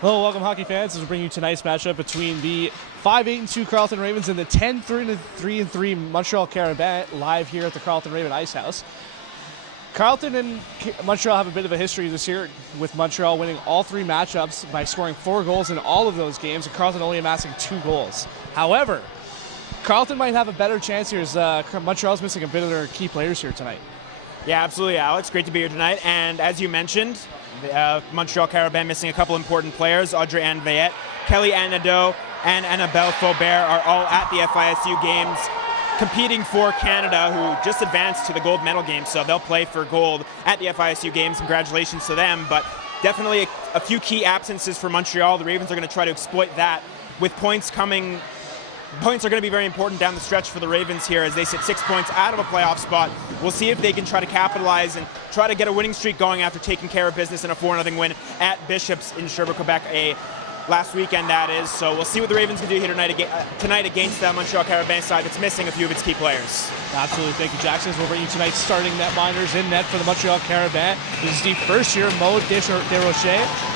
Hello, welcome hockey fans. This will bring you tonight's matchup between the 5-8-2 Carleton Ravens and the 10-3-3 Montreal Carabin live here at the Carleton Ice House. Carleton and Montreal have a bit of a history this year, with Montreal winning all three matchups by scoring 4 goals in all of those games, and Carleton only amassing 2 goals. However, Carleton might have a better chance here as Montreal's missing a bit of their key players here tonight. Yeah, absolutely, Alex. Great to be here tonight. And as you mentioned, Montreal Carabin missing a couple important players. Audrey Ann Veillette, Kelly Anado, and Annabelle Faubert are all at the FISU games competing for Canada, who just advanced to the gold medal game. So they'll play for gold at the FISU games. Congratulations to them. But definitely a few key absences for Montreal. The Ravens are going to try to exploit that with points coming. Points are going to be very important down the stretch for the Ravens here as they sit 6 points out of a playoff spot. We'll see if they can try to capitalize and try to get a winning streak going after taking care of business in a 4-0 win at Bishops in Sherbrooke, Quebec, last weekend, that is. So we'll see what the Ravens can do here tonight against that Montreal Carabin side that's missing a few of its key players. Absolutely. Thank you, Jackson. We'll bring you tonight's starting netminders. In net for the Montreal Carabin. This is the first year Maud Desrochers.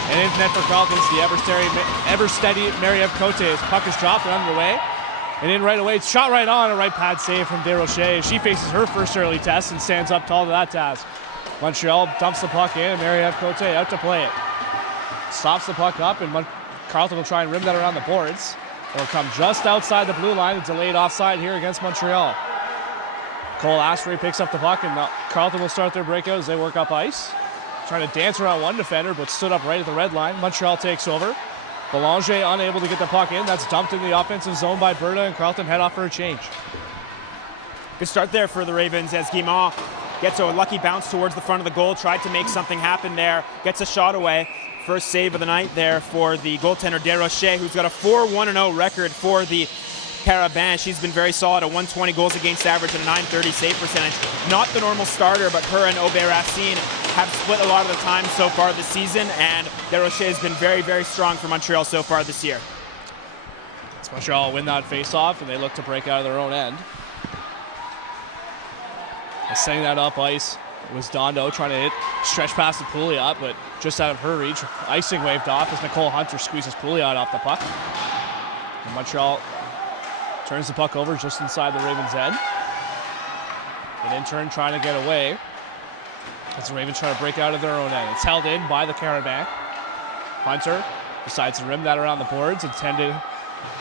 And in net for Carleton is the ever steady Marie-Ève Cote. His puck is dropped and underway. And in right away, it's shot right on, a right pad save from Desrochers. She faces her first early test and stands up tall to that task. Montreal dumps the puck in, and Marie-Ève Cote out to play it. Stops the puck up, and Carleton will try and rim that around the boards. It'll come just outside the blue line. It's delayed offside here against Montreal. Cole Asprey picks up the puck, and Carleton will start their breakout as they work up ice. Trying to dance around one defender, but stood up right at the red line. Montreal takes over. Belanger unable to get the puck in. That's dumped in the offensive zone by Berta, and Carleton head off for a change. Good start there for the Ravens as Guimont gets a lucky bounce towards the front of the goal, tried to make something happen there, gets a shot away. First save of the night there for the goaltender Desrochers, who's got a 4-1-0 record for the Carabin. She's been very solid, a 120 goals against average and a 930 save percentage. Not the normal starter, but her and Aubé Racine have split a lot of the time so far this season, and Desrochers has been very, very strong for Montreal so far this year. As Montreal win that face-off, and they look to break out of their own end. Setting that up ice, it was Dondo trying to stretch past the Pouliot, but just out of her reach, icing waved off as Nicole Hunter squeezes Pouliot off the puck. And Montreal turns the puck over just inside the Ravens' end. And in turn trying to get away as the Ravens try to break out of their own end. It's held in by the Carabin. Hunter decides to rim that around the boards, intended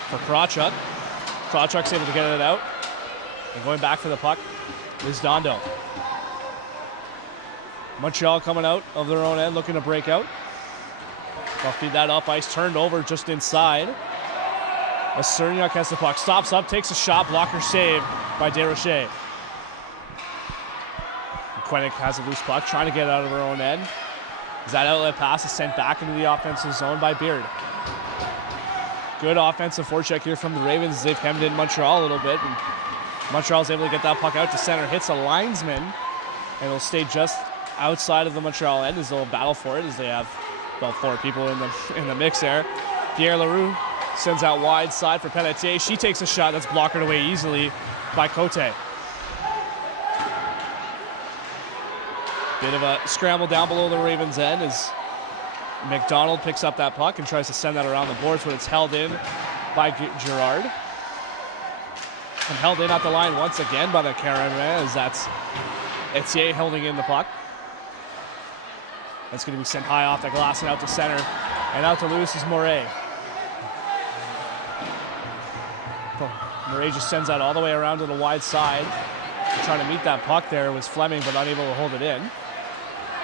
for Krawchuk. Krawchuk's able to get it out. And going back for the puck is Dondo. Montreal coming out of their own end, looking to break out. They'll feed that up ice, turned over just inside. As Cerniak has the puck, stops up, takes a shot, blocker save by Desrochers. Quenick has a loose puck, trying to get out of her own end. As that outlet pass is sent back into the offensive zone by Beard. Good offensive forecheck here from the Ravens as they've hemmed in Montreal a little bit. And Montreal's able to get that puck out to center, hits a linesman, and it'll stay just outside of the Montreal end as they'll battle for it, as they have about 4 people in the mix there. Pierre Leroux sends out wide side for Pelletier. She takes a shot that's blockered away easily by Cote. Bit of a scramble down below the Ravens' end as McDonald picks up that puck and tries to send that around the boards, but it's held in by Girard. And held in at the line once again by the Carabin as that's Etier holding in the puck. That's going to be sent high off the glass and out to center. And out to Lewis is Moret. Moret just sends that all the way around to the wide side. Trying to meet that puck there was Fleming, but unable to hold it in.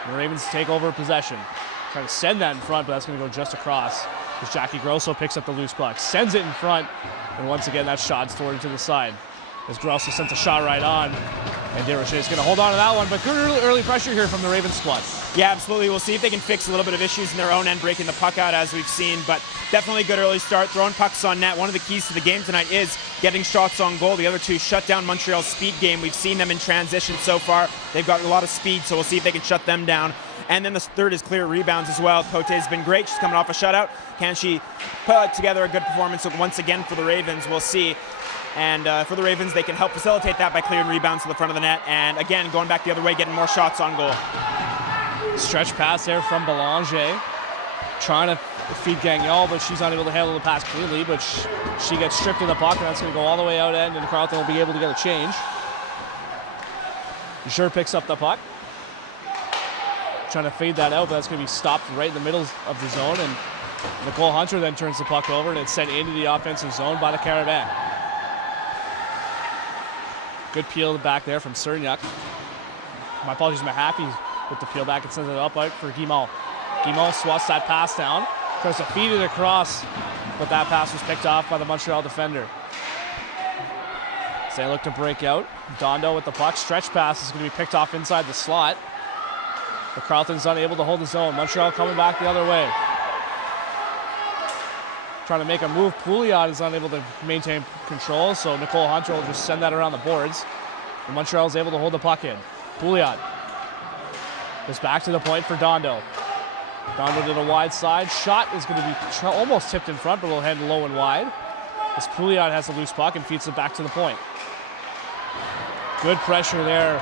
The Ravens take over possession. Trying to send that in front, but that's going to go just across. As Jackie Grosso picks up the loose puck. Sends it in front, and once again that shot's toward to the side. As Grosso sends a shot right on. And Desrochers is going to hold on to that one, but good early pressure here from the Ravens squad. Yeah, absolutely. We'll see if they can fix a little bit of issues in their own end, breaking the puck out as we've seen, but definitely good early start, throwing pucks on net. One of the keys to the game tonight is getting shots on goal. The other two shut down Montreal's speed game. We've seen them in transition so far. They've got a lot of speed, so we'll see if they can shut them down. And then the third is clear rebounds as well. Cote has been great. She's coming off a shutout. Can she put together a good performance once again for the Ravens? We'll see. And for the Ravens, they can help facilitate that by clearing rebounds to the front of the net. And again, going back the other way, getting more shots on goal. Stretch pass there from Belanger. trying to feed Gagnon, but she's not able to handle the pass cleanly, but she gets stripped in the pocket. That's going to go all the way out end, and Carleton will be able to get a change. Jure picks up the puck. Trying to fade that out, but that's going to be stopped right in the middle of the zone, and Nicole Hunter then turns the puck over, and it's sent into the offensive zone by the Carabin. Good peel back there from Cerniak. My apologies, Mahaffey with the peel back and sends it up out for Guimont. Guimont swats that pass down, tries to feed it across, but that pass was picked off by the Montreal defender. So they look to break out. Dondo with the puck. Stretch pass is going to be picked off inside the slot. But Carleton's unable to hold the zone. Montreal coming back the other way. Trying to make a move. Pouliot is unable to maintain control, so Nicole Hunter will just send that around the boards. And Montreal is able to hold the puck in. Pouliot goes back to the point for Dondo. Dondo to the wide side. Shot is going to be almost tipped in front, but will head low and wide. As Pouliot has the loose puck and feeds it back to the point. Good pressure there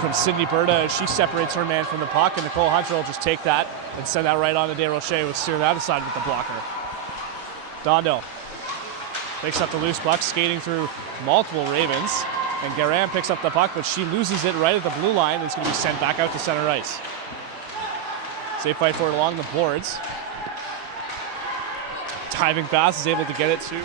from Sydney Berta as she separates her man from the puck, and Nicole Hunter will just take that and send that right on to Desrochers, who will steer that aside with the blocker. Dondo picks up the loose puck, skating through multiple Ravens, and Guerin picks up the puck, but she loses it right at the blue line, and it's going to be sent back out to center ice. Safe fight for it along the boards. Diving pass is able to get it to...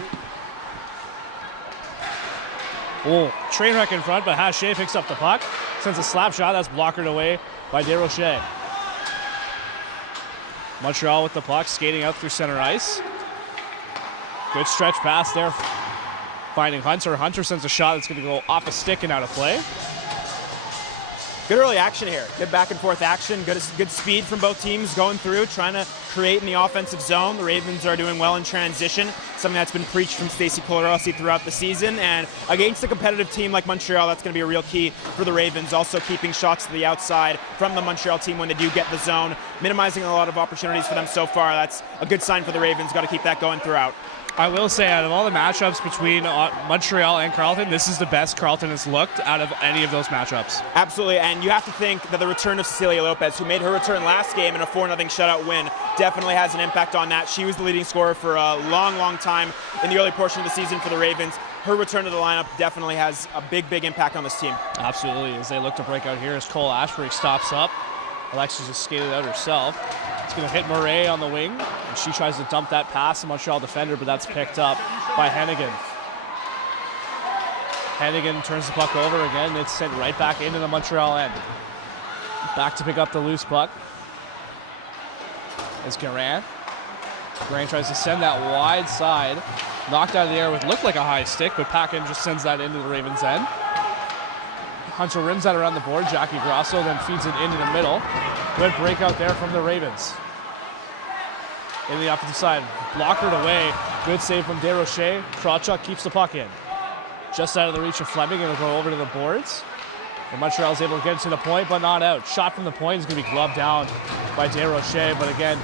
Oh, train wreck in front, but Haché picks up the puck. Sends a slap shot, that's blockered away by Desrochers. Montreal with the puck, skating out through center ice. Good stretch pass there, finding Hunter. Hunter sends a shot that's going to go off a stick and out of play. Good early action here. Good back and forth action. Good speed from both teams going through, trying to create in the offensive zone. The Ravens are doing well in transition, something that's been preached from Stacey Colarossi throughout the season. And against a competitive team like Montreal, that's going to be a real key for the Ravens. Also keeping shots to the outside from the Montreal team when they do get the zone, minimizing a lot of opportunities for them so far. That's a good sign for the Ravens. Got to keep that going throughout. I will say, out of all the matchups between Montreal and Carleton, this is the best Carleton has looked out of any of those matchups. Absolutely, and you have to think that the return of Cecilia Lopez, who made her return last game in a 4-0 shutout win, definitely has an impact on that. She was the leading scorer for a long, long time in the early portion of the season for the Ravens. Her return to the lineup definitely has a big, big impact on this team. Absolutely, as they look to break out here as Cole Ashbury stops up. Alexis just skated out herself. It's going to hit Murray on the wing, and she tries to dump that pass to Montreal defender, but that's picked up by Hennigan. Hennigan turns the puck over again, and it's sent right back into the Montreal end. Back to pick up the loose puck is Guerin. Guerin tries to send that wide side. Knocked out of the air with looked like a high stick, but Packin just sends that into the Ravens' end. Hunter rims that around the board. Jackie Grosso then feeds it into the middle. Good breakout there from the Ravens. In the offensive side, blockered away. Good save from Desrochers. Krawchuk keeps the puck in. Just out of the reach of Fleming, it'll go over to the boards. And Montreal's able to get it to the point, but not out. Shot from the point is going to be gloved down by Desrochers, but again,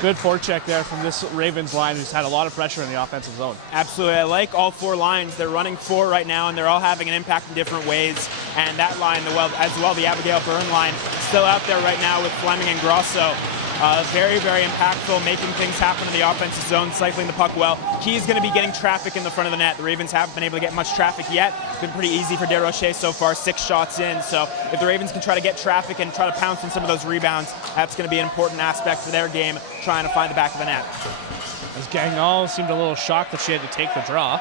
good forecheck there from this Ravens line, who's had a lot of pressure in the offensive zone. Absolutely. I like all four lines. They're running four right now, and they're all having an impact in different ways. And that line, as well, the Abigail Byrne line, still out there right now with Fleming and Grosso. Very, very impactful, making things happen in the offensive zone, cycling the puck well. Key is going to be getting traffic in the front of the net. The Ravens haven't been able to get much traffic yet. It's been pretty easy for Desrochers so far, 6 shots in. So if the Ravens can try to get traffic and try to pounce in some of those rebounds, that's going to be an important aspect for their game, trying to find the back of the net. As Gagnon seemed a little shocked that she had to take the draw.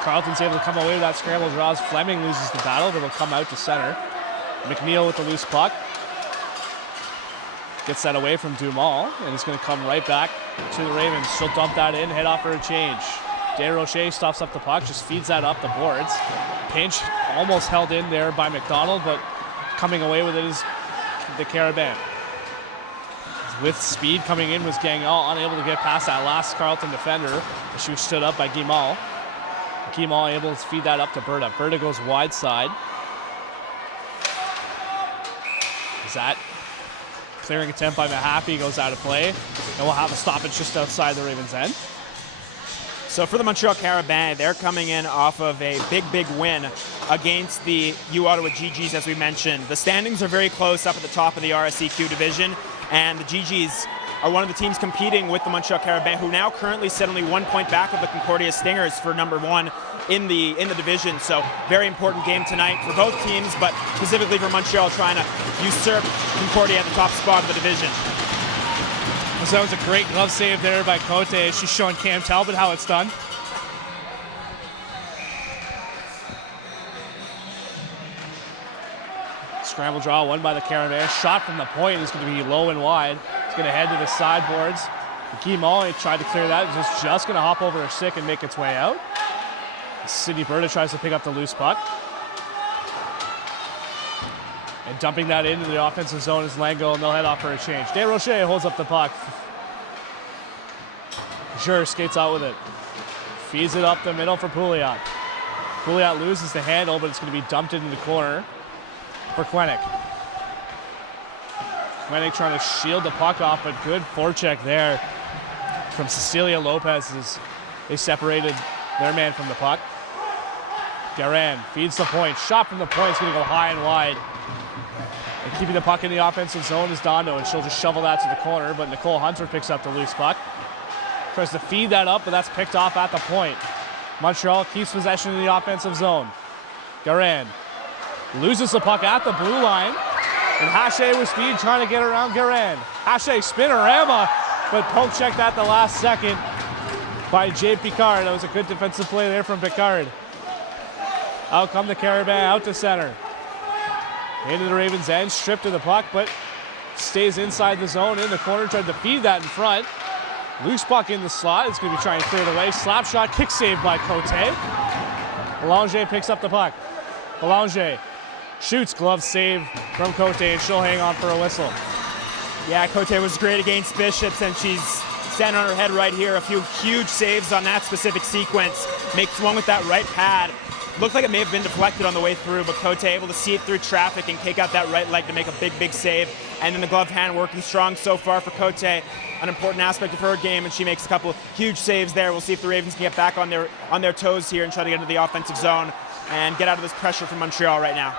Carleton's able to come away with that scramble draw as Fleming loses the battle, but will come out to center. McNeil with the loose puck. Gets that away from Dumas, and it's going to come right back to the Ravens. She'll dump that in, head off for a change. Desrochers stops up the puck, just feeds that up the boards. Pinch almost held in there by McDonald, but coming away with it is the Carabin. With speed coming in was Gagnon, unable to get past that last Carleton defender. She was stood up by Guimont. Guimont able to feed that up to Berta. Berta goes wide side. Is that clearing attempt by Mahaffey goes out of play, and we'll have a stoppage just outside the Ravens' end. So for the Montreal Carabin, they're coming in off of a big, big win against the U Ottawa GGs, as we mentioned. The standings are very close up at the top of the RSEQ division, and the GGs are one of the teams competing with the Montreal Carabin, who now currently sit only 1 point back of the Concordia Stingers for number 1 in the division. So very important game tonight for both teams, but specifically for Montreal trying to usurp Concordia at the top spot of the division. So that was a great glove save there by Cote. She's showing Cam Talbot how it's done. Scramble draw won by the Carabin. Shot from the point is going to be low and wide. It's going to head to the sideboards. Guimont tried to clear that. It's just going to hop over her stick and make its way out. Sydney Berta tries to pick up the loose puck. And dumping that into the offensive zone is Lango, and they'll head off for a change. Desrochers holds up the puck. Jure skates out with it. Feeds it up the middle for Pouliot. Pouliot loses the handle, but it's going to be dumped into the corner for Quenick. Quenick trying to shield the puck off, but good forecheck there from Cecilia Lopez as they separated their man from the puck. Garan feeds the point. Shot from the point is going to go high and wide. And keeping the puck in the offensive zone is Dondo, and she'll just shovel that to the corner, but Nicole Hunter picks up the loose puck. Tries to feed that up, but that's picked off at the point. Montreal keeps possession in the offensive zone. Garan loses the puck at the blue line, and Hache with speed trying to get around Garan. Hache spinorama, but poke checked at the last second by Jay Picard. That was a good defensive play there from Picard. Out come the Carabin, out to center. Into the Ravens' end, stripped of the puck, but stays inside the zone in the corner. Tried to feed that in front. Loose puck in the slot. It's going to be trying to clear it away. Slap shot, kick save by Cote. Belanger picks up the puck. Belanger shoots, glove save from Cote, and she'll hang on for a whistle. Yeah, Cote was great against Bishops, and she's standing on her head right here. A few huge saves on that specific sequence. Makes one with that right pad. Looked like it may have been deflected on the way through, but Cote able to see it through traffic and kick out that right leg to make a big save. And then the glove hand working strong so far for Cote, an important aspect of her game, and she makes a couple of huge saves there. We'll see if the Ravens can get back on their toes here and try to get into the offensive zone and get out of this pressure from Montreal right now.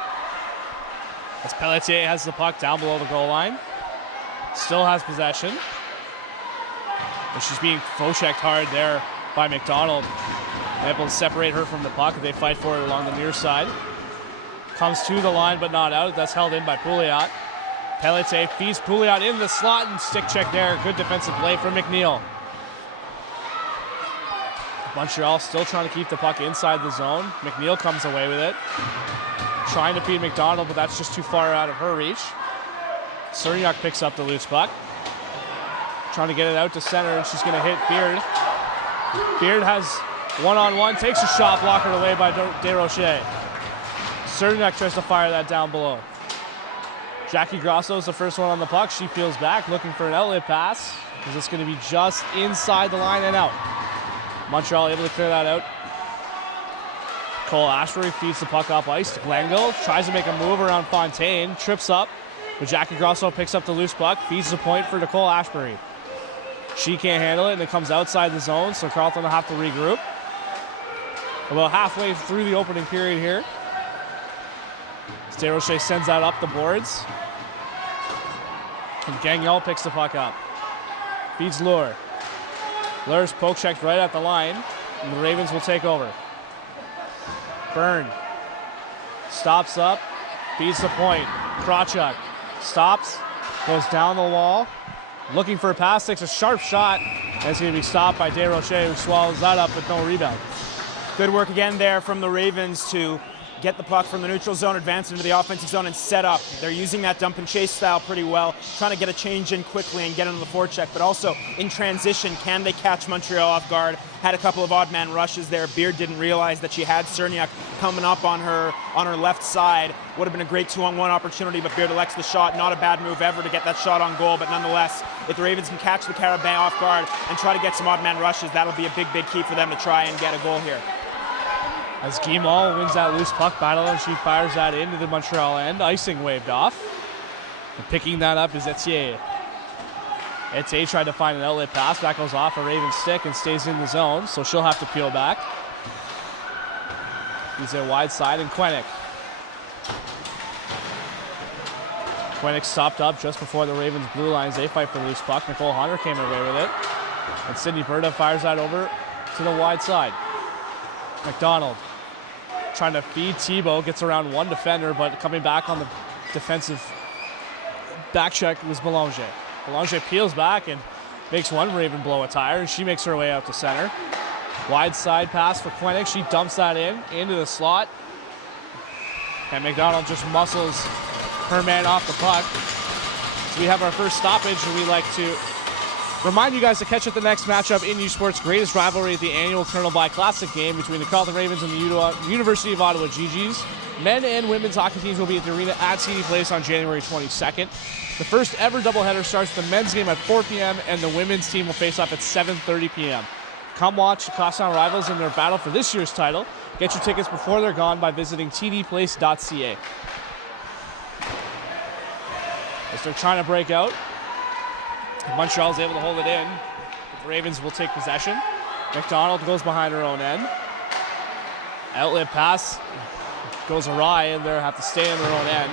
As Pelletier has the puck down below the goal line. Still has possession. And she's being foe-checked hard there by McDonald. Able to separate her from the puck. They fight for it along the near side. Comes to the line but not out. That's held in by Pouliot. Pelletier feeds Pouliot in the slot and stick check there. Good defensive play from McNeil. Montreal still trying to keep the puck inside the zone. McNeil comes away with it. Trying to feed McDonald, but that's just too far out of her reach. Cerniak picks up the loose puck. Trying to get it out to center, and she's going to hit Beard. Beard has one-on-one, takes a shot, blocked away by Desrochers. Cerniak tries to fire that down below. Jackie Grosso is the first one on the puck. She peels back, looking for an outlet pass. Is this going to be just inside the line and out? Montreal able to clear that out. Cole Ashbury feeds the puck up ice. Glanville tries to make a move around Fontaine, trips up, but Jackie Grosso picks up the loose puck, feeds the point for Nicole Ashbury. She can't handle it, and it comes outside the zone, so Carleton will have to regroup. About halfway through the opening period here. Desrochers sends that up the boards. And Gagnon picks the puck up. Feeds Lure. Lure's poke checked right at the line, and the Ravens will take over. Byrne stops up, feeds the point. Krawchuk stops, goes down the wall, looking for a pass, takes a sharp shot, and it's going to be stopped by Desrochers, who swallows that up with no rebound. Good work again there from the Ravens to get the puck from the neutral zone, advance into the offensive zone, and set up. They're using that dump and chase style pretty well, trying to get a change in quickly and get into the forecheck, but also in transition, can they catch Montreal off guard? Had a couple of odd man rushes there. Beard didn't realize that she had Cerniak coming up on her left side. Would have been a great 2-on-1 opportunity, but Beard elects the shot. Not a bad move ever to get that shot on goal, but nonetheless, if the Ravens can catch the Carabin off guard and try to get some odd man rushes, that'll be a big key for them to try and get a goal here. As Guimont wins that loose puck battle, and she fires that into the Montreal end. Icing waved off. And picking that up is Etier. Etier tried to find an outlet pass. That goes off a Raven stick and stays in the zone, so she'll have to peel back. He's a wide side, and Quenick Quinnick stopped up just before the Ravens' blue lines. They fight for the loose puck. Nicole Hunter came away with it. And Sydney Berta fires that over to the wide side. McDonald trying to feed Tebow. Gets around one defender, but coming back on the defensive back check was Belanger. Belanger peels back and makes one Raven blow a tire, and she makes her way out to center. Wide side pass for Quinnick. She dumps that into the slot. And McDonald just muscles her man off the puck. So we have our first stoppage, and we like to remind you guys to catch up the next matchup in U Sports' greatest rivalry at the annual Colonel By Classic game between the Carleton Ravens and the University of Ottawa GGs. Men and women's hockey teams will be at the arena at TD Place on January 22nd. The first ever doubleheader starts with the men's game at 4 p.m. and the women's team will face off at 7:30 p.m. Come watch the crosstown rivals in their battle for this year's title. Get your tickets before they're gone by visiting tdplace.ca. As they're trying to break out, Montreal's able to hold it in. The Ravens will take possession. McDonald goes behind her own end. Outlet pass goes awry, and they'll have to stay in their own end.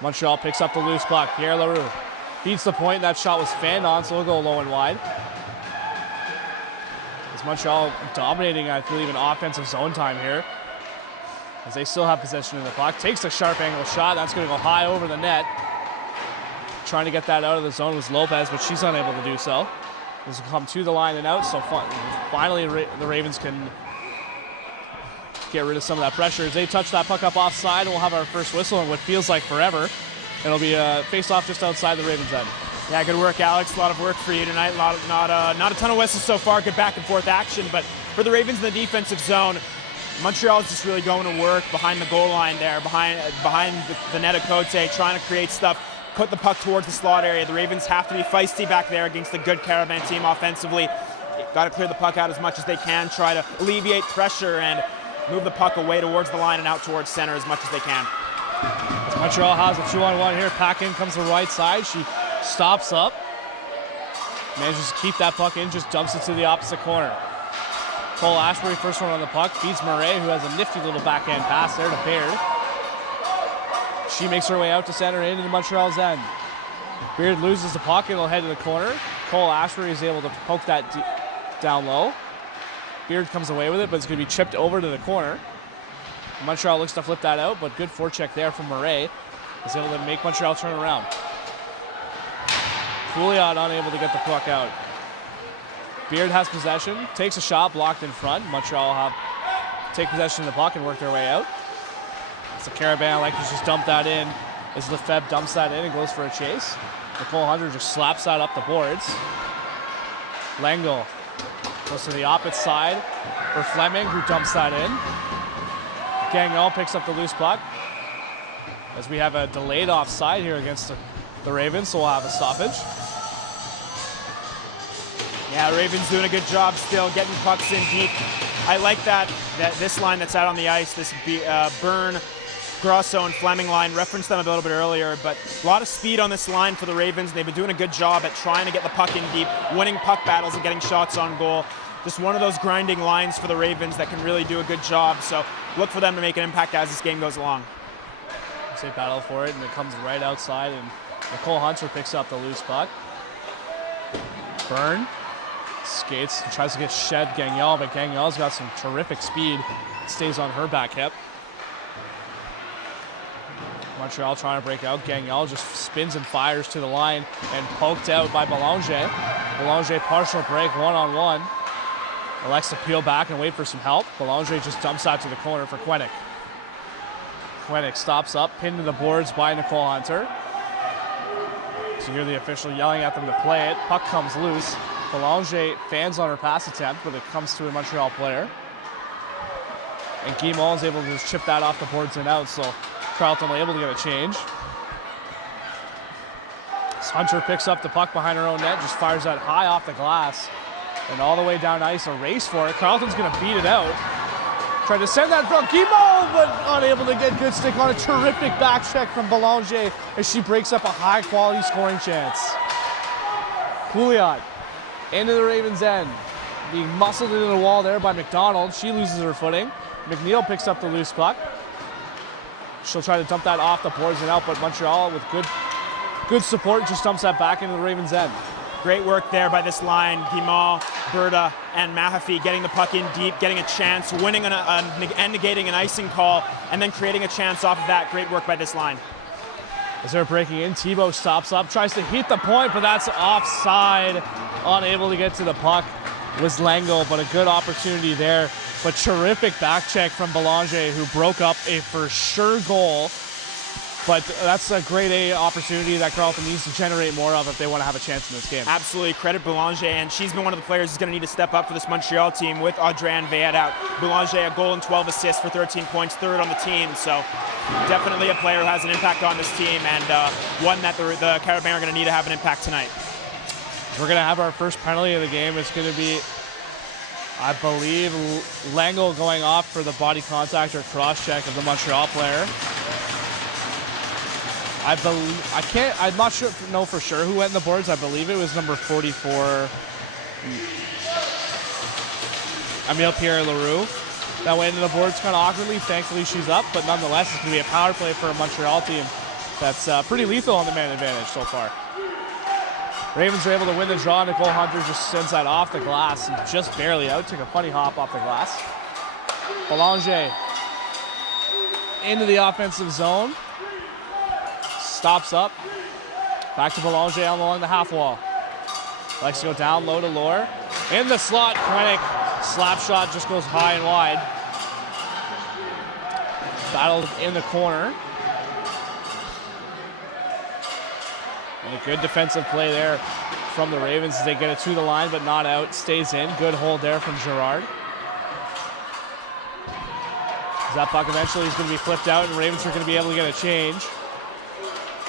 Montreal picks up the loose puck. Pierre Leroux feeds the point. That shot was fanned on, so it'll go low and wide. As Montreal dominating, I believe, in offensive zone time here. As they still have possession of the puck. Takes a sharp angle shot. That's going to go high over the net. Trying to get that out of the zone was Lopez, but she's unable to do so. This will come to the line and out, so finally the Ravens can get rid of some of that pressure. As they touch that puck up offside, we'll have our first whistle in what feels like forever. It'll be a face-off just outside the Ravens' end. Yeah, good work, Alex. A lot of work for you tonight. Not a ton of whistles so far. Good back-and-forth action, but for the Ravens in the defensive zone, Montreal is just really going to work behind the goal line there, behind the net of Cote, trying to create stuff, put the puck towards the slot area. The Ravens have to be feisty back there against the good Carabin team offensively. Got to clear the puck out as much as they can, try to alleviate pressure and move the puck away towards the line and out towards center as much as they can. As Montreal has a 2-on-1 here. Paquin comes to the right side. She stops up, manages to keep that puck in, just dumps it to the opposite corner. Cole Ashbury, first one on the puck, feeds Murray, who has a nifty little backhand pass there to Baird. She makes her way out to center into the Montreal's end. Beard loses the puck, it'll head to the corner. Cole Ashbury is able to poke that down low. Beard comes away with it, but it's going to be chipped over to the corner. Montreal looks to flip that out, but good forecheck there from Murray. Is able to make Montreal turn around. Pouliot unable to get the puck out. Beard has possession, takes a shot, blocked in front. Montreal will have take possession of the puck and work their way out. So Carabin like to just dump that in. As Lefebvre dumps that in and goes for a chase. Nicole Hunter just slaps that up the boards. Langle goes to the opposite side for Fleming, who dumps that in. Gagnon picks up the loose puck. As we have a delayed offside here against the Ravens, so we'll have a stoppage. Yeah, Ravens doing a good job still, getting pucks in deep. I like that this line that's out on the ice, this Byrne, Grosso, and Fleming line, referenced them a little bit earlier, but a lot of speed on this line for the Ravens. They've been doing a good job at trying to get the puck in deep, winning puck battles and getting shots on goal. Just one of those grinding lines for the Ravens that can really do a good job, so look for them to make an impact as this game goes along. They battle for it, and it comes right outside, and Nicole Hunter picks up the loose puck. Byrne skates, tries to get shed Gagnon, but Gagnon's got some terrific speed. Stays on her back hip. Montreal trying to break out. Gagnon just spins and fires to the line and poked out by Belanger. Belanger partial break, one-on-one. Elects to peel back and wait for some help. Belanger just dumps out to the corner for Quinnick. Quinnick stops up, pinned to the boards by Nicole Hunter. So you hear the official yelling at them to play it. Puck comes loose. Belanger fans on her pass attempt, but it comes to a Montreal player. And Guimond is able to just chip that off the boards and out, so Carleton able to get a change. Hunter picks up the puck behind her own net, just fires that high off the glass. And all the way down ice, a race for it. Carleton's going to beat it out. Tried to send that from Guimond, but unable to get good stick on a terrific back check from Belanger as she breaks up a high-quality scoring chance. Pouliot into the Ravens' end. Being muscled into the wall there by McDonald. She loses her footing. McNeil picks up the loose puck. She'll try to dump that off the boards and out, but Montreal with good support just dumps that back into the Ravens' end. Great work there by this line. Guimau, Berta, and Mahaffey getting the puck in deep, getting a chance, winning and negating an icing call, and then creating a chance off of that. Great work by this line. As they're breaking in, Thibault stops up, tries to heat the point, but that's offside. Unable to get to the puck was Lango, but a good opportunity there. But terrific back check from Belanger, who broke up a for sure goal. But that's a grade A opportunity that Carleton needs to generate more of if they want to have a chance in this game. Absolutely, credit Belanger, and she's been one of the players who's going to need to step up for this Montreal team with Audrey and Veillette out. Belanger, a goal and 12 assists for 13 points, third on the team. So definitely a player who has an impact on this team, and one that the Carabin are going to need to have an impact tonight. We're going to have our first penalty of the game. It's going to be, I believe, Lango going off for the body contact or cross check of the Montreal player. I'm not sure, know for sure who went in the boards. I believe it was number 44, Emile Pierre Leroux, that went into the boards kind of awkwardly. Thankfully, she's up, but nonetheless, it's going to be a power play for a Montreal team that's pretty lethal on the man advantage so far. Ravens are able to win the draw. Nicole Hunter just sends that off the glass and just barely out. Took a funny hop off the glass. Belanger into the offensive zone. Stops up. Back to Belanger along the half wall. Likes to go down low to Lohr. In the slot, Krennic. Slap shot just goes high and wide. Battled in the corner. And a good defensive play there from the Ravens as they get it to the line, but not out. Stays in. Good hold there from Girard. That puck eventually is going to be flipped out, and Ravens are going to be able to get a change.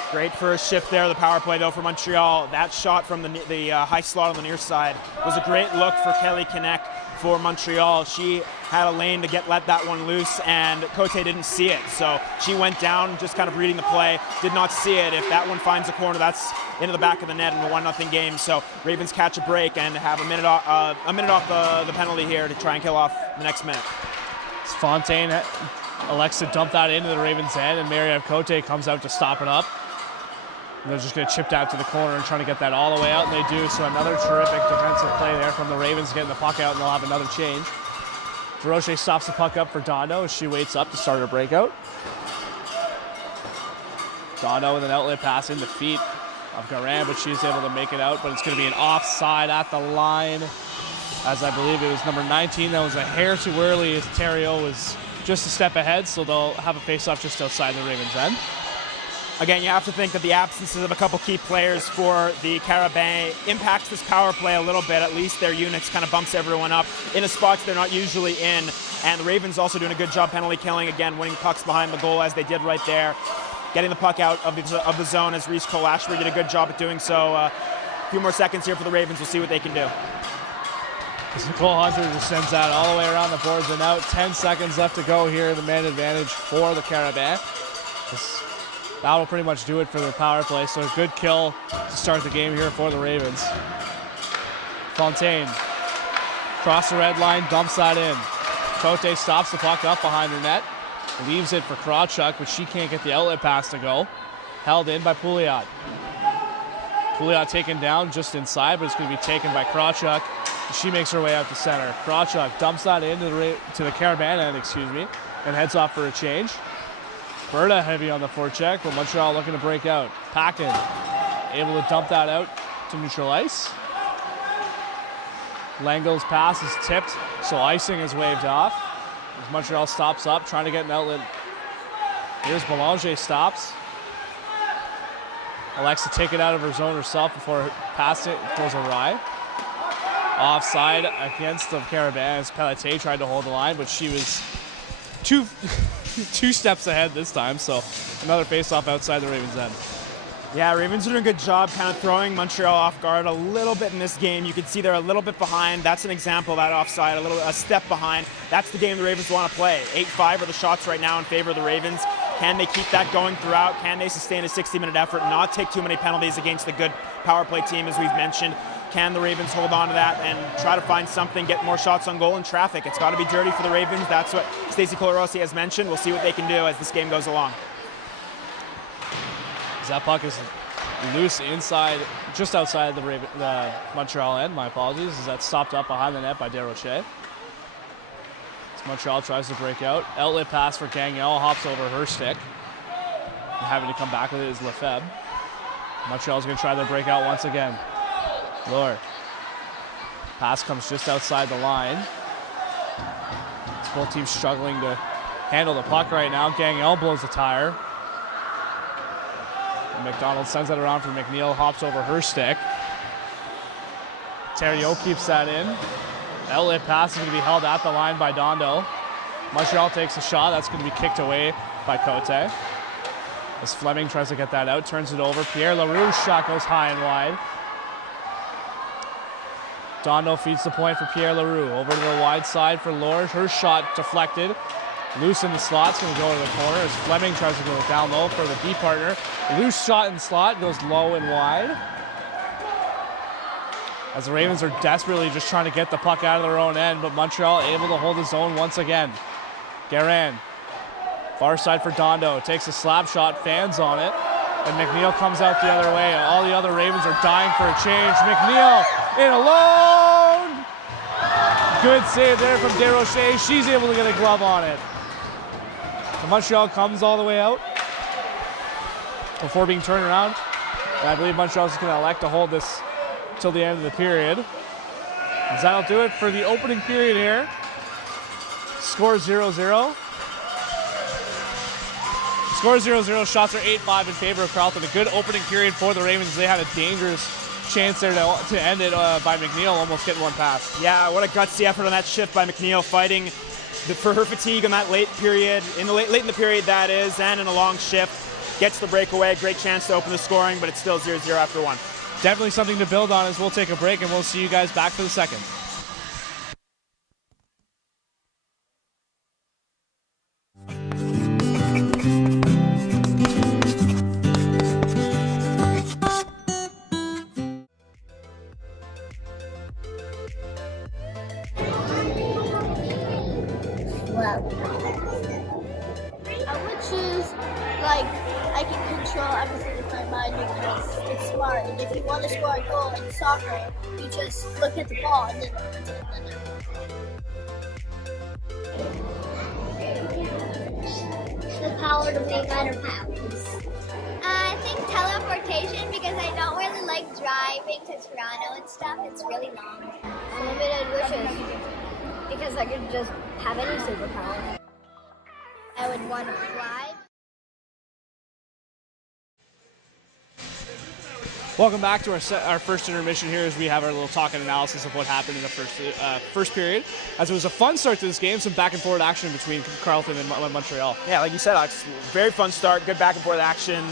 Great first shift there, the power play though for Montreal. That shot from the high slot on the near side was a great look for Kelly Knecht for Montreal. She had a lane to let that one loose, and Cote didn't see it. So she went down, just kind of reading the play, did not see it. If that one finds a corner, that's into the back of the net in a 1-0 game. So Ravens catch a break and have a minute off the penalty here to try and kill off the next minute. Fontaine elects to dump that into the Ravens' end, and Marie-Ève Cote comes out to stop it up. And they're just going to chip out to the corner and trying to get that all the way out, and they do. So another terrific defensive play there from the Ravens, getting the puck out, and they'll have another change. Durocher stops the puck up for Dono as she waits up to start her breakout. Dono with an outlet pass in the feet of Garan, but she's able to make it out, but it's going to be an offside at the line, as I believe it was number 19. That was a hair too early as Thériault was just a step ahead, so they'll have a face-off just outside the Ravens' end. Again, you have to think that the absences of a couple key players for the Carabin impacts this power play a little bit. At least their units kind of bumps everyone up in a spots they're not usually in. And the Ravens also doing a good job penalty killing, again, winning pucks behind the goal as they did right there. Getting the puck out of the zone as Reese Cole-Ashbury did a good job at doing so. A few more seconds here for the Ravens. We'll see what they can do. Nicole Hunter just sends that all the way around the boards and out. 10 seconds left to go here. The man advantage for the Carabin. That'll pretty much do it for the power play. So a good kill to start the game here for the Ravens. Fontaine, cross the red line, dumps that in. Cote stops the puck up behind her net. Leaves it for Krawchuk, but she can't get the outlet pass to go. Held in by Pouliot. Pouliot taken down just inside, but it's going to be taken by Krawchuk. She makes her way out to center. Krawchuk dumps that into the Carabin end, and heads off for a change. Berta heavy on the forecheck, but Montreal looking to break out. Paquin able to dump that out to neutral ice. Lango's pass is tipped, so icing is waved off. As Montreal stops up, trying to get an outlet. Here's Belanger stops. Elects to take it out of her zone herself before passing it goes awry. Offside against the Carabin as Pelletier tried to hold the line, but she was two steps ahead this time, so another face-off outside the Ravens' end. Yeah, Ravens are doing a good job kind of throwing Montreal off guard a little bit in this game. You can see they're a little bit behind. That's an example of that offside, a step behind. That's the game the Ravens want to play. 8-5 are the shots right now in favor of the Ravens. Can they keep that going throughout? Can they sustain a 60-minute effort and not take too many penalties against the good power play team, as we've mentioned? Can the Ravens hold on to that and try to find something, get more shots on goal and traffic? It's got to be dirty for the Ravens. That's what Stacey Colarossi has mentioned. We'll see what they can do as this game goes along. That puck is loose inside, just outside the Montreal end. My apologies. Is that stopped up behind the net by Desrochers? As Montreal tries to break out. Outlet pass for Gagnon, hops over her stick. And having to come back with it is Lefebvre. Montreal's going to try their breakout once again. Lure. Pass comes just outside the line. It's both teams struggling to handle the puck right now. Gagnon blows the tire. And McDonald sends it around for McNeil, hops over her stick. Thériault keeps that in. Outlet pass is going to be held at the line by Dondo. Montreal takes a shot. That's going to be kicked away by Cote. As Fleming tries to get that out, turns it over. Pierre Leroux's shot goes high and wide. Dondo feeds the point for Pierre Leroux. Over to the wide side for Lourdes. Her shot deflected. Loose in the slot. It's going to go to the corner as Fleming tries to go down low for the D partner. Loose shot in the slot. Goes low and wide. As the Ravens are desperately just trying to get the puck out of their own end, but Montreal able to hold the zone once again. Guerin. Far side for Dondo. Takes a slap shot. Fans on it. And McNeil comes out the other way. All the other Ravens are dying for a change. McNeil in alone. Good save there from Desrochers. She's able to get a glove on it. The Montreal comes all the way out before being turned around. And I believe Montreal's just going to elect to hold this till the end of the period. And that'll do it for the opening period here. Score 0-0. Score 0-0. Shots are 8-5 in favor of Carleton. A good opening period for the Ravens. They had a dangerous chance there to end it by McNeil, almost getting one pass. Yeah, what a gutsy effort on that shift by McNeil, fighting for her fatigue in that late period, late in the period that is, and in a long shift. Gets the breakaway. Great chance to open the scoring, but it's still 0-0 after one. Definitely something to build on as we'll take a break, and we'll see you guys back for the second. I would choose, I can control everything with my mind because it's smart. And if you want to score a goal in soccer, you just look at the ball and then it's in the net. The power to make better passes. I think teleportation because I don't really like driving to Toronto and stuff. It's really long. Unlimited wishes because I could just have any superpower. I would want to fly. Welcome back to our first intermission here as we have our little talk and analysis of what happened in the first period. As it was a fun start to this game, some back and forth action between Carleton and Montreal. Yeah, like you said, Alex, very fun start, good back and forth action.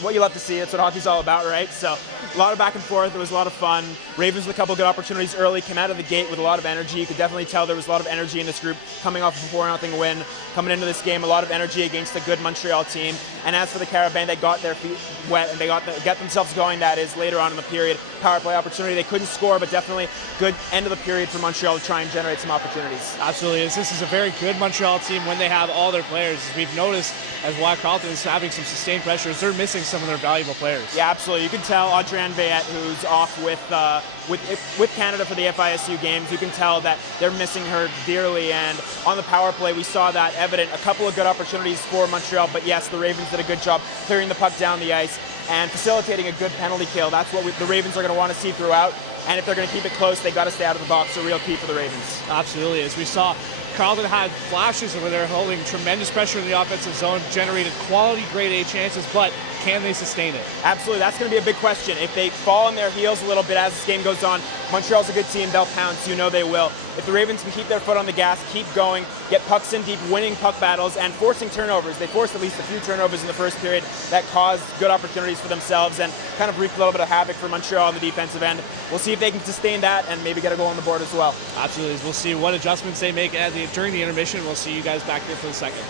What you love to see, it's what hockey's all about, right? So a lot of back and forth, it was a lot of fun. Ravens with a couple good opportunities early, came out of the gate with a lot of energy. You could definitely tell there was a lot of energy in this group coming off a 4-0 win. Coming into this game, a lot of energy against a good Montreal team. And as for the Carabin, they got their feet wet and they get themselves going, that is, later on in the period. Power play opportunity, they couldn't score, but definitely good end of the period for Montreal to try and generate some opportunities. Absolutely, this is a very good Montreal team when they have all their players. As we've noticed, as while Carleton is having some sustained pressures, they're missing some of their valuable players. Yeah, absolutely. You can tell Audrey-Anne Veillette, who's off with Canada for the FISU games, you can tell that they're missing her dearly. And on the power play, we saw that evident. A couple of good opportunities for Montreal, but yes, the Ravens did a good job clearing the puck down the ice and facilitating a good penalty kill. That's what the Ravens are going to want to see throughout. And if they're going to keep it close, they got to stay out of the box. A real key for the Ravens. Absolutely. As we saw, Carleton had flashes where they're holding tremendous pressure in the offensive zone, generated quality grade A chances, but can they sustain it? Absolutely. That's going to be a big question. If they fall on their heels a little bit as this game goes on, Montreal's a good team. They'll pounce. You know they will. If the Ravens can keep their foot on the gas, keep going, get pucks in deep, winning puck battles, and forcing turnovers. They forced at least a few turnovers in the first period that caused good opportunities for themselves and kind of reaped a little bit of havoc for Montreal on the defensive end. We'll see if they can sustain that and maybe get a goal on the board as well. Absolutely. We'll see what adjustments they make during the intermission. We'll see you guys back here for the second.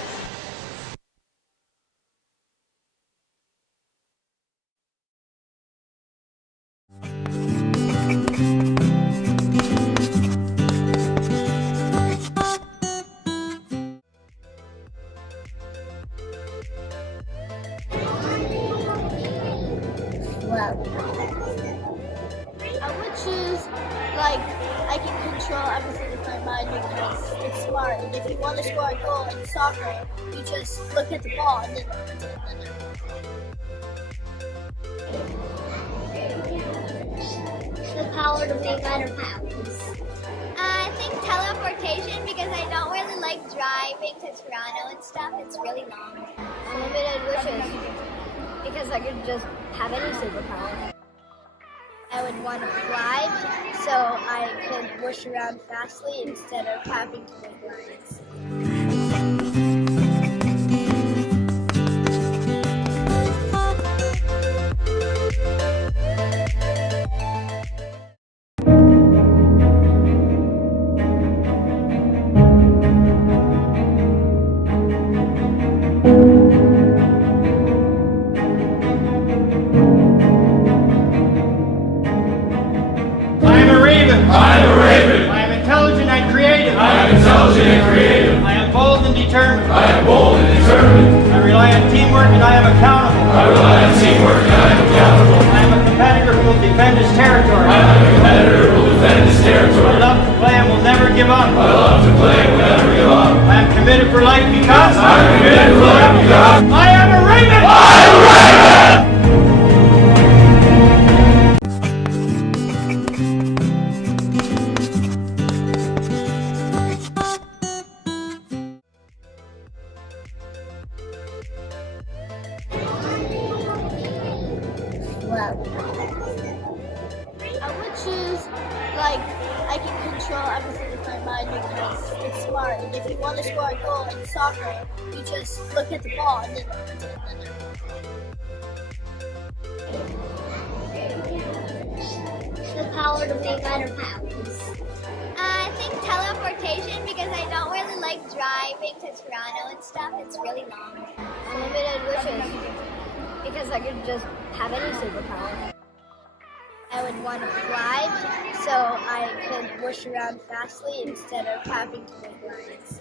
control everything with my mind because it's smart. And if you want to score a goal in soccer, you just look at the ball and then put it in the net. The power to make better passes. I think teleportation because I don't really like driving to Toronto and stuff. It's really long. Unlimited wishes. Because I could just have any superpower. I would want to fly so I could wish around fastly instead of having to make lines. I would choose, I can control everything with my mind because it's smart. And if you want to score a goal in soccer, you just look at the ball and then put it in the net. The power to make better passes. I think teleportation because I don't really like driving to Toronto and stuff. It's really long. Unlimited wishes. Because I could just have any superpower. I would want to fly so I could wish around fastly instead of having to make lines.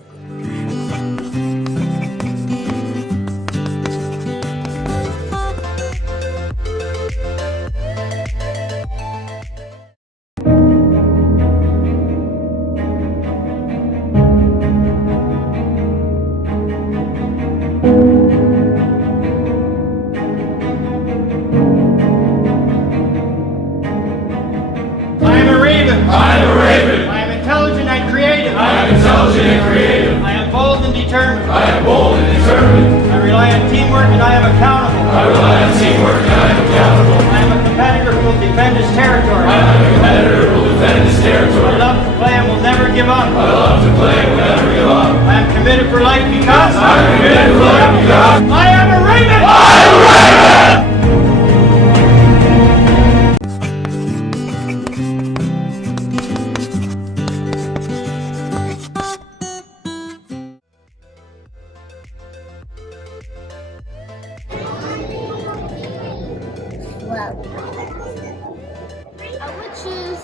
I would choose,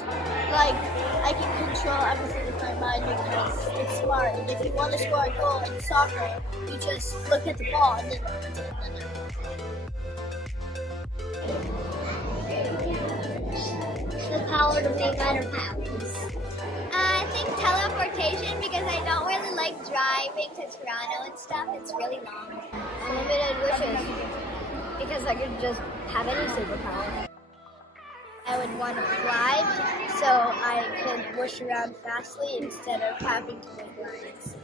I can control everything with my mind because it's smart. And if you want to score a goal in soccer, you just look at the ball and then put it in the net. The power to make better passes. I think teleportation because I don't really like driving to Toronto and stuff. It's really long. Unlimited wishes. Because I could just have any superpower. I would want to fly so I could wish around fastly instead of having to make lines.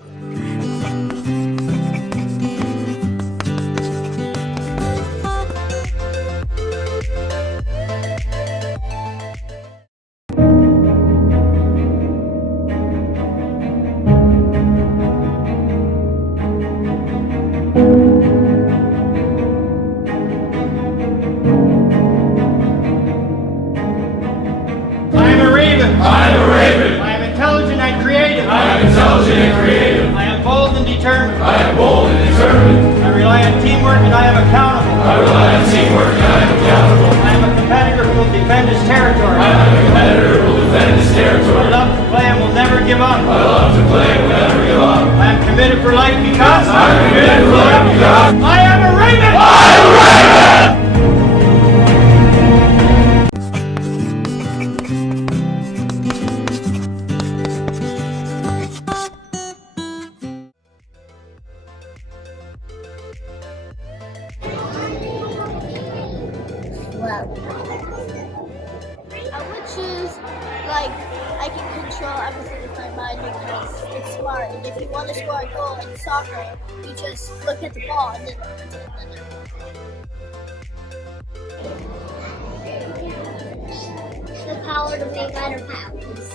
control everything with my mind because it's smart. And if you want to score a goal in soccer, you just look at the ball and then put it in the net. The power to make better paths.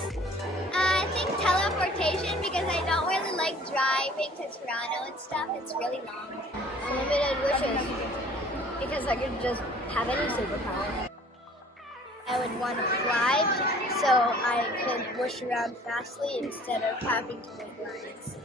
I think teleportation because I don't really like driving to Toronto and stuff. It's really long. Unlimited wishes. Because I could just have any superpower. I would want to fly so I could wish around fastly instead of having to make lines.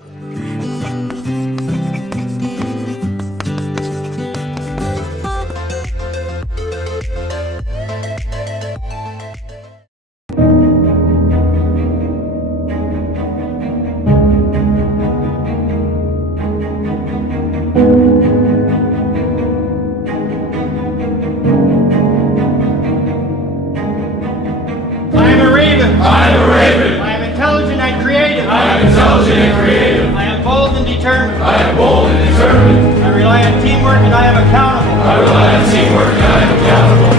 I rely on teamwork and I am accountable.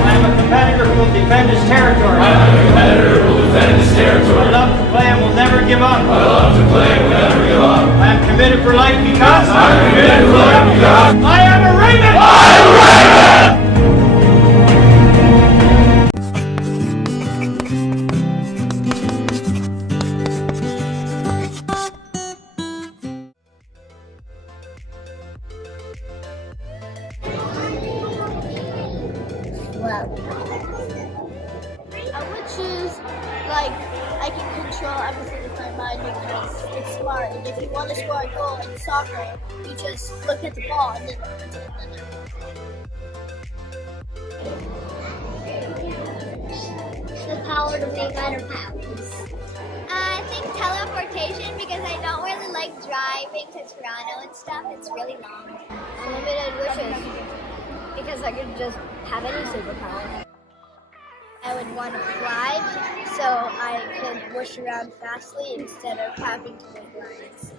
I am a competitor who will defend his territory. I love to play and will never give up. I am committed for life because I am a Raven! I would choose, I can control everything with my mind because it's smart. And if you want to score a goal in soccer, you just look at the ball and then put it in the net. The power to make better paths. I think teleportation because I don't really like driving to Toronto and stuff. It's really long. Unlimited wishes. Because I could just have any superpower. I would want to fly so I could wish around fastly instead of having to make lines.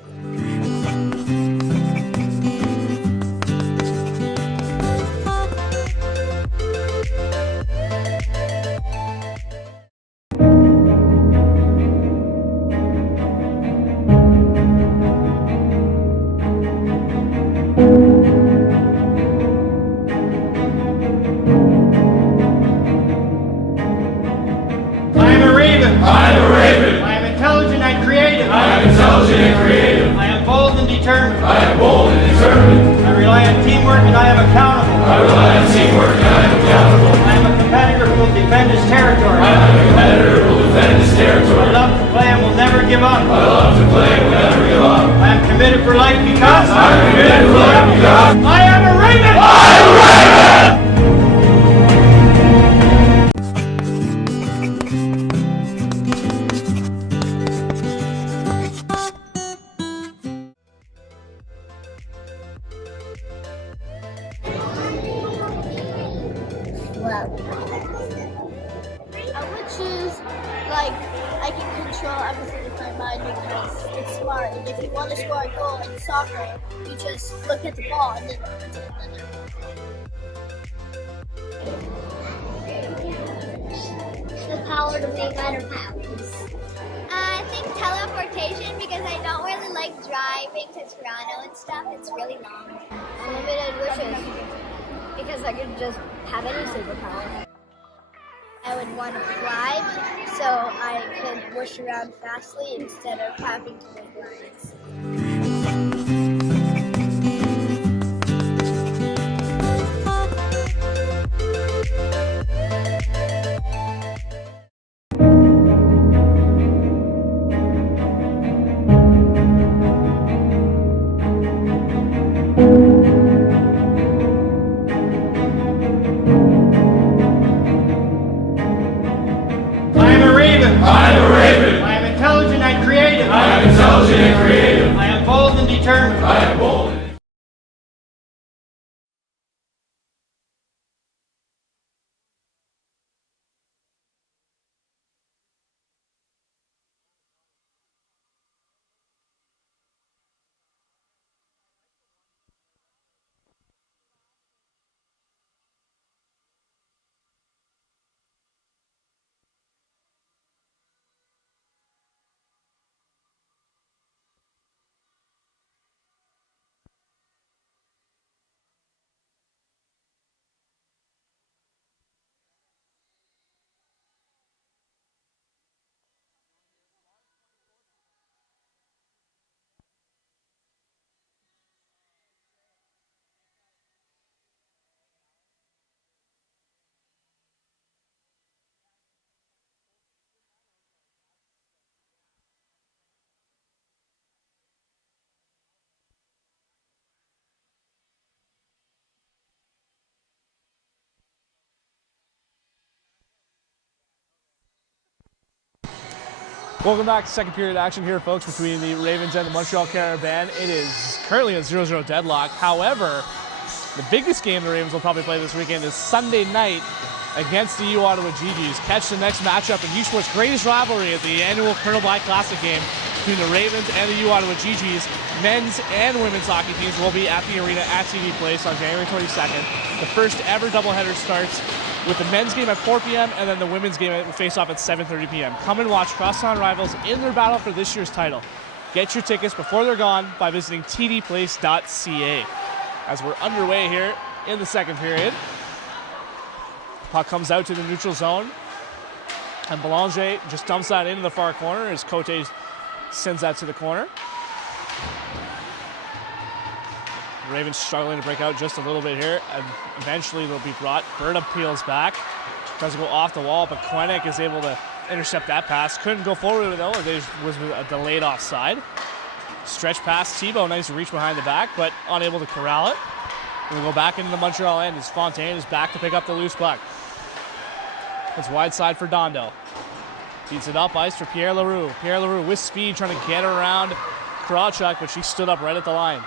I rely on teamwork and I am accountable. I am a competitor who will defend his territory. I love to play and will never give up. I am committed for life because I am a Raven! I would choose, I can control everything with my mind because it's smart. And if you want to score a goal in soccer, you just look at the ball and then put it in the net. The power to make better paths. I think teleportation because I don't really like driving to Toronto and stuff. It's really long. Unlimited wishes. Because I could just have any superpower. I would want to fly so I could wish around fastly instead of having to make lines. I am bold and determined. Welcome back to second period action here, folks, between the Ravens and the Montreal Carabin. It is currently a 0-0 deadlock. However, the biggest game the Ravens will probably play this weekend is Sunday night against the U Ottawa GGs. Catch the next matchup in U Sports' greatest rivalry at the annual Colonel Black Classic game between the Ravens and the U Ottawa GGs. Men's and women's hockey teams will be at the arena at TD Place on January 22nd. The first ever doubleheader starts with the men's game at 4 p.m. and then the women's game will face off at 7:30 p.m. Come and watch crosstown rivals in their battle for this year's title. Get your tickets before they're gone by visiting tdplace.ca. As we're underway here in the second period, puck comes out to the neutral zone, and Belanger just dumps that into the far corner as Cote sends that to the corner. The Ravens struggling to break out just a little bit here, and eventually they'll be brought. Berta peels back, tries to go off the wall, but Quenick is able to intercept that pass. Couldn't go forward with it though, it was a delayed offside. Stretch pass, Thibault, nice reach behind the back, but unable to corral it. We'll go back into the Montreal end as Fontaine is back to pick up the loose puck. It's wide side for Dondo. Feeds it up ice for Pierre Leroux. Pierre Leroux with speed trying to get around Krawchuk, but she stood up right at the line.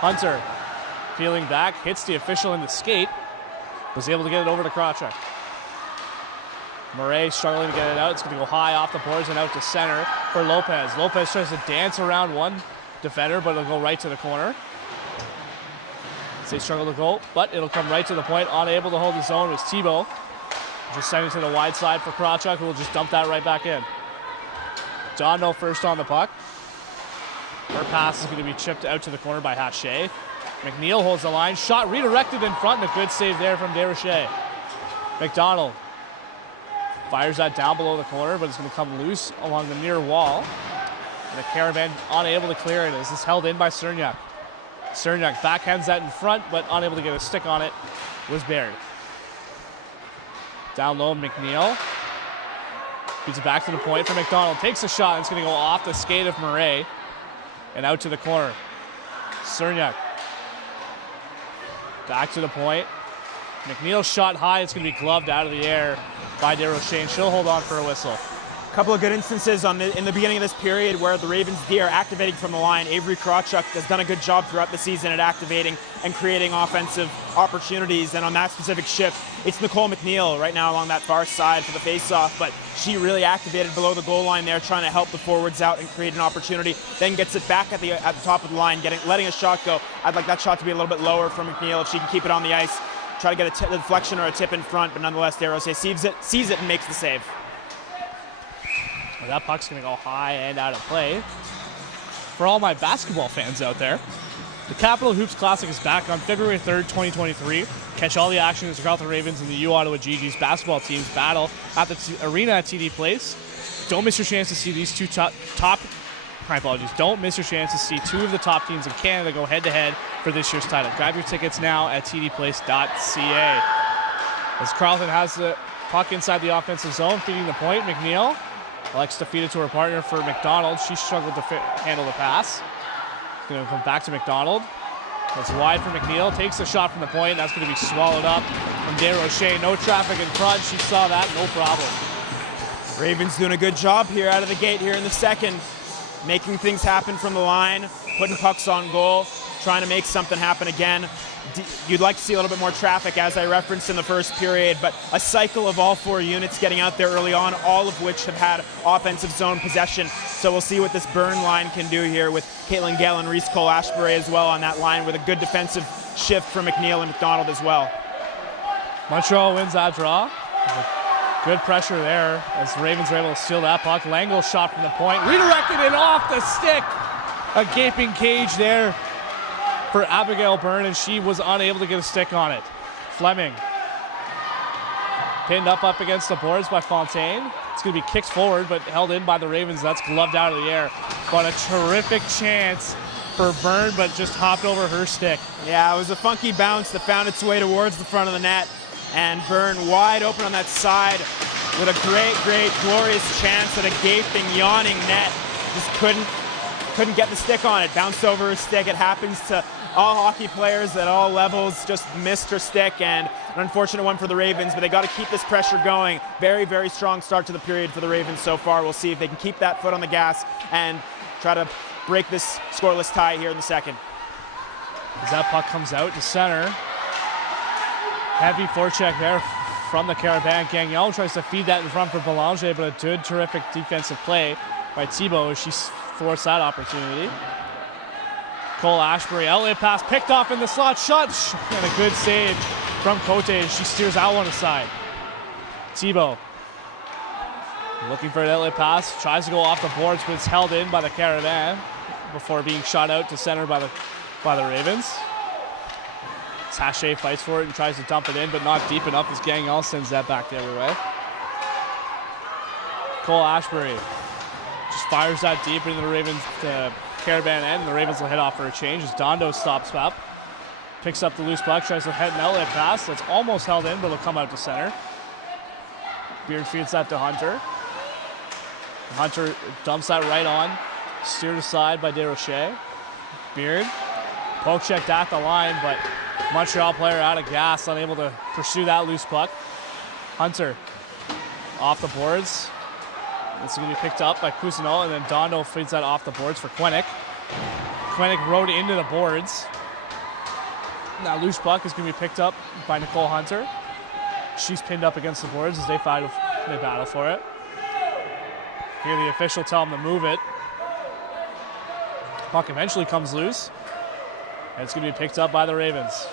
Hunter peeling back, hits the official in the skate, was able to get it over to Krawchuk. Murray struggling to get it out. It's going to go high off the boards and out to center for Lopez. Lopez tries to dance around one defender, but it'll go right to the corner. They struggle to go, but it'll come right to the point. Unable to hold his own was Thibault. Just sending to the wide side for Krawchuk, who will just dump that right back in. Dondo first on the puck. Her pass is going to be chipped out to the corner by Haché. McNeil holds the line. Shot redirected in front, and a good save there from Desrochers. McDonald fires that down below the corner, but it's going to come loose along the near wall. And the Carabin unable to clear it as it's held in by Cernak. Cernak backhands that in front, but unable to get a stick on it, was Baird. Down low, McNeil. Feeds it back to the point for McDonald. Takes a shot, and it's going to go off the skate of Murray and out to the corner. Cernak. Back to the point. McNeil shot high. It's going to be gloved out of the air by Desrochers. She'll hold on for a whistle. A couple of good instances in the beginning of this period where the Ravens D are activating from the line. Avery Krawchuk has done a good job throughout the season at activating and creating offensive opportunities. And on that specific shift, it's Nicole McNeil right now along that far side for the faceoff. But she really activated below the goal line there, trying to help the forwards out and create an opportunity. Then gets it back at the top of the line, letting a shot go. I'd like that shot to be a little bit lower from McNeil if she can keep it on the ice. Try to get a deflection or a tip in front, but nonetheless, Desrochers sees it and makes the save. Well, that puck's going to go high and out of play. For all my basketball fans out there, the Capital Hoops Classic is back on February 3rd, 2023. Catch all the action as the Carleton Ravens and the U Ottawa GGs basketball teams battle at the arena at TD Place. Don't miss your chance to see these two Don't miss your chance to see two of the top teams in Canada go head-to-head for this year's title. Grab your tickets now at tdplace.ca. As Carleton has the puck inside the offensive zone, feeding the point, McNeil elects to feed it to her partner for McDonald. She struggled to handle the pass. Going to come back to McDonald. That's wide for McNeil. Takes the shot from the point. That's going to be swallowed up from Desrochers. No traffic in front. She saw that. No problem. Ravens doing a good job here out of the gate here in the second. Making things happen from the line. Putting pucks on goal. Trying to make something happen again. You'd like to see a little bit more traffic, as I referenced in the first period, but a cycle of all four units getting out there early on, all of which have had offensive zone possession. So we'll see what this burn line can do here with Caitlin Gale and Reese Cole-Ashbury as well on that line, with a good defensive shift from McNeil and McDonald as well. Montreal wins that draw. Good pressure there as the Ravens are able to steal that puck. Langle's shot from the point, redirected it off the stick. A gaping cage there for Abigail Byrne, and she was unable to get a stick on it. Fleming pinned up against the boards by Fontaine. It's going to be kicked forward, but held in by the Ravens. That's gloved out of the air. But a terrific chance for Byrne, but just hopped over her stick. Yeah, it was a funky bounce that found its way towards the front of the net, and Byrne wide open on that side with a great, glorious chance at a gaping, yawning net. Just couldn't get the stick on it. Bounced over her stick. It happens to all hockey players at all levels. Just missed her stick, and an unfortunate one for the Ravens, but they got to keep this pressure going. Very, very strong start to the period for the Ravens so far. We'll see if they can keep that foot on the gas and try to break this scoreless tie here in the second. As that puck comes out to center. Heavy forecheck there from the Carabin. Gagnon tries to feed that in front for Belanger, but a good, terrific defensive play by Thibault as she thwarts that opportunity. Cole Ashbury, outlet pass, picked off in the slot, shot, and a good save from Cote as she steers that one aside. Thibault looking for an outlet pass, tries to go off the boards, but it's held in by the Carabin before being shot out to center by the Ravens. Sachet fights for it and tries to dump it in, but not deep enough as Gagnon sends that back the other way. Cole Ashbury just fires that deep into the Ravens Carabin end, and the Ravens will head off for a change as Dondo stops up, picks up the loose puck, tries to head an outlet pass that's almost held in, but it'll come out to center. Beard feeds that to Hunter. Hunter dumps that right on, steered aside by Desrochers. Beard poke checked at the line, but Montreal player out of gas, unable to pursue that loose puck. Hunter off the boards. It's going to be picked up by Cousineau, and then Dondo feeds that off the boards for Quenick. Quenick rode into the boards. Now loose puck is going to be picked up by Nicole Hunter. She's pinned up against the boards as they battle for it. Here the official tell them to move it. Puck eventually comes loose, and it's going to be picked up by the Ravens.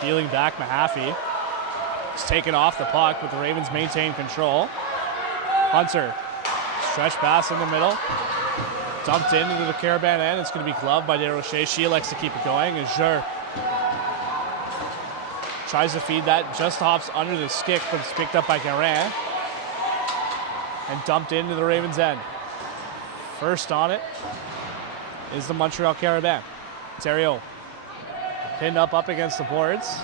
Peeling back Mahaffey. He's taken off the puck, but the Ravens maintain control. Hunter, stretch pass in the middle. Dumped into the Carabin end. It's going to be gloved by Desrochers. She elects to keep it going. And Jure tries to feed that. Just hops under the stick, but it's picked up by Guerin. And dumped into the Ravens end. First on it is the Montreal Carabin. Thériault pinned up against the boards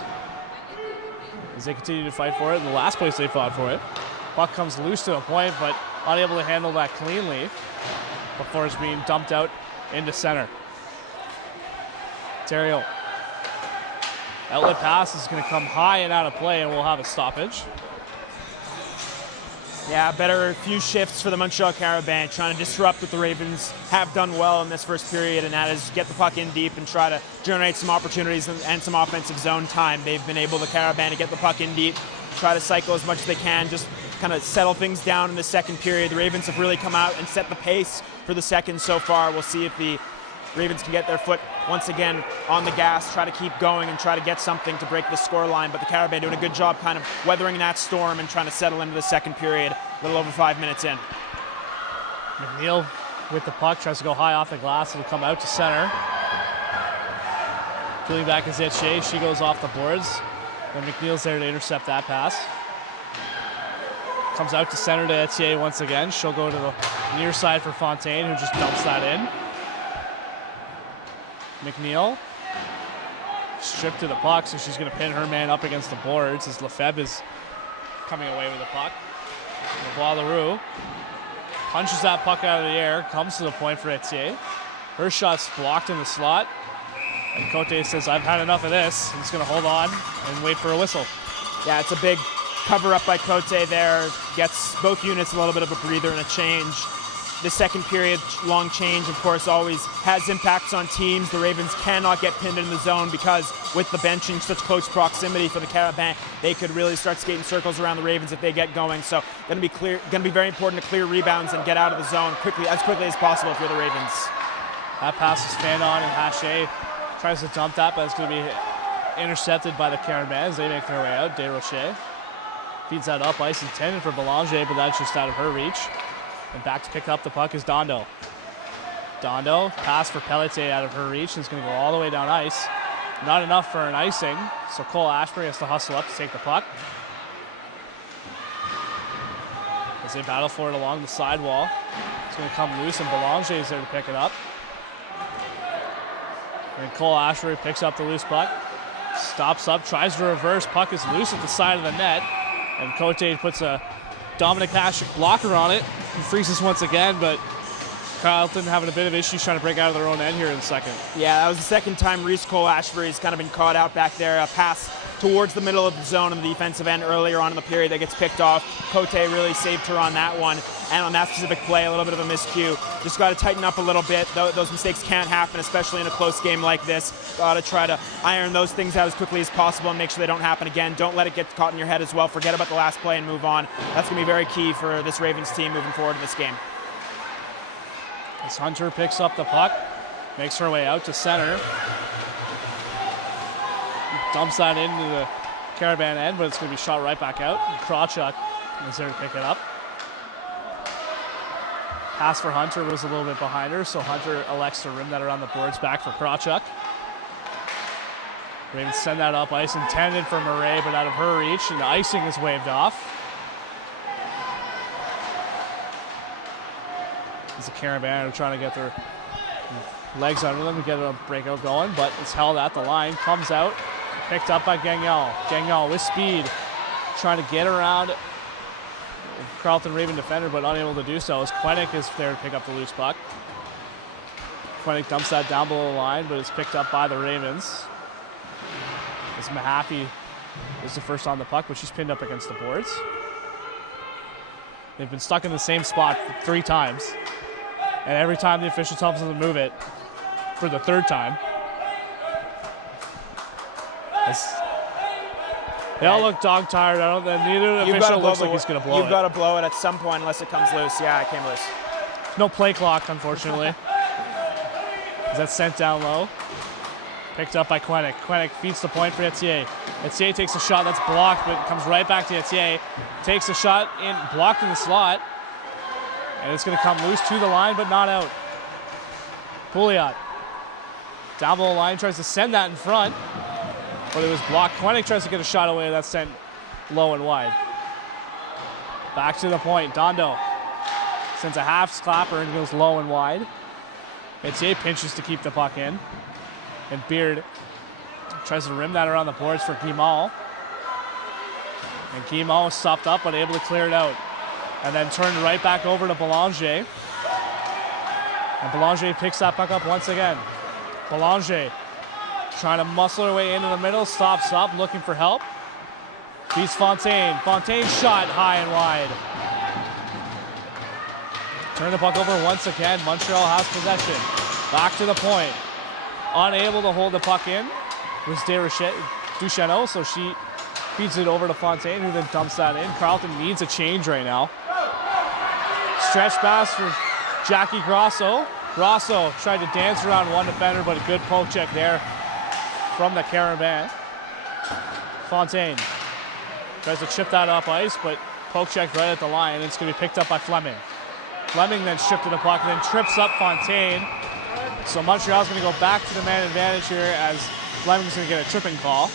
as they continue to fight for it. In the last place they fought for it. Puck comes loose to a point, but unable to handle that cleanly before it's being dumped out into center. Thériault. Outlet pass is going to come high and out of play, and we'll have a stoppage. Yeah, better few shifts for the Montreal Carabin, trying to disrupt what the Ravens have done well in this first period, and that is get the puck in deep and try to generate some opportunities and some offensive zone time. They've been able, the Carabin, to get the puck in deep, try to cycle as much as they can, just kind of settle things down in the second period. The Ravens have really come out and set the pace for the second so far. We'll see if the Ravens can get their foot once again on the gas, try to keep going and try to get something to break the score line. But the Carabin doing a good job kind of weathering that storm and trying to settle into the second period, a little over 5 minutes in. McNeil with the puck, tries to go high off the glass. It'll come out to center. Peeling back is Etier. She goes off the boards. And McNeil's there to intercept that pass. Comes out to center to Etier once again. She'll go to the near side for Fontaine, who just dumps that in. McNeil stripped to the puck, so she's going to pin her man up against the boards as Lefebvre is coming away with the puck. Leroux punches that puck out of the air, comes to the point for Etier. Her shot's blocked in the slot, and Cote says, "I've had enough of this." He's going to hold on and wait for a whistle. Yeah, it's a big cover up by Cote there. Gets both units a little bit of a breather and a change. The second period long change, of course, always has impacts on teams. The Ravens cannot get pinned in the zone because with the bench in such close proximity for the Carabin, they could really start skating circles around the Ravens if they get going. So going to be very important to clear rebounds and get out of the zone as quickly as possible for the Ravens. That pass is fanned on, and Haché tries to dump that, but it's going to be intercepted by the Carabin as they make their way out. Desrochers feeds that up, ice intended for Belanger, but that's just out of her reach. And back to pick up the puck is Dondo. Dondo, pass for Pelletier out of her reach. It's going to go all the way down ice. Not enough for an icing, so Cole Ashbury has to hustle up to take the puck. As they battle for it along the sidewall. It's going to come loose, and Belanger is there to pick it up. And Cole Ashbury picks up the loose puck. Stops up, tries to reverse. Puck is loose at the side of the net. And Cote puts a Dominic Hasek blocker on it and freezes once again, but Carleton having a bit of issues trying to break out of their own end here in the second. Yeah, that was the second time Reese Cole-Ashbury's kind of been caught out back there. A pass towards the middle of the zone on the defensive end earlier on in the period that gets picked off. Cote really saved her on that one. And on that specific play, a little bit of a miscue. Just got to tighten up a little bit. Those mistakes can't happen, especially in a close game like this. Got to try to iron those things out as quickly as possible and make sure they don't happen again. Don't let it get caught in your head as well. Forget about the last play and move on. That's going to be very key for this Ravens team moving forward in this game. As Hunter picks up the puck, makes her way out to center. Dumps that into the Caravan end, but it's going to be shot right back out. Krawchuk is there to pick it up. Pass for Hunter was a little bit behind her, so Hunter elects to rim that around the boards back for Krawchuk. Ravens send that up ice, intended for Murray, but out of her reach, and the icing is waved off. It's the Caravan are trying to get their legs under them to get a breakout going, but it's held at the line, comes out, picked up by Gagnon. Gagnon with speed, trying to get around Carleton Raven defender, but unable to do so as Quenick is there to pick up the loose puck. Quenick dumps that down below the line, but it's picked up by the Ravens. As Mahaffey is the first on the puck, but she's pinned up against the boards. They've been stuck in the same spot 3 times, and every time the official tells them to move it for the 3rd time. They all look dog-tired. Neither official looks like he's going to blow it. You've got to blow it at some point unless it comes loose. Yeah, it came loose. No play clock, unfortunately. Is that sent down low? Picked up by Quenick. Quenick feeds the point for Etier. Etier takes a shot that's blocked, but comes right back to Etier. Takes a shot blocked in the slot. And it's going to come loose to the line, but not out. Pouliot. Down below the line, tries to send that in front. But it was blocked. Quenick tries to get a shot away. That's sent low and wide. Back to the point. Dondo sends a half clapper and goes low and wide. Etier pinches to keep the puck in. And Beard tries to rim that around the boards for Guimont. And Guimont was stopped up but able to clear it out. And then turned right back over to Belanger. And Belanger picks that puck up once again. Belanger trying to muscle her way into the middle, stops up, looking for help. Beats Fontaine. Fontaine shot high and wide. Turn the puck over once again. Montreal has possession. Back to the point. Unable to hold the puck in was Duchesneau, so she feeds it over to Fontaine, who then dumps that in. Carleton needs a change right now. Stretch pass for Jackie Grosso. Grosso tried to dance around one defender, but a good poke check there from the Caravan. Fontaine tries to chip that up ice, but poke check right at the line, and it's going to be picked up by Fleming. Fleming then shifted the puck and then trips up Fontaine. So Montreal's going to go back to the man advantage here as Fleming's going to get a tripping call.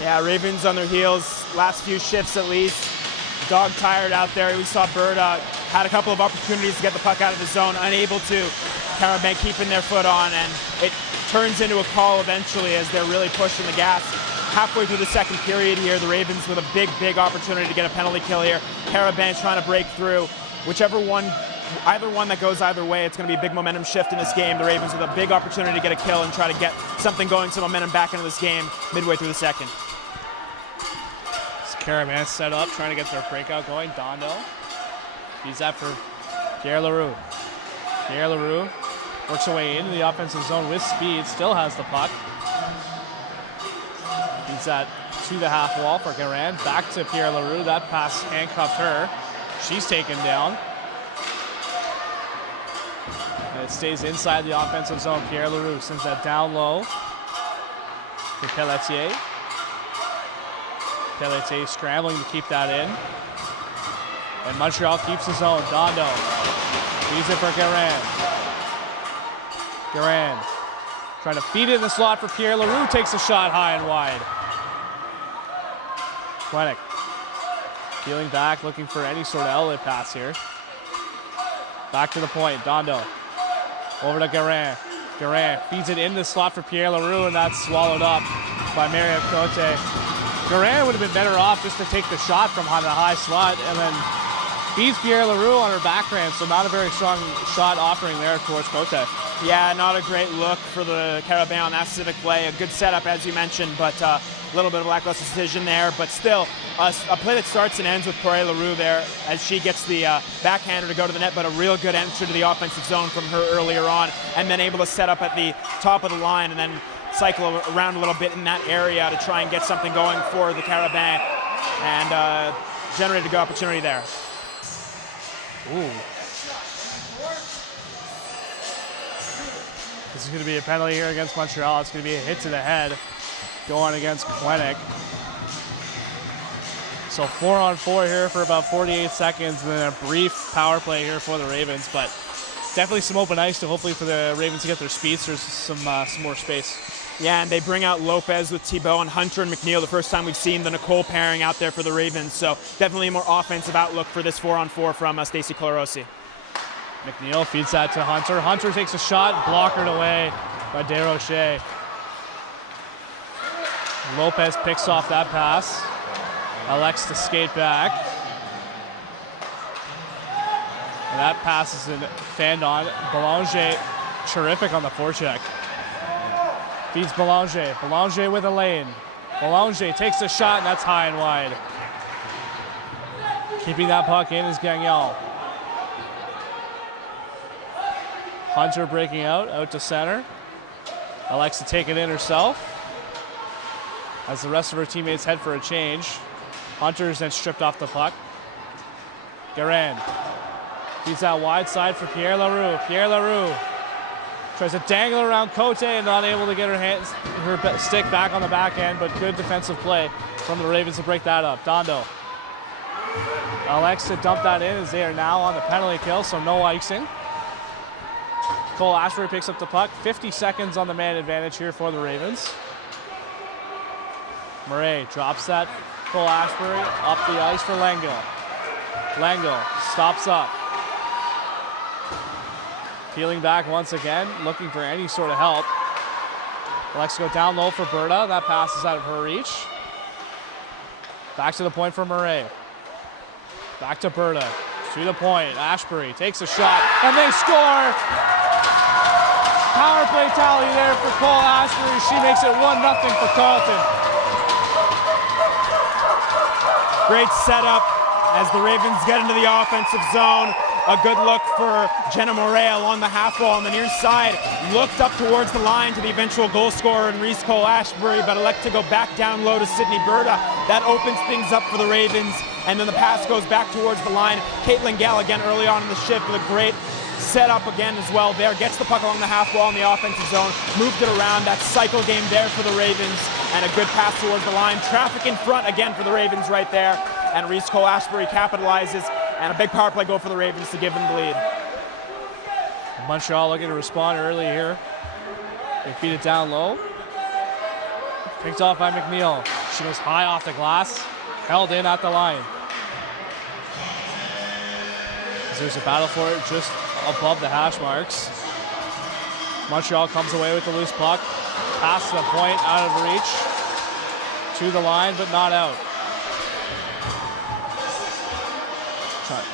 Yeah, Ravens on their heels, last few shifts at least. Dog tired out there. We saw Bird had a couple of opportunities to get the puck out of the zone, unable to. Caravan keeping their foot on, and it turns into a call eventually as they're really pushing the gas. Halfway through the second period here, the Ravens with a big opportunity to get a penalty kill here. Caravan trying to break through. Whichever one, either one that goes either way, it's going to be a big momentum shift in this game. The Ravens with a big opportunity to get a kill and try to get something going, some momentum back into this game midway through the second. Caravan set up, trying to get their breakout going. Dondo feeds that for Pierre Leroux. Pierre Leroux works her way into the offensive zone with speed, still has the puck. Feeds that to the half wall for Garand. Back to Pierre Leroux. That pass handcuffed her. She's taken down. And it stays inside the offensive zone. Pierre Leroux sends that down low for Pelletier. Pelletier scrambling to keep that in. And Montreal keeps his own. Dondo feeds it for Garand. Garand trying to feed it in the slot for Pierre Leroux. Takes a shot high and wide. Quenick peeling back, looking for any sort of outlet pass here. Back to the point. Dondo over to Garand. Garand feeds it in the slot for Pierre Leroux, and that's swallowed up by Maria Cote. Garand would have been better off just to take the shot from on the high slot and then beats Pierre Leroux on her backhand, so not a very strong shot offering there towards Cote. Yeah, not a great look for the Carabin on that specific play. A good setup, as you mentioned, but a little bit of a lackluster decision there. But still, a play that starts and ends with Pierre Leroux there as she gets the backhander to go to the net, but a real good entry to the offensive zone from her earlier on, and then able to set up at the top of the line and then cycle around a little bit in that area to try and get something going for the Carabin and generate a good opportunity there. Ooh. This is going to be a penalty here against Montreal. It's going to be a hit to the head going against Quenic. So 4-on-4 here for about 48 seconds, and then a brief power play here for the Ravens. But definitely some open ice to hopefully for the Ravens to get their speeds. There's some more space. Yeah, and they bring out Lopez with Thibault and Hunter and McNeil, the first time we've seen the Nicole pairing out there for the Ravens. So definitely a more offensive outlook for this 4-on-4 from Stacey Colarossi. McNeil feeds that to Hunter. Hunter takes a shot, blockered away by Desrochers. Lopez picks off that pass. Elects to skate back. And that pass is fanned on. Belanger, terrific on the forecheck. Feeds Belanger. Belanger with a lane. Belanger takes a shot, and that's high and wide. Keeping that puck in is Gagnon. Hunter breaking out to center. Elects to take it in herself as the rest of her teammates head for a change. Hunter's then stripped off the puck. Guerin feeds that wide side for Pierre Leroux. Pierre Leroux tries to dangle around Cote and not able to get her stick back on the back end, but good defensive play from the Ravens to break that up. Dondo elects to dump that in as they are now on the penalty kill, so no icing. Cole Ashbury picks up the puck. 50 seconds on the man advantage here for the Ravens. Murray drops that. Cole Ashbury up the ice for Langell. Langell stops up. Peeling back once again, looking for any sort of help. Elects to go down low for Berta. That pass is out of her reach. Back to the point for Murray. Back to Berta. To the point. Ashbury takes a shot, and they score! Power play tally there for Cole Ashbury. She makes it 1-0 for Carleton. Great setup as the Ravens get into the offensive zone. A good look for Jenna Moret along the half wall on the near side. Looked up towards the line to the eventual goal scorer in Reese Cole Ashbury, but elect to go back down low to Sydney Berta. That opens things up for the Ravens, and then the pass goes back towards the line. Caitlin Gall again early on in the shift with a great setup again as well there. Gets the puck along the half wall in the offensive zone. Moved it around. That cycle game there for the Ravens, and a good pass towards the line. Traffic in front again for the Ravens right there, and Reese Cole Ashbury capitalizes. And a big power play goal for the Ravens to give them the lead. Montreal looking to respond early here. They feed it down low. Picked off by McNeil. She goes high off the glass. Held in at the line. There's a battle for it just above the hash marks. Montreal comes away with the loose puck. Past the point, out of reach. To the line, but not out.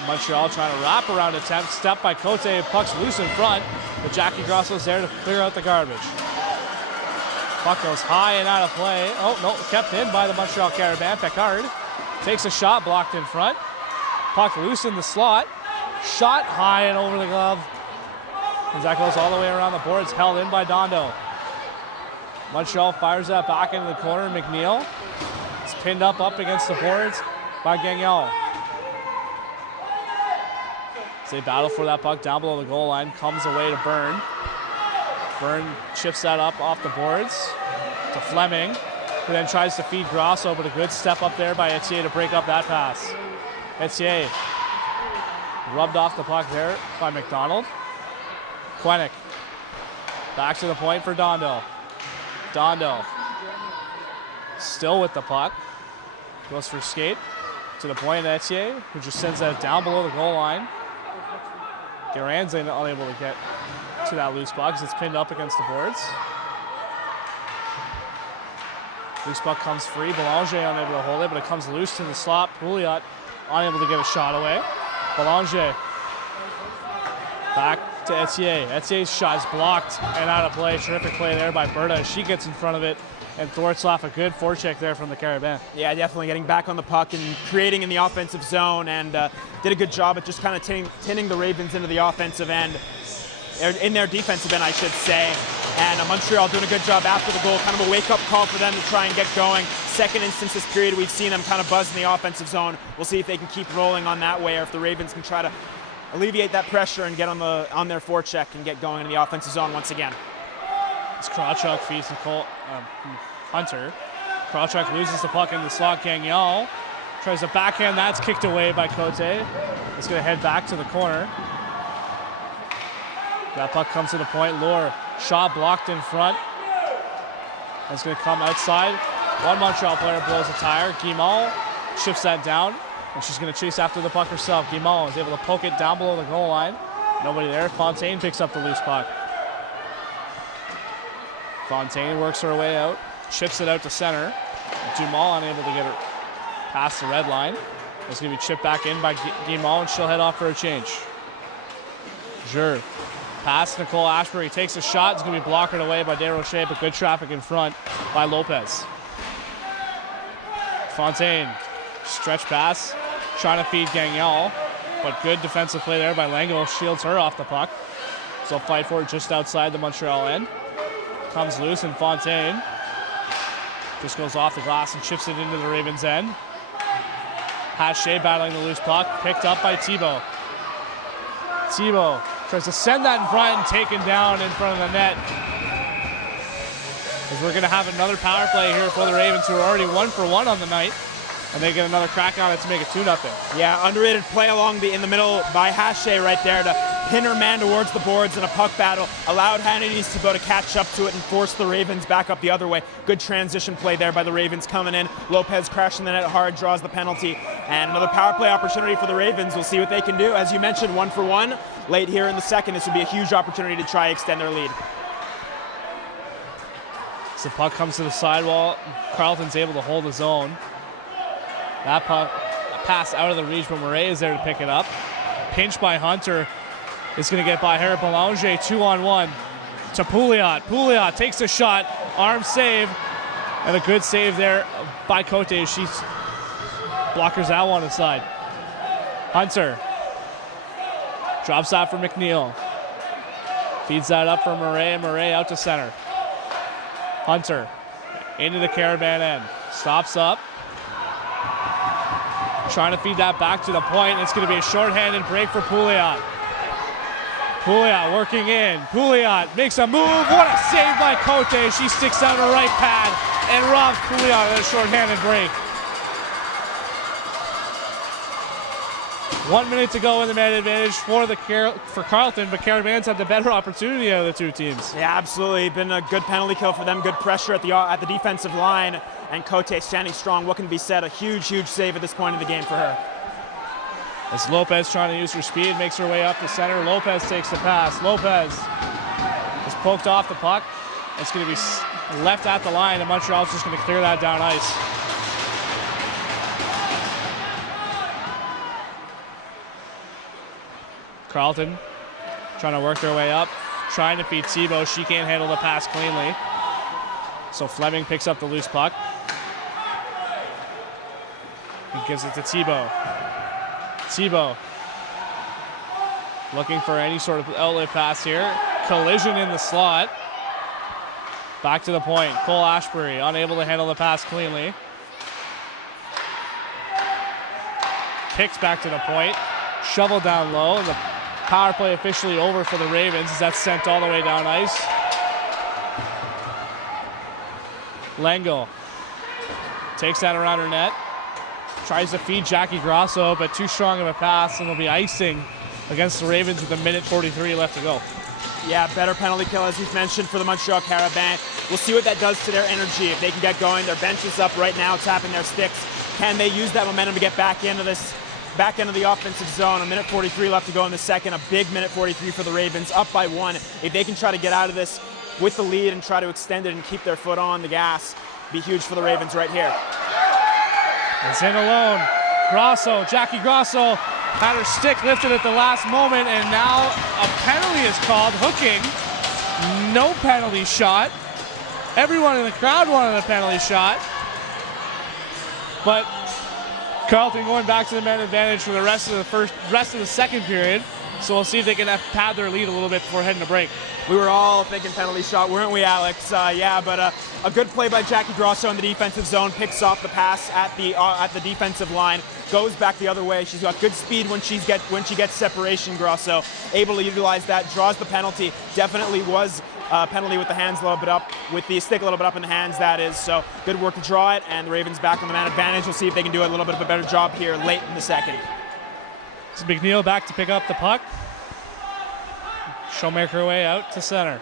Montreal trying to wrap around attempt. Step by Cote. Puck's loose in front, but Jackie Grosso's there to clear out the garbage. Puck goes high and out of play. Oh, no, kept in by the Montreal Carabin. Picard takes a shot, blocked in front. Puck loose in the slot. Shot high and over the glove. As that goes all the way around the boards, held in by Dondo. Montreal fires that back into the corner. McNeil. It's pinned up against the boards by Gagnon. They battle for that puck down below the goal line. Comes away to Byrne. Byrne chips that up off the boards to Fleming, who then tries to feed Grosso, but a good step up there by Etier to break up that pass. Etier rubbed off the puck there by McDonald. Quenic back to the point for Dondo. Dondo still with the puck. Goes for skate to the point of Etier, who just sends that down below the goal line. Guerin's unable to get to that loose puck because it's pinned up against the boards. Loose puck comes free. Belanger unable to hold it, but it comes loose to the slot. Pouliot unable to get a shot away. Belanger. Back to Etier. Etier's shot is blocked and out of play. Terrific play there by Berta. She gets in front of it and thwarts off a good forecheck there from the Carabin. Yeah, definitely getting back on the puck and creating in the offensive zone, and did a good job at just kind of tinning the Ravens into the offensive end, in their defensive end, I should say. And Montreal doing a good job after the goal, kind of a wake-up call for them to try and get going. Second instance this period we've seen them kind of buzz in the offensive zone. We'll see if they can keep rolling on that way, or if the Ravens can try to alleviate that pressure and get on their forecheck and get going in the offensive zone once again. As Krawchuk feeds Hunter. Krawchuk loses the puck in the slot. Gagnon tries to backhand. That's kicked away by Cote. It's going to head back to the corner. That puck comes to the point. Lure. Shot blocked in front. It's going to come outside. One Montreal player blows a tire. Guimond shifts that down, and she's going to chase after the puck herself. Guimond is able to poke it down below the goal line. Nobody there. Fontaine picks up the loose puck. Fontaine works her way out, chips it out to center. Dumont unable to get her past the red line. It's going to be chipped back in by Guimond, and she'll head off for a change. Jure. Pass Nicole Ashbury, takes a shot. It's going to be blocked away by Desrochers, but good traffic in front by Lopez. Fontaine, stretch pass, trying to feed Gagnon, but good defensive play there by Lango. Shields her off the puck. So fight for it just outside the Montreal end. Comes loose, and Fontaine just goes off the glass and chips it into the Ravens' end. Hache battling the loose puck, picked up by Thibault. Thibault tries to send that in front and taken down in front of the net. As we're going to have another power play here for the Ravens, who are already 1 for 1 on the night. And they get another crack on it to make it 2-0. Yeah, underrated play in the middle by Hache right there to pin her man towards the boards in a puck battle. Allowed Hannity Thibault to catch up to it and force the Ravens back up the other way. Good transition play there by the Ravens coming in. Lopez crashing the net hard, draws the penalty. And another power play opportunity for the Ravens. We'll see what they can do. As you mentioned, 1 for 1. Late here in the second, this would be a huge opportunity to try extend their lead. So the puck comes to the sidewall. Carleton's able to hold his own. That puck pass out of the reach, but Murray is there to pick it up. Pinch by Hunter is going to get by her. Belanger 2-on-1 to Pouliot. Pouliot takes a shot, arm save, and a good save there by Cote. She blockers that one aside. Hunter drops that for McNeil. Feeds that up for Murray, and Murray out to center. Hunter into the Carabin end. Stops up. Trying to feed that back to the point. It's going to be a shorthanded break for Pouliot. Pouliot working in. Pouliot makes a move. What a save by Cote. She sticks out her right pad and robs Pouliot of a shorthanded break. 1 minute to go in the man advantage for Carleton, but Carabin's had the better opportunity out of the two teams. Yeah, absolutely. Been a good penalty kill for them. Good pressure at the defensive line. And Cote standing strong. What can be said? A huge, huge save at this point in the game for her. As Lopez trying to use her speed, makes her way up the center. Lopez takes the pass. Lopez is poked off the puck. It's going to be left at the line, and Montreal's just going to clear that down ice. Carleton trying to work their way up, trying to feed Thibault. She can't handle the pass cleanly. So Fleming picks up the loose puck. He gives it to Thibault. Thibault looking for any sort of outlet pass here. Collision in the slot. Back to the point. Cole Ashbury unable to handle the pass cleanly. Kicks back to the point. Shovel down low. And the power play officially over for the Ravens as that's sent all the way down ice. Lango takes that around her net. Tries to feed Jackie Grosso, but too strong of a pass, and will be icing against the Ravens with 1:43 left to go. Yeah, better penalty kill, as we've mentioned, for the Montreal Carabin. We'll see what that does to their energy. If they can get going, their bench is up right now, tapping their sticks. Can they use that momentum to get back into the offensive zone? 1:43 left to go in the second. A big 1:43 for the Ravens, up by 1. If they can try to get out of this with the lead and try to extend it and keep their foot on the gas, be huge for the Ravens right here. It's in alone. Grosso, Jackie Grosso Had her stick lifted at the last moment, and now a penalty is called. Hooking. No penalty shot. Everyone in the crowd wanted a penalty shot. But Carleton going back to the man advantage for the rest of the second period. So we'll see if they can pad their lead a little bit before heading to break. We were all thinking penalty shot, weren't we, Alex? But a good play by Jackie Grosso in the defensive zone, picks off the pass at the defensive line, goes back the other way. She's got good speed when she gets separation. Grosso able to utilize that, draws the penalty. Definitely was penalty with the hands a little bit up, with the stick a little bit up in the hands, that is. So good work to draw it, and the Ravens back on the man advantage. We'll see if they can do a little bit of a better job here late in the second. So McNeil back to pick up the puck. She'll make her way out to center.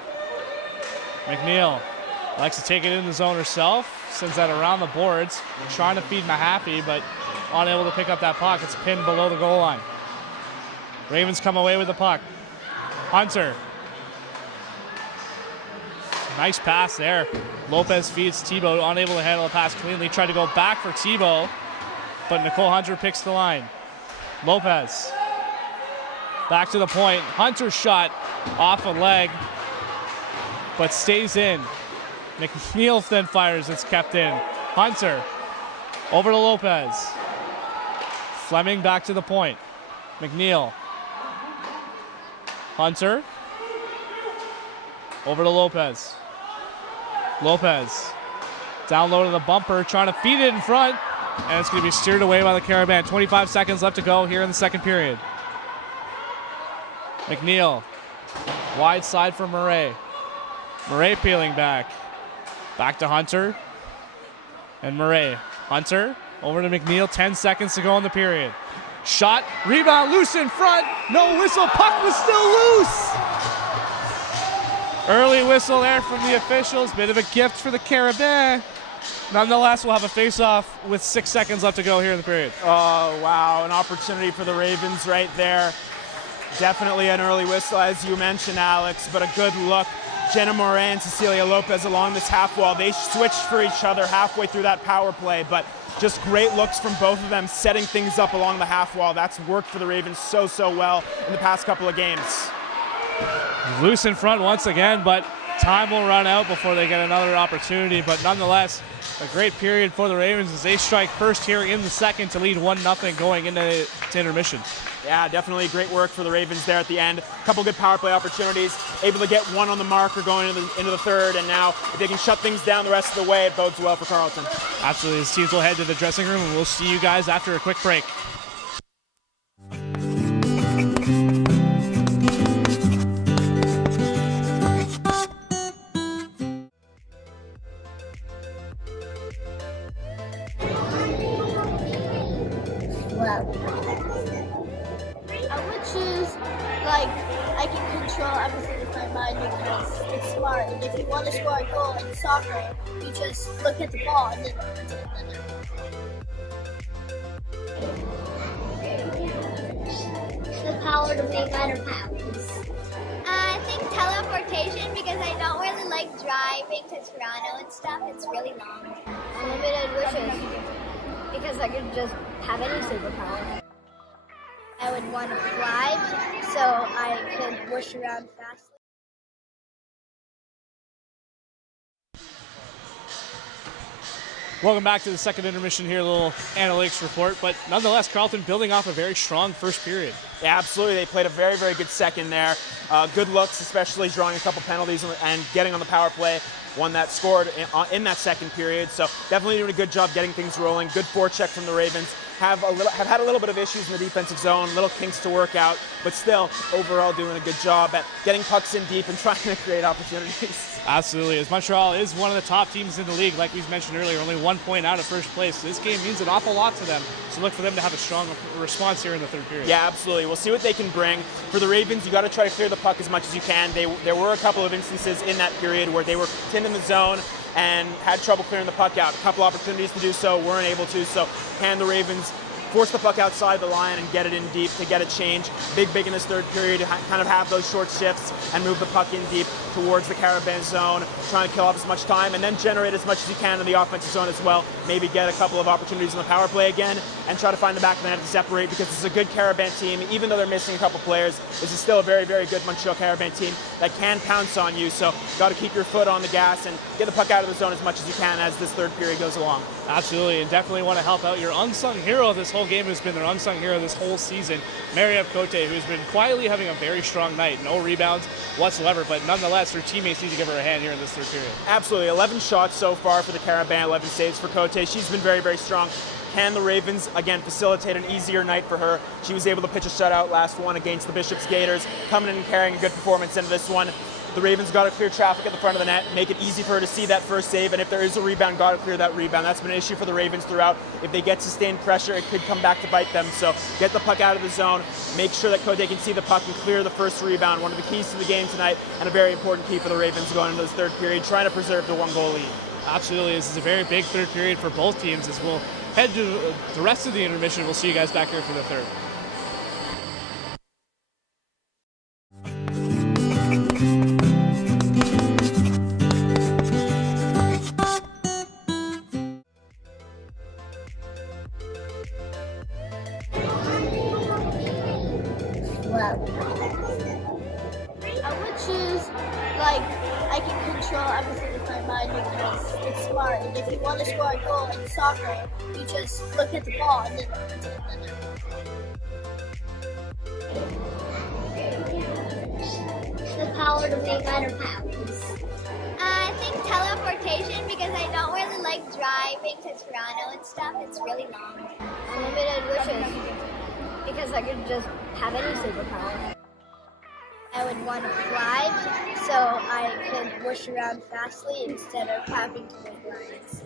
McNeil likes to take it in the zone herself, sends that around the boards, trying to feed Mahaffey, but unable to pick up that puck. It's pinned below the goal line. Ravens come away with the puck. Hunter. Nice pass there. Lopez feeds Tebow, unable to handle the pass cleanly. Tried to go back for Tebow, but Nicole Hunter picks the line. Lopez. Back to the point. Hunter's shot off a leg, but stays in. McNeil then fires. It's kept in. Hunter over to Lopez. Fleming back to the point. McNeil. Hunter over to Lopez. Lopez down low to the bumper, trying to feed it in front, and it's going to be steered away by the Carabin. 25 seconds left to go here in the second period. McNeil, wide side for Murray. Murray peeling back. Back to Hunter and Murray. Hunter over to McNeil, 10 seconds to go in the period. Shot, rebound, loose in front. No whistle, puck was still loose. Early whistle there from the officials. Bit of a gift for the Carabin. Nonetheless, we'll have a face-off with 6 seconds left to go here in the period. Oh, wow, an opportunity for the Ravens right there. Definitely an early whistle, as you mentioned, Alex, but a good look. Jenna Moran and Cecilia Lopez along this half wall. They switched for each other halfway through that power play, but just great looks from both of them, setting things up along the half wall. That's worked for the Ravens so well in the past couple of games. Loose in front once again, but time will run out before they get another opportunity. But nonetheless, a great period for the Ravens as they strike first here in the second to lead 1-0 going into intermission. Yeah, definitely great work for the Ravens there at the end. A couple good power play opportunities, able to get one on the marker going into the third, and now if they can shut things down the rest of the way, it bodes well for Carleton. Absolutely. These teams will head to the dressing room, and we'll see you guys after a quick break. I would choose, I can control everything with my mind because it's smart. And if you want to score a goal in soccer, you just look at the ball and then put it in the net. The power to make better powers. I think teleportation because I don't really like driving to Toronto and stuff. It's really long. Unlimited wishes because I could just have any superpower. I would want to fly so I could wish around fast. Welcome back to the second intermission here, a little analytics report, but nonetheless, Carleton building off a very strong first period. Yeah, absolutely. They played a very good second there. Good looks, especially drawing a couple penalties and getting on the power play. One that scored in that second period. So definitely doing a good job getting things rolling. Good forecheck from the Ravens. Have had a little bit of issues in the defensive zone, little kinks to work out, but still overall doing a good job at getting pucks in deep and trying to create opportunities. Absolutely, as Montreal is one of the top teams in the league, like we mentioned earlier, only 1 point out of first place. So this game means an awful lot to them, so look for them to have a strong response here in the third period. Yeah, absolutely. We'll see what they can bring. For the Ravens, you got to try to clear the puck as much as you can. There were a couple of instances in that period where they were pinned in the zone and had trouble clearing the puck out. A couple opportunities to do so, weren't able to. So can the Ravens force the puck outside the line and get it in deep to get a change. Big in this third period, kind of have those short shifts and move the puck in deep towards the Carabin zone, trying to kill off as much time, and then generate as much as you can in the offensive zone as well. Maybe get a couple of opportunities in the power play again, and try to find the back of the net to separate, because this is a good Carabin team. Even though they're missing a couple players, this is still a very good Montreal Carabin team that can pounce on you. So got to keep your foot on the gas and get the puck out of the zone as much as you can as this third period goes along. Absolutely, and definitely want to help out your unsung hero of this whole game, who's been their unsung hero this whole season, Marie-Ève Cote, who's been quietly having a very strong night. No rebounds whatsoever, but nonetheless, her teammates need to give her a hand here in this third period. Absolutely, 11 shots so far for the Carabin, 11 saves for Cote. She's been very strong. Can the Ravens, again, facilitate an easier night for her? She was able to pitch a shutout last one against the Bishop's Gators, coming in and carrying a good performance into this one. The Ravens got to clear traffic at the front of the net, make it easy for her to see that first save, and if there is a rebound, got to clear that rebound. That's been an issue for the Ravens throughout. If they get sustained pressure, it could come back to bite them. So get the puck out of the zone, make sure that Cote can see the puck and clear the first rebound. One of the keys to the game tonight, and a very important key for the Ravens going into this third period, trying to preserve the 1-goal lead. Absolutely, this is a very big third period for both teams. As we'll head to the rest of the intermission, we'll see you guys back here for the third. I would choose, like, I can control everything with my mind because it's smart. And if you want to score a goal in soccer, you just look at the ball and then put it in the net. The power to make better passes. I think teleportation, because I don't really like driving to Toronto and stuff. It's really long. Unlimited wishes. Because I could just have any superpower. I would want to fly so I could whoosh around fastly instead of having to make lines.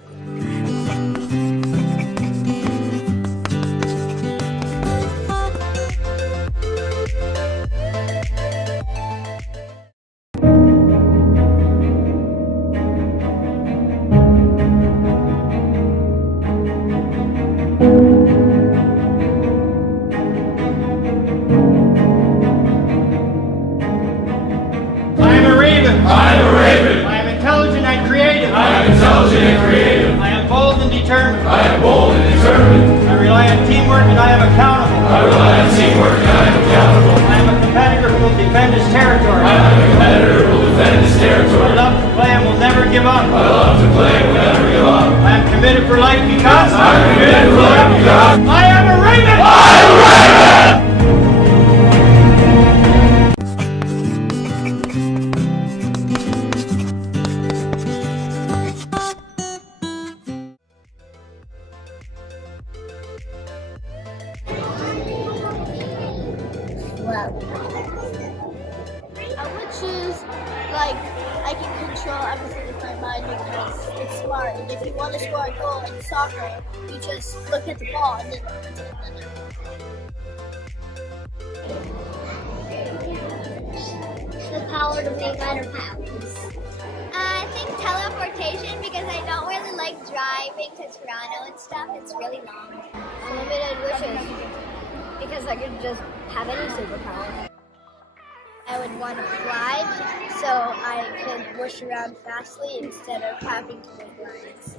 I would choose, like, I can control everything with my mind because it's smart. And if you want to score a goal in soccer, you just look at the ball and then put it in the net. The power to make better passes. I think teleportation, because I don't really like driving to Toronto and stuff. It's really long. Unlimited wishes. Because I could just have any superpower. I would want to fly so I could whoosh around fastly instead of having to make lines.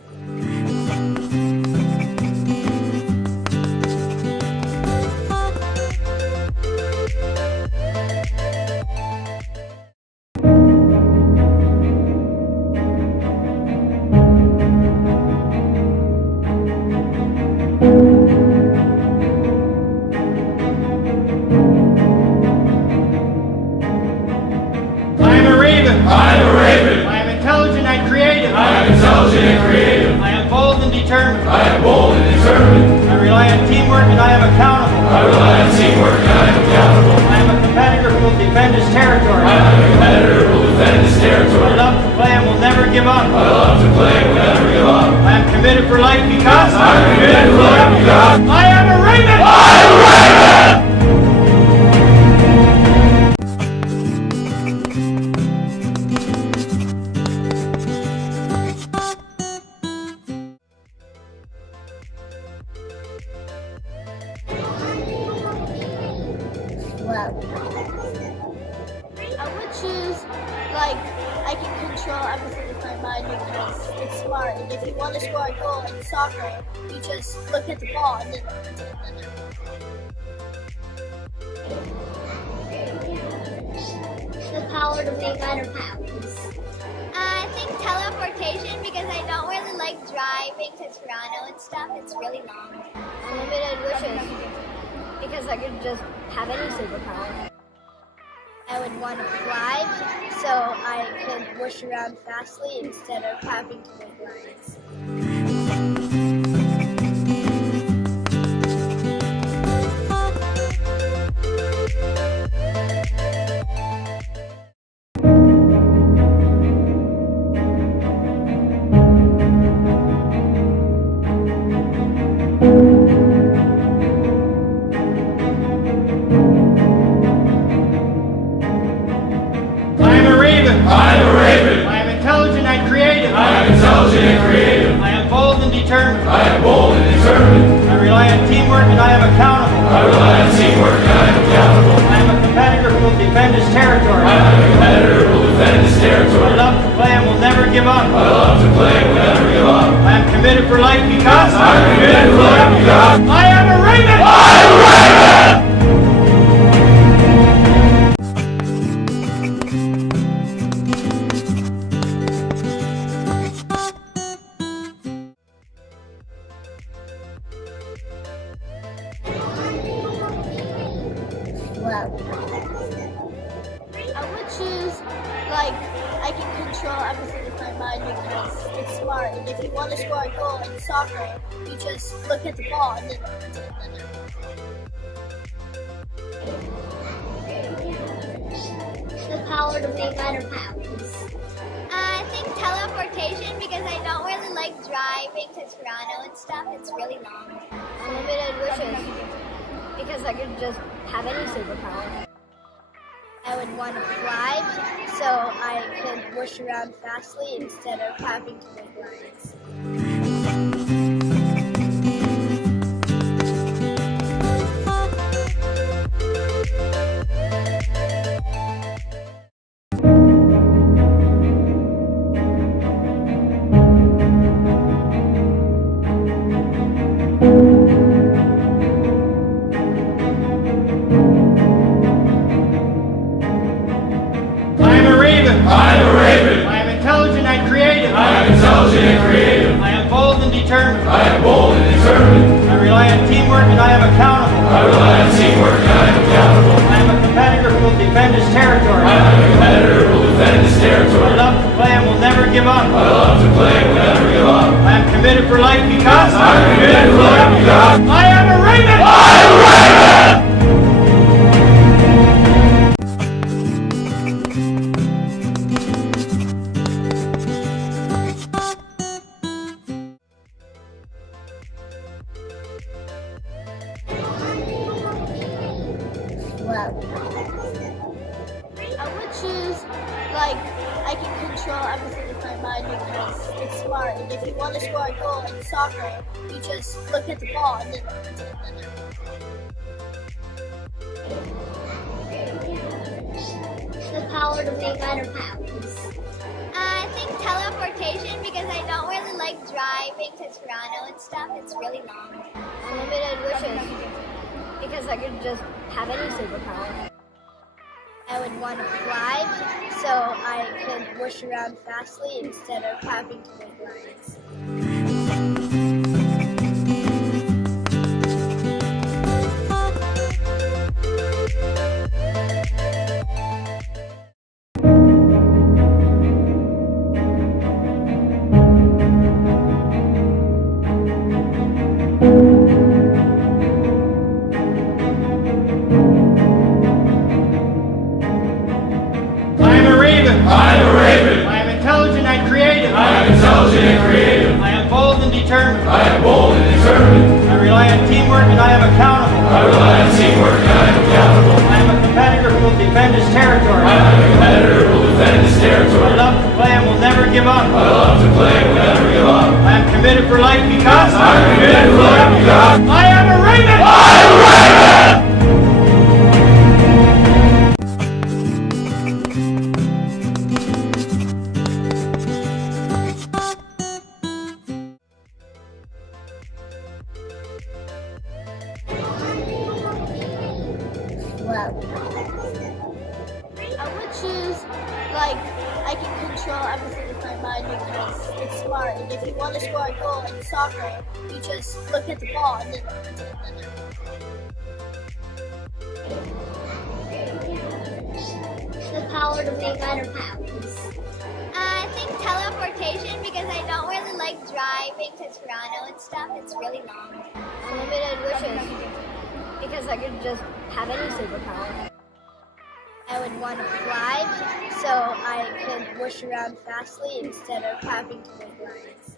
I would choose, like, I can control everything with my mind because it's smart. And if you want to score a goal in soccer, you just look at the ball and then put it in the net. The power to make better powers. I think teleportation because I don't really like driving to Toronto and stuff. It's really long. Unlimited wishes. Because I could just have any superpower. I would want to fly so I could whoosh around fastly instead of having to make lines. I rely on teamwork and I am accountable. I am a competitor who will defend his territory. I love to play and will never give up. I am committed for life because I am a Raven! I would choose, like, I can control everything with my mind because it's smart. And if you want to score a goal in soccer, you just look at the ball and then put it in the net. The power to make better powers. I think teleportation because I don't really like driving to Toronto and stuff. It's really long. Unlimited wishes. Because I could just have any superpower. I would want to fly so I could whoosh around fastly instead of having to make lines. I rely on teamwork and I am accountable. I am a competitor who will defend his territory. I love to play and will never give up. I am committed for life because I am a Raven! I would choose, like, I can control everything with my mind because it's smart. And if you want to score a goal in soccer, you just look at the ball and then put it in the net. The power to make better powers. I think teleportation because I don't really like driving to Toronto and stuff. It's really long. Unlimited wishes. Because I could just have any superpower. I would want to fly so I could whoosh around fastly instead of having to make lines. I rely on teamwork and I am accountable. I am a competitor who will defend his territory. I love to play and will never give up. I am committed for life because I am a Raven! out. I would choose, like, I can control everything with my mind because it's smart. And if you want to score a goal in soccer, you just look at the ball and then put it in the net. The power to make better powers. I think teleportation because I don't really like driving to Toronto and stuff. It's really long. Unlimited wishes because I could just have any superpower. I would want to fly so I could wish around fastly instead of having to make lines.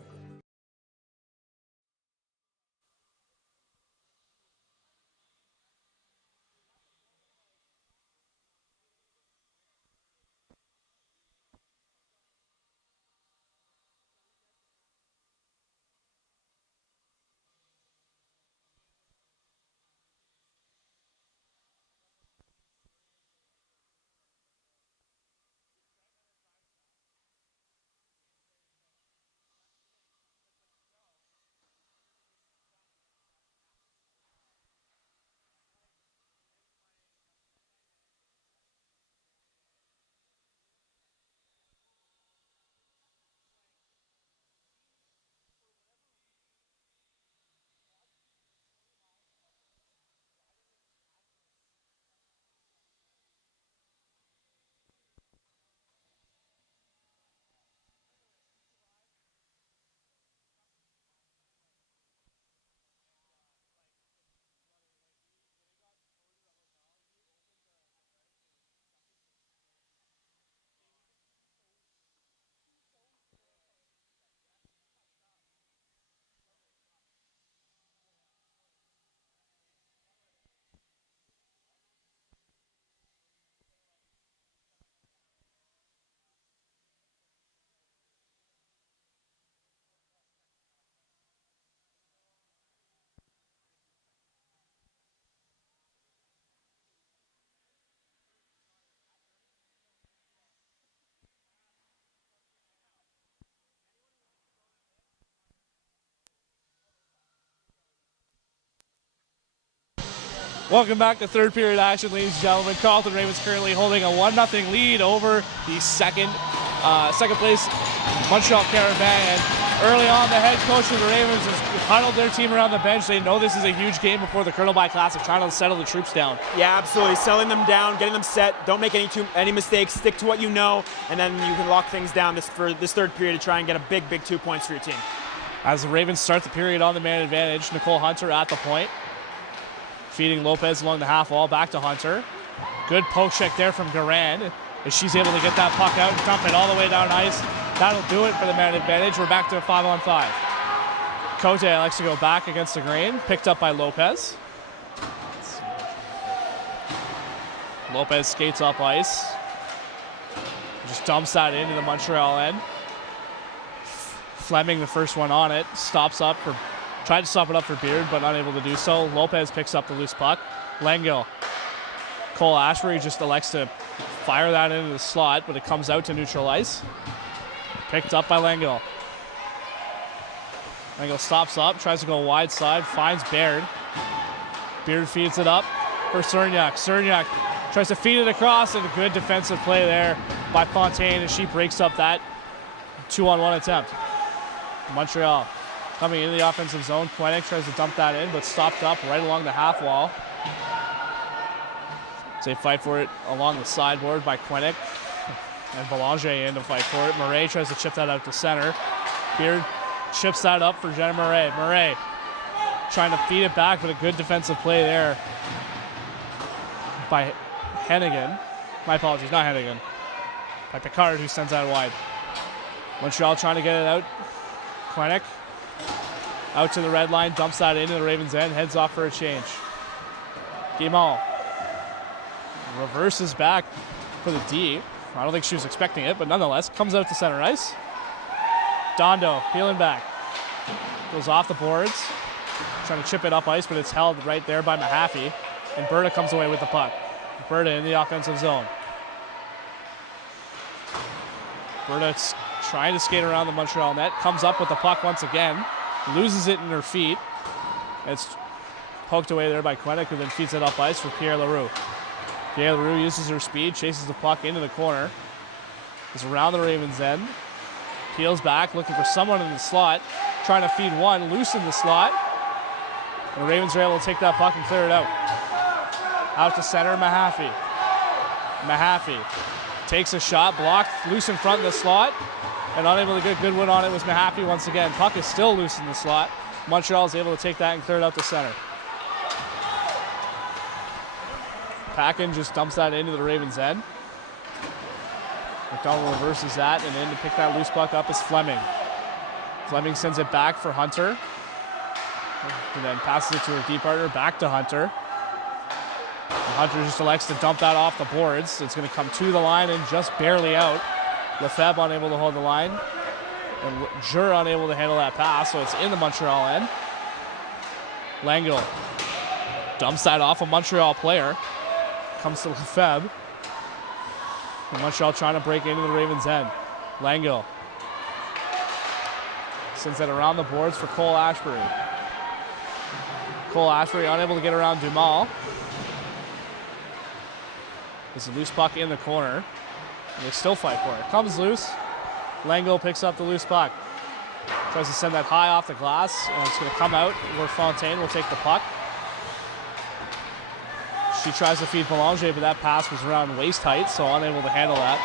Welcome back to third period action, ladies and gentlemen. Carleton Ravens currently holding a 1-0 lead over the second place Montreal Carabin. And early on, the head coach of the Ravens has huddled their team around the bench. They know this is a huge game before the Colonel By Classic, trying to settle the troops down. Yeah, absolutely. Settling them down, getting them set. Don't make any mistakes. Stick to what you know, and then you can lock things down for this third period to try and get a big 2 points for your team. As the Ravens start the period on the man advantage, Nicole Hunter at the point. Feeding Lopez along the half wall, back to Hunter. Good poke check there from Garand. As she's able to get that puck out and dump it all the way down ice. That'll do it for the man advantage. We're back to a 5-on-5. Cote likes to go back against the grain. Picked up by Lopez. Lopez skates up ice. Just dumps that into the Montreal end. Fleming, the first one on it, tried to stop it up for Beard, but unable to do so. Lopez picks up the loose puck. Langell. Cole Ashbury just elects to fire that into the slot, but it comes out to neutral ice. Picked up by Langell. Langell stops up, tries to go wide side, finds Baird. Beard feeds it up for Cerniak. Cerniak tries to feed it across, and a good defensive play there by Fontaine as she breaks up that 2-on-1 attempt. Montreal coming into the offensive zone. Quenick tries to dump that in, but stopped up right along the half wall. They fight for it along the sideboard by Quenick. And Belanger in to fight for it. Murray tries to chip that out to center. Beard chips that up for Jenna Murray. Murray trying to feed it back, but a good defensive play there by Hennigan. My apologies, not Hennigan. By Picard, who sends that wide. Montreal trying to get it out. Quenick out to the red line, dumps that into the Ravens' end, heads off for a change. Guimont reverses back for the D. I don't think she was expecting it, but nonetheless, comes out to center ice. Dondo peeling back. Goes off the boards. Trying to chip it up ice, but it's held right there by Mahaffey. And Berta comes away with the puck. Berta in the offensive zone. Berta's trying to skate around the Montreal net. Comes up with the puck once again. Loses it in her feet. It's poked away there by Quenick, who then feeds it up ice for Pierre Leroux. Kayla Rue uses her speed, chases the puck into the corner. Is around the Ravens' end. Peels back, looking for someone in the slot. Trying to feed one, loose in the slot. And the Ravens are able to take that puck and clear it out. Out to center, Mahaffey. Mahaffey takes a shot, blocked, loose in front of the slot. And unable to get a good win on it was Mahaffey once again. Puck is still loose in the slot. Montreal is able to take that and clear it out to center. Packin just dumps that into the Ravens' end. McDonald reverses that, and in to pick that loose puck up is Fleming. Fleming sends it back for Hunter. And then passes it to her deep partner, back to Hunter. And Hunter just elects to dump that off the boards. It's going to come to the line and just barely out. Lefebvre unable to hold the line. And Jure unable to handle that pass, so it's in the Montreal end. Langell dumps that off a Montreal player. Comes to Lefebvre. And Montreal trying to break into the Ravens' end. Langell sends that around the boards for Cole Ashbury. Cole Ashbury unable to get around Dumas. There's a loose puck in the corner. And they still fight for it. Comes loose. Langell picks up the loose puck. Tries to send that high off the glass, and it's going to come out where Fontaine will take the puck. She tries to feed Belanger, but that pass was around waist height, so unable to handle that.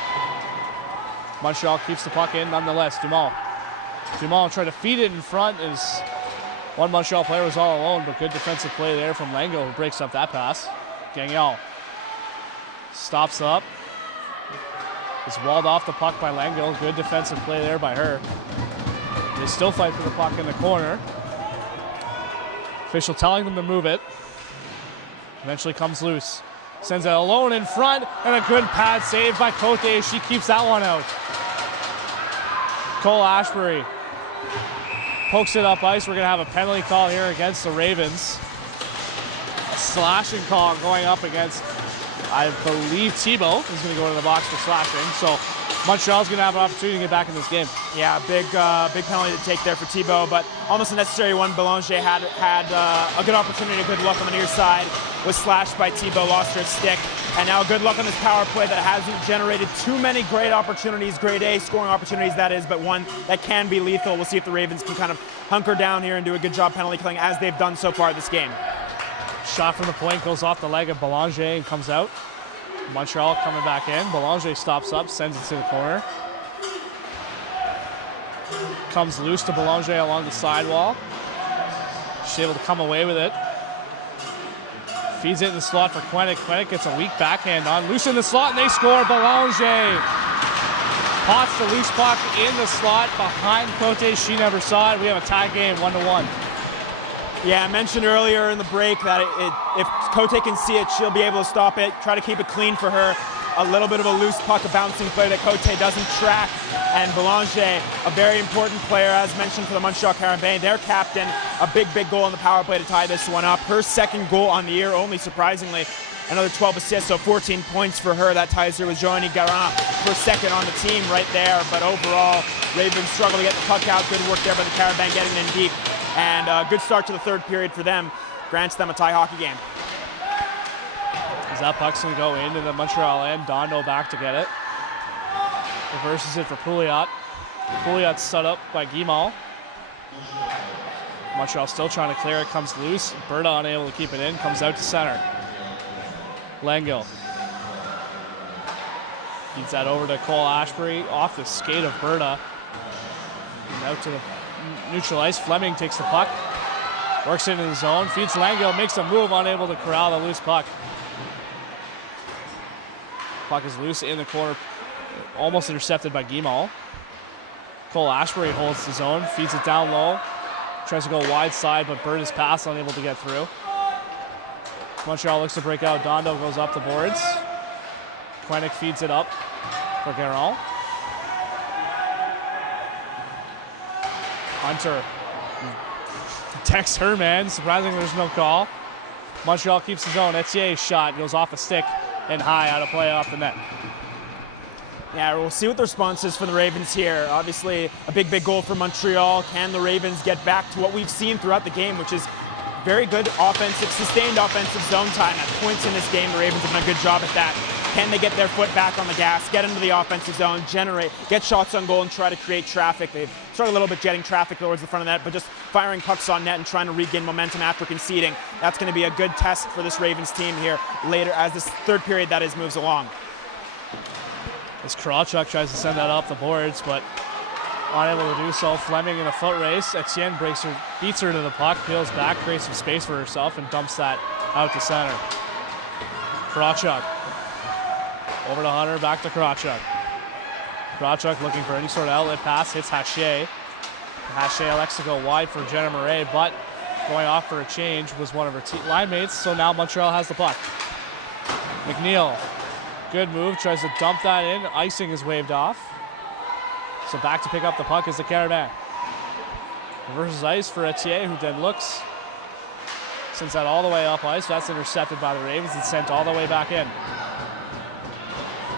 Montreal keeps the puck in nonetheless. Dumont tried to feed it in front as one Montreal player was all alone, but good defensive play there from Langell, who breaks up that pass. Gagnon stops up. Is walled off the puck by Langell. Good defensive play there by her. They still fight for the puck in the corner. Official telling them to move it. Eventually comes loose. Sends it alone in front, and a good pad save by Cote. She keeps that one out. Cole Ashbury pokes it up ice. We're going to have a penalty call here against the Ravens. A slashing call going up against, I believe, Thibault is going to go into the box for slashing. So Montreal's going to have an opportunity to get back in this game. Yeah, big penalty to take there for Thibault, but almost a necessary one. Belanger had a good opportunity, a good look on the near side. Was slashed by Thibault, lost her stick. And now good luck on this power play that hasn't generated too many great opportunities, grade A scoring opportunities that is, but one that can be lethal. We'll see if the Ravens can kind of hunker down here and do a good job penalty killing as they've done so far this game. Shot from the point goes off the leg of Belanger and comes out. Montreal coming back in. Belanger stops up, sends it to the corner. Comes loose to Belanger along the sidewall. She's able to come away with it. Feeds it in the slot for Quenick. Quenick gets a weak backhand on. Loose in the slot, and they score. Belanger pots the loose puck in the slot behind Cote. She never saw it. We have a tie game, 1-1. Yeah, I mentioned earlier in the break that if Cote can see it, she'll be able to stop it, try to keep it clean for her. A little bit of a loose puck, a bouncing play that Cote doesn't track. And Belanger, a very important player, as mentioned for the Montreal Carabin, their captain, a big goal on the power play to tie this one up. Her second goal on the year, only surprisingly. Another 12 assists, so 14 points for her. That ties her with Joanie Garant for second on the team right there. But overall, Ravens struggle to get the puck out. Good work there by the Carabin getting in deep. And a good start to the third period for them. Grants them a tie hockey game. As that puck's going to go into the Montreal end. Dondo back to get it. Reverses it for Pouliot. Pouliot set up by Guimond. Montreal still trying to clear it. Comes loose. Berta unable to keep it in. Comes out to center. Langell feeds that over to Cole Ashbury. Off the skate of Berta. And out to the neutral ice. Fleming takes the puck. Works into the zone. Feeds Langell. Makes a move. Unable to corral the loose puck. Puck is loose in the corner, almost intercepted by Guimond. Cole Ashbury holds the zone, feeds it down low, tries to go wide side, but Bird is passed, unable to get through. Montreal looks to break out. Dondo goes up the boards. Quenick feeds it up for Garant. Hunter texts her man. Surprisingly, there's no call. Montreal keeps his own. Etier's shot goes off a stick and high out of play off the net. Yeah, we'll see what the response is for the Ravens here. Obviously, a big goal for Montreal. Can the Ravens get back to what we've seen throughout the game, which is very good sustained offensive zone time at points in this game. The Ravens have done a good job at that. Can they get their foot back on the gas, get into the offensive zone, get shots on goal, and try to create traffic? They've struggled a little bit getting traffic towards the front of the net, but just firing pucks on net and trying to regain momentum after conceding. That's going to be a good test for this Ravens team here later as this third period, that is, moves along. As Krawchuk tries to send that off the boards, but unable to do so. Fleming in a foot race. Etienne beats her to the puck, peels back, creates some space for herself, and dumps that out to center. Krawchuk. Over to Hunter, back to Krawchuk. Krawchuk looking for any sort of outlet pass, hits Haché. Haché elects to go wide for Jenna Murray, but going off for a change was one of her line mates, so now Montreal has the puck. McNeil, good move, tries to dump that in. Icing is waved off. So back to pick up the puck is the Carabin. Reverses ice for Etienne, who then looks, sends that all the way up ice. That's intercepted by the Ravens and sent all the way back in.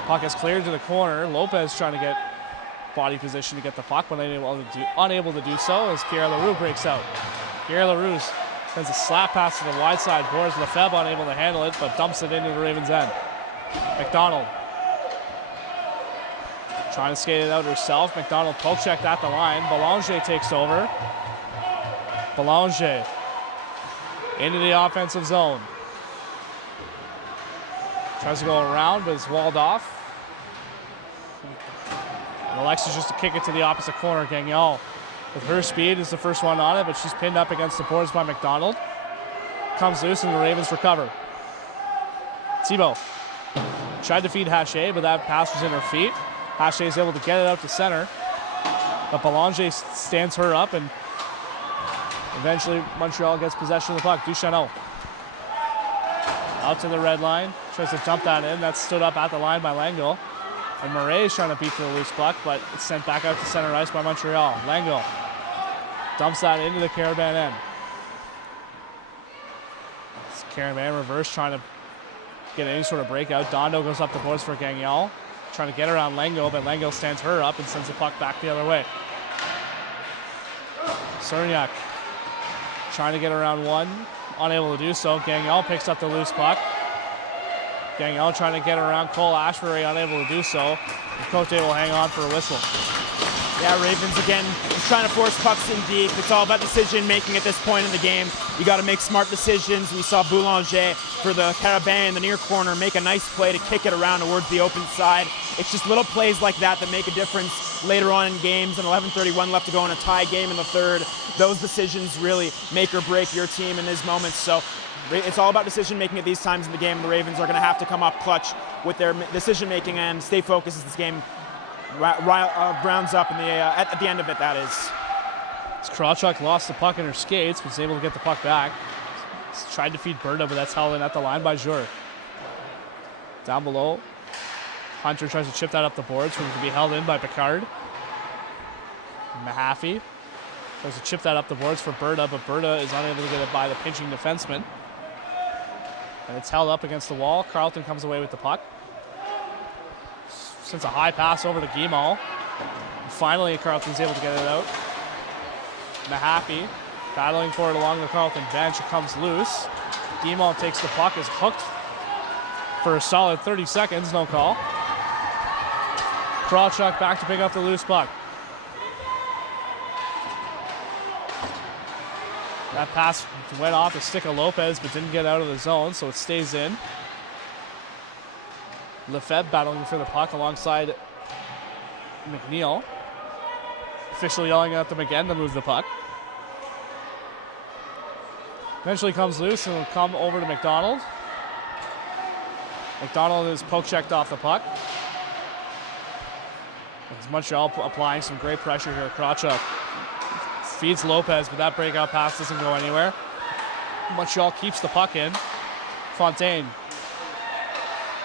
Puck is cleared to the corner. Lopez trying to get body position to get the puck, but unable to do so as Pierre Leroux breaks out. Pierre Leroux sends a slap pass to the wide side boards. Lefebvre unable to handle it, but dumps it into the Ravens' end. McDonald trying to skate it out herself. McDonald poke checked at the line. Belanger takes over. Belanger into the offensive zone. Tries to go around, but is walled off. And Alexis just to kick it to the opposite corner. Gagnon, with her speed, is the first one on it, but she's pinned up against the boards by McDonald. Comes loose, and the Ravens recover. Thibault tried to feed Haché, but that pass was in her feet. Haché is able to get it out to center, but Belanger stands her up, and eventually Montreal gets possession of the puck. Duchesneau out to the red line, tries to dump that in. That's stood up at the line by Lango. And Murray is trying to beat the loose puck, but it's sent back out to center ice by Montreal. Lango dumps that into the Carabin end. It's Carabin reverse, trying to get any sort of breakout. Dondo goes up the boards for Gagnon, trying to get around Lango, but Lango stands her up and sends the puck back the other way. Cerniak trying to get around one, unable to do so. Gagnon picks up the loose puck. Gagnon trying to get around Cole Ashbury, unable to do so. And Cote will hang on for a whistle. Yeah, Ravens again trying to force pucks in deep. It's all about decision making at this point in the game. You got to make smart decisions. We saw Boulanger for the Carabin in the near corner make a nice play to kick it around towards the open side. It's just little plays like that that make a difference later on in games. And 11:31 left to go in a tie game in the third. Those decisions really make or break your team in these moments. So it's all about decision making at these times in the game. The Ravens are going to have to come up clutch with their decision making and stay focused as this game rounds up in at the end of it, that is. As Krawchuk lost the puck in her skates, was able to get the puck back. Tried to feed Berta, but that's held in at the line by Jure. Down below, Hunter tries to chip that up the boards, where it can be held in by Picard. Mahaffey tries to chip that up the boards for Berta, but Berta is unable to get it by the pinching defenseman. And it's held up against the wall. Carleton comes away with the puck. Sends a high pass over to Guimont. Finally, Carleton's able to get it out. Mahaffey battling for it along the Carleton bench. It comes loose. Guimont takes the puck, is hooked for a solid 30 seconds, no call. Krawchuk back to pick up the loose puck. That pass went off the stick of Lopez, but didn't get out of the zone, so it stays in. Lefebvre battling for the puck alongside McNeil. Officially yelling at them again to move the puck. Eventually comes loose and will come over to McDonald. McDonald is poke checked off the puck. As Montreal applying some great pressure here. Krawchuk feeds Lopez, but that breakout pass doesn't go anywhere. Montreal keeps the puck in. Fontaine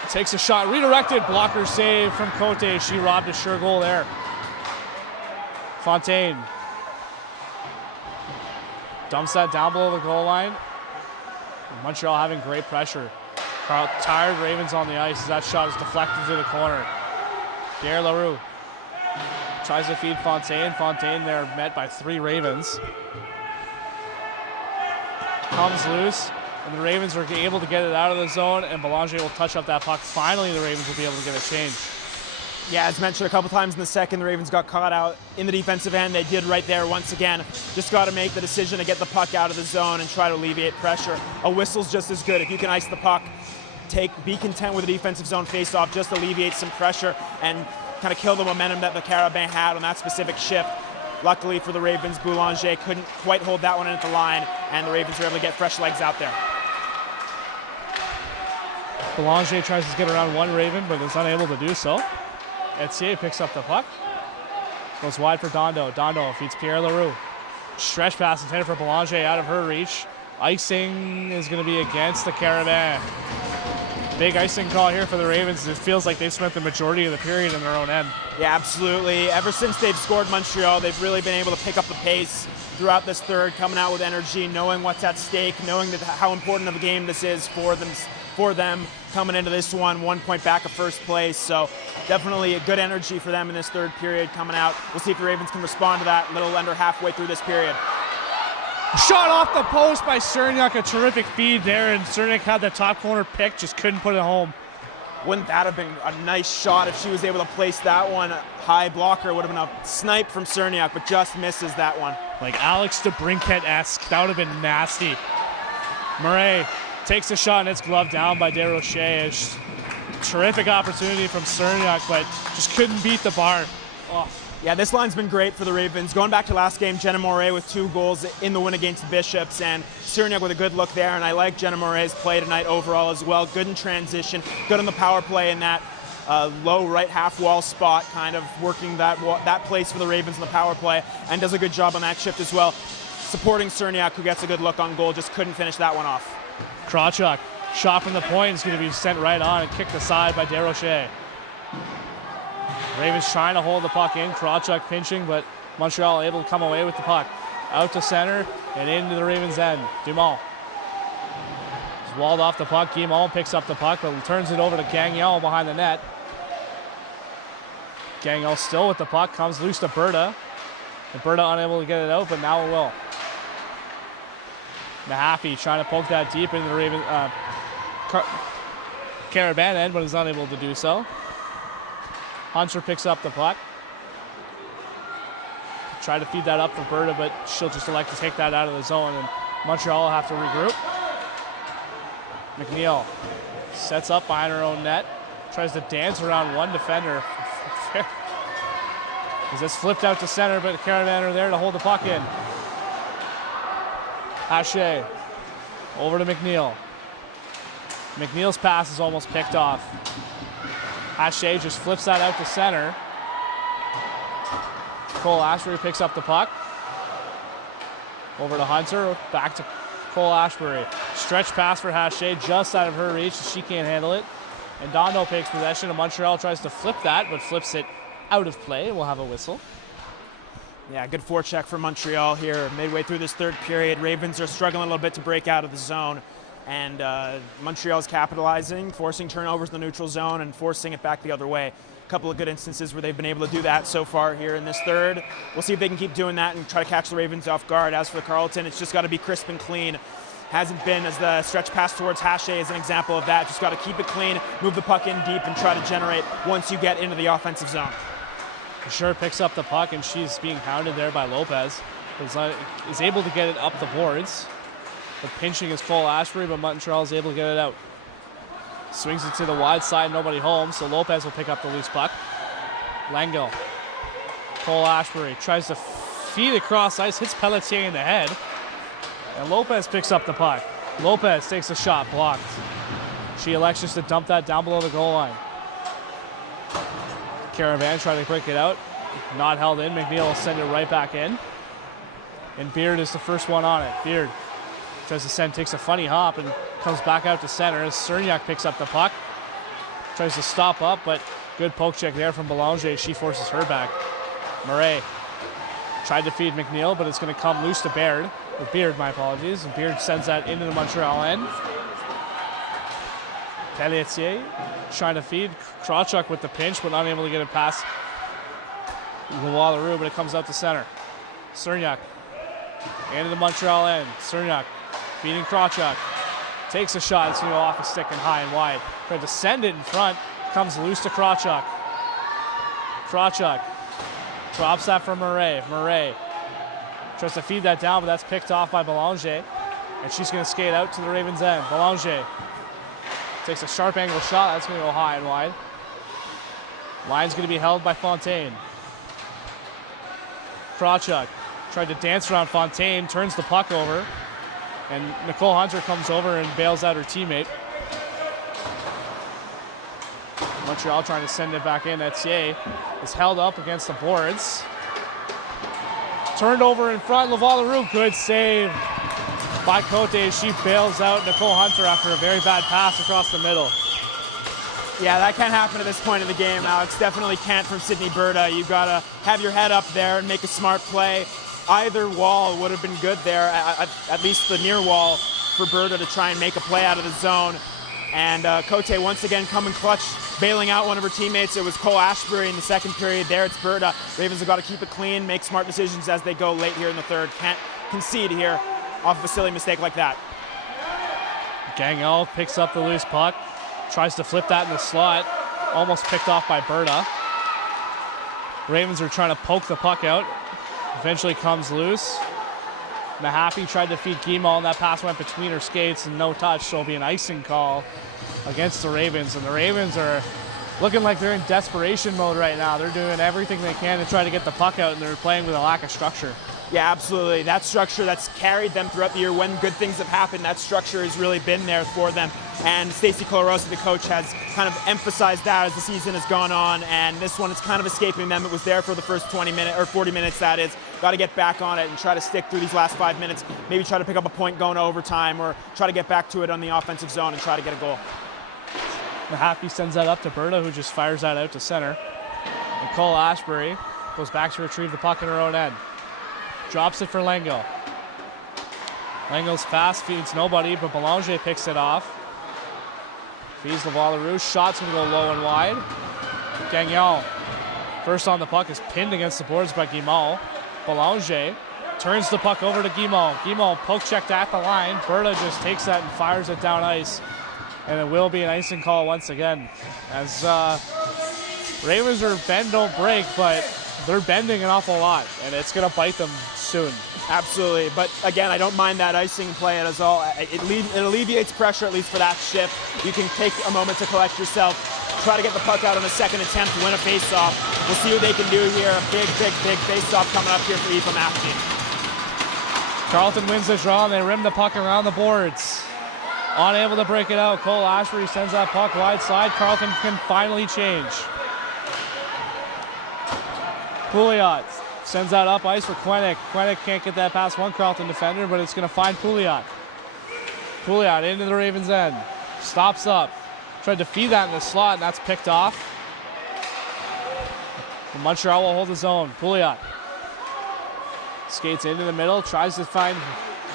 takes a shot, redirected, blocker save from Cote. She robbed a sure goal there. Fontaine dumps that down below the goal line. Montreal having great pressure. Tired Ravens on the ice as that shot is deflected to the corner. Pierre Leroux tries to feed Fontaine. Fontaine there met by 3 Ravens. comes loose, and the Ravens are able to get it out of the zone, and Belanger will touch up that puck. Finally, the Ravens will be able to get a change. Yeah, as mentioned a couple times in the second, the Ravens got caught out in the defensive end. They did right there once again. Just got to make the decision to get the puck out of the zone and try to alleviate pressure. A whistle's just as good. If you can ice the puck, be content with the defensive zone face-off, just alleviate some pressure and kind of kill the momentum that the Carabin had on that specific shift. Luckily for the Ravens, Boulanger couldn't quite hold that one in at the line, and the Ravens were able to get fresh legs out there. Boulanger tries to get around one Raven, but is unable to do so. Etier picks up the puck. Goes wide for Dondo. Dondo feeds Pierre Leroux. Stretch pass intended for Boulanger out of her reach. Icing is going to be against the Carabin. Big icing call here for the Ravens. It feels like they've spent the majority of the period in their own end. Yeah, absolutely. Ever since they've scored Montreal, they've really been able to pick up the pace throughout this third, coming out with energy, knowing what's at stake, knowing that how important of a game this is for them coming into this one 1 point back of first place. So definitely a good energy for them in this third period coming out. We'll see if the Ravens can respond to that a little under halfway through this period. Shot off the post by Cernak, a terrific feed there, and Cernak had the top corner pick, just couldn't put it home. Wouldn't that have been a nice shot if she was able to place that one high blocker? Would have been a snipe from Cernak, but just misses that one. Like Alex DeBrincat-esque, that would have been nasty. Murray takes a shot and it's gloved down by Desrochers. Terrific opportunity from Cernak, but just couldn't beat the bar. Oh. Yeah, this line's been great for the Ravens. Going back to last game, Jenna Moret with 2 goals in the win against the Bishops, and Cernak with a good look there, and I like Jenna Moret's play tonight overall as well. Good in transition, good on the power play in that low right half wall spot, kind of working that place for the Ravens in the power play, and does a good job on that shift as well. Supporting Cernak, who gets a good look on goal, just couldn't finish that one off. Krawchuk, shot from the point, is going to be sent right on and kicked aside by Desrochers. Ravens trying to hold the puck in. Krawchuk pinching, but Montreal able to come away with the puck. Out to center and into the Ravens' end. Dumont. He's walled off the puck. Guimond picks up the puck, but turns it over to Gagnon behind the net. Gagnon still with the puck. Comes loose to Berta. And Berta unable to get it out, but now it will. Mahaffey trying to poke that deep into the Ravens' Carabin end, but is unable to do so. Hunter picks up the puck. Try to feed that up for Berta, but she'll just elect to take that out of the zone, and Montreal will have to regroup. McNeil sets up behind her own net. Tries to dance around one defender. Is this flipped out to center, but the Carabin are there to hold the puck in. Hache over to McNeil. McNeil's pass is almost picked off. Hache just flips that out to center. Cole Ashbury picks up the puck. Over to Hunter, back to Cole Ashbury. Stretch pass for Hache, just out of her reach. She can't handle it. And Dondo takes possession, and Montreal tries to flip that, but flips it out of play. We'll have a whistle. Yeah, good forecheck for Montreal here midway through this third period. Ravens are struggling a little bit to break out of the zone. And Montreal's capitalizing, forcing turnovers in the neutral zone and forcing it back the other way. A couple of good instances where they've been able to do that so far here in this third. We'll see if they can keep doing that and try to catch the Ravens off guard. As for Carleton, it's just got to be crisp and clean. Hasn't been, as the stretch pass towards Hache is an example of that. Just got to keep it clean, move the puck in deep, and try to generate once you get into the offensive zone. Sure picks up the puck, and she's being hounded there by Lopez. Is able to get it up the boards. The pinching is Cole Ashbury, but Montreal is able to get it out. Swings it to the wide side, nobody home, so Lopez will pick up the loose puck. Langell. Cole Ashbury tries to feed across ice, hits Pelletier in the head. And Lopez picks up the puck. Lopez takes a shot, blocked. She elects just to dump that down below the goal line. Caravan trying to break it out. Not held in. McNeil will send it right back in. And Beard is the first one on it. Beard tries to send, takes a funny hop and comes back out to center as Cernak picks up the puck. Tries to stop up, but good poke check there from Belanger. She forces her back. Murray tried to feed McNeil, but it's going to come loose to Beard. Or Beard, my apologies. And Beard sends that into the Montreal end. Pelletier trying to feed. Krawchuk with the pinch, but unable to get it past Leroux, but it comes out to center. Cernak into the Montreal end. Cernak feeding Krawchuk. Takes a shot. It's going to go off a stick and high and wide. Tried to send it in front. Comes loose to Krawchuk. Krawchuk drops that for Murray. Murray tries to feed that down, but that's picked off by Belanger. And she's going to skate out to the Ravens' end. Belanger takes a sharp angle shot. That's going to go high and wide. Line's going to be held by Fontaine. Krawchuk tried to dance around Fontaine, turns the puck over, and Nicole Hunter comes over and bails out her teammate. Montreal trying to send it back in. Etier is held up against the boards. Turned over in front, Laval-Leroux, good save by Cote as she bails out Nicole Hunter after a very bad pass across the middle. Yeah, that can't happen at this point in the game, Alex. Definitely can't from Sydney Berta. You've got to have your head up there and make a smart play. Either wall would have been good there, at least the near wall for Berta to try and make a play out of the zone. And Cote once again coming clutch, bailing out one of her teammates. It was Cole Ashbury in the second period. There it's Berta. Ravens have got to keep it clean, make smart decisions as they go late here in the third. Can't concede here off of a silly mistake like that. Gagnon picks up the loose puck, tries to flip that in the slot, almost picked off by Berta. Ravens are trying to poke the puck out, eventually comes loose. Mahaffey tried to feed Guimont, and that pass went between her skates and no touch, so it'll be an icing call against the Ravens. And the Ravens are looking like they're in desperation mode right now. They're doing everything they can to try to get the puck out, and they're playing with a lack of structure. Yeah, absolutely. That structure that's carried them throughout the year when good things have happened, that structure has really been there for them. And Stacey Colarosa, the coach, has kind of emphasized that as the season has gone on. And this one is kind of escaping them. It was there for the first 20 minutes, or 40 minutes, that is. Got to get back on it and try to stick through these last 5 minutes. Maybe try to pick up a point going to overtime, or try to get back to it on the offensive zone and try to get a goal. Mahaffey sends that up to Berta, who just fires that out to center. And Cole Ashbury goes back to retrieve the puck in her own end. Drops it for Lengo. Lengo's fast, feeds nobody, but Belanger picks it off. Feeds Laval-Leroux. Shot's going to go low and wide. Gagnon, first on the puck, is pinned against the boards by Guimont. Belanger turns the puck over to Guimont. Guimont poke checked at the line. Berta just takes that and fires it down ice. And it will be an icing call once again. As Ravens are bend, don't break, but they're bending an awful lot, and it's going to bite them soon. Absolutely, but again, I don't mind that icing play at all. It alleviates pressure, at least for that shift. You can take a moment to collect yourself, try to get the puck out on a second attempt to win a face-off. We'll see what they can do here. A big face-off coming up here for Eva Maffey. Carleton wins the draw, and they rim the puck around the boards. Unable to break it out. Cole Ashbury sends that puck wide side. Carleton can finally change. Pouliot sends that up ice for Quenick. Quenick can't get that past one Carleton defender, but it's going to find Pouliot. Pouliot into the Ravens' end. Stops up. Tried to feed that in the slot, and that's picked off. And Montreal will hold his own. Pouliot skates into the middle, tries to find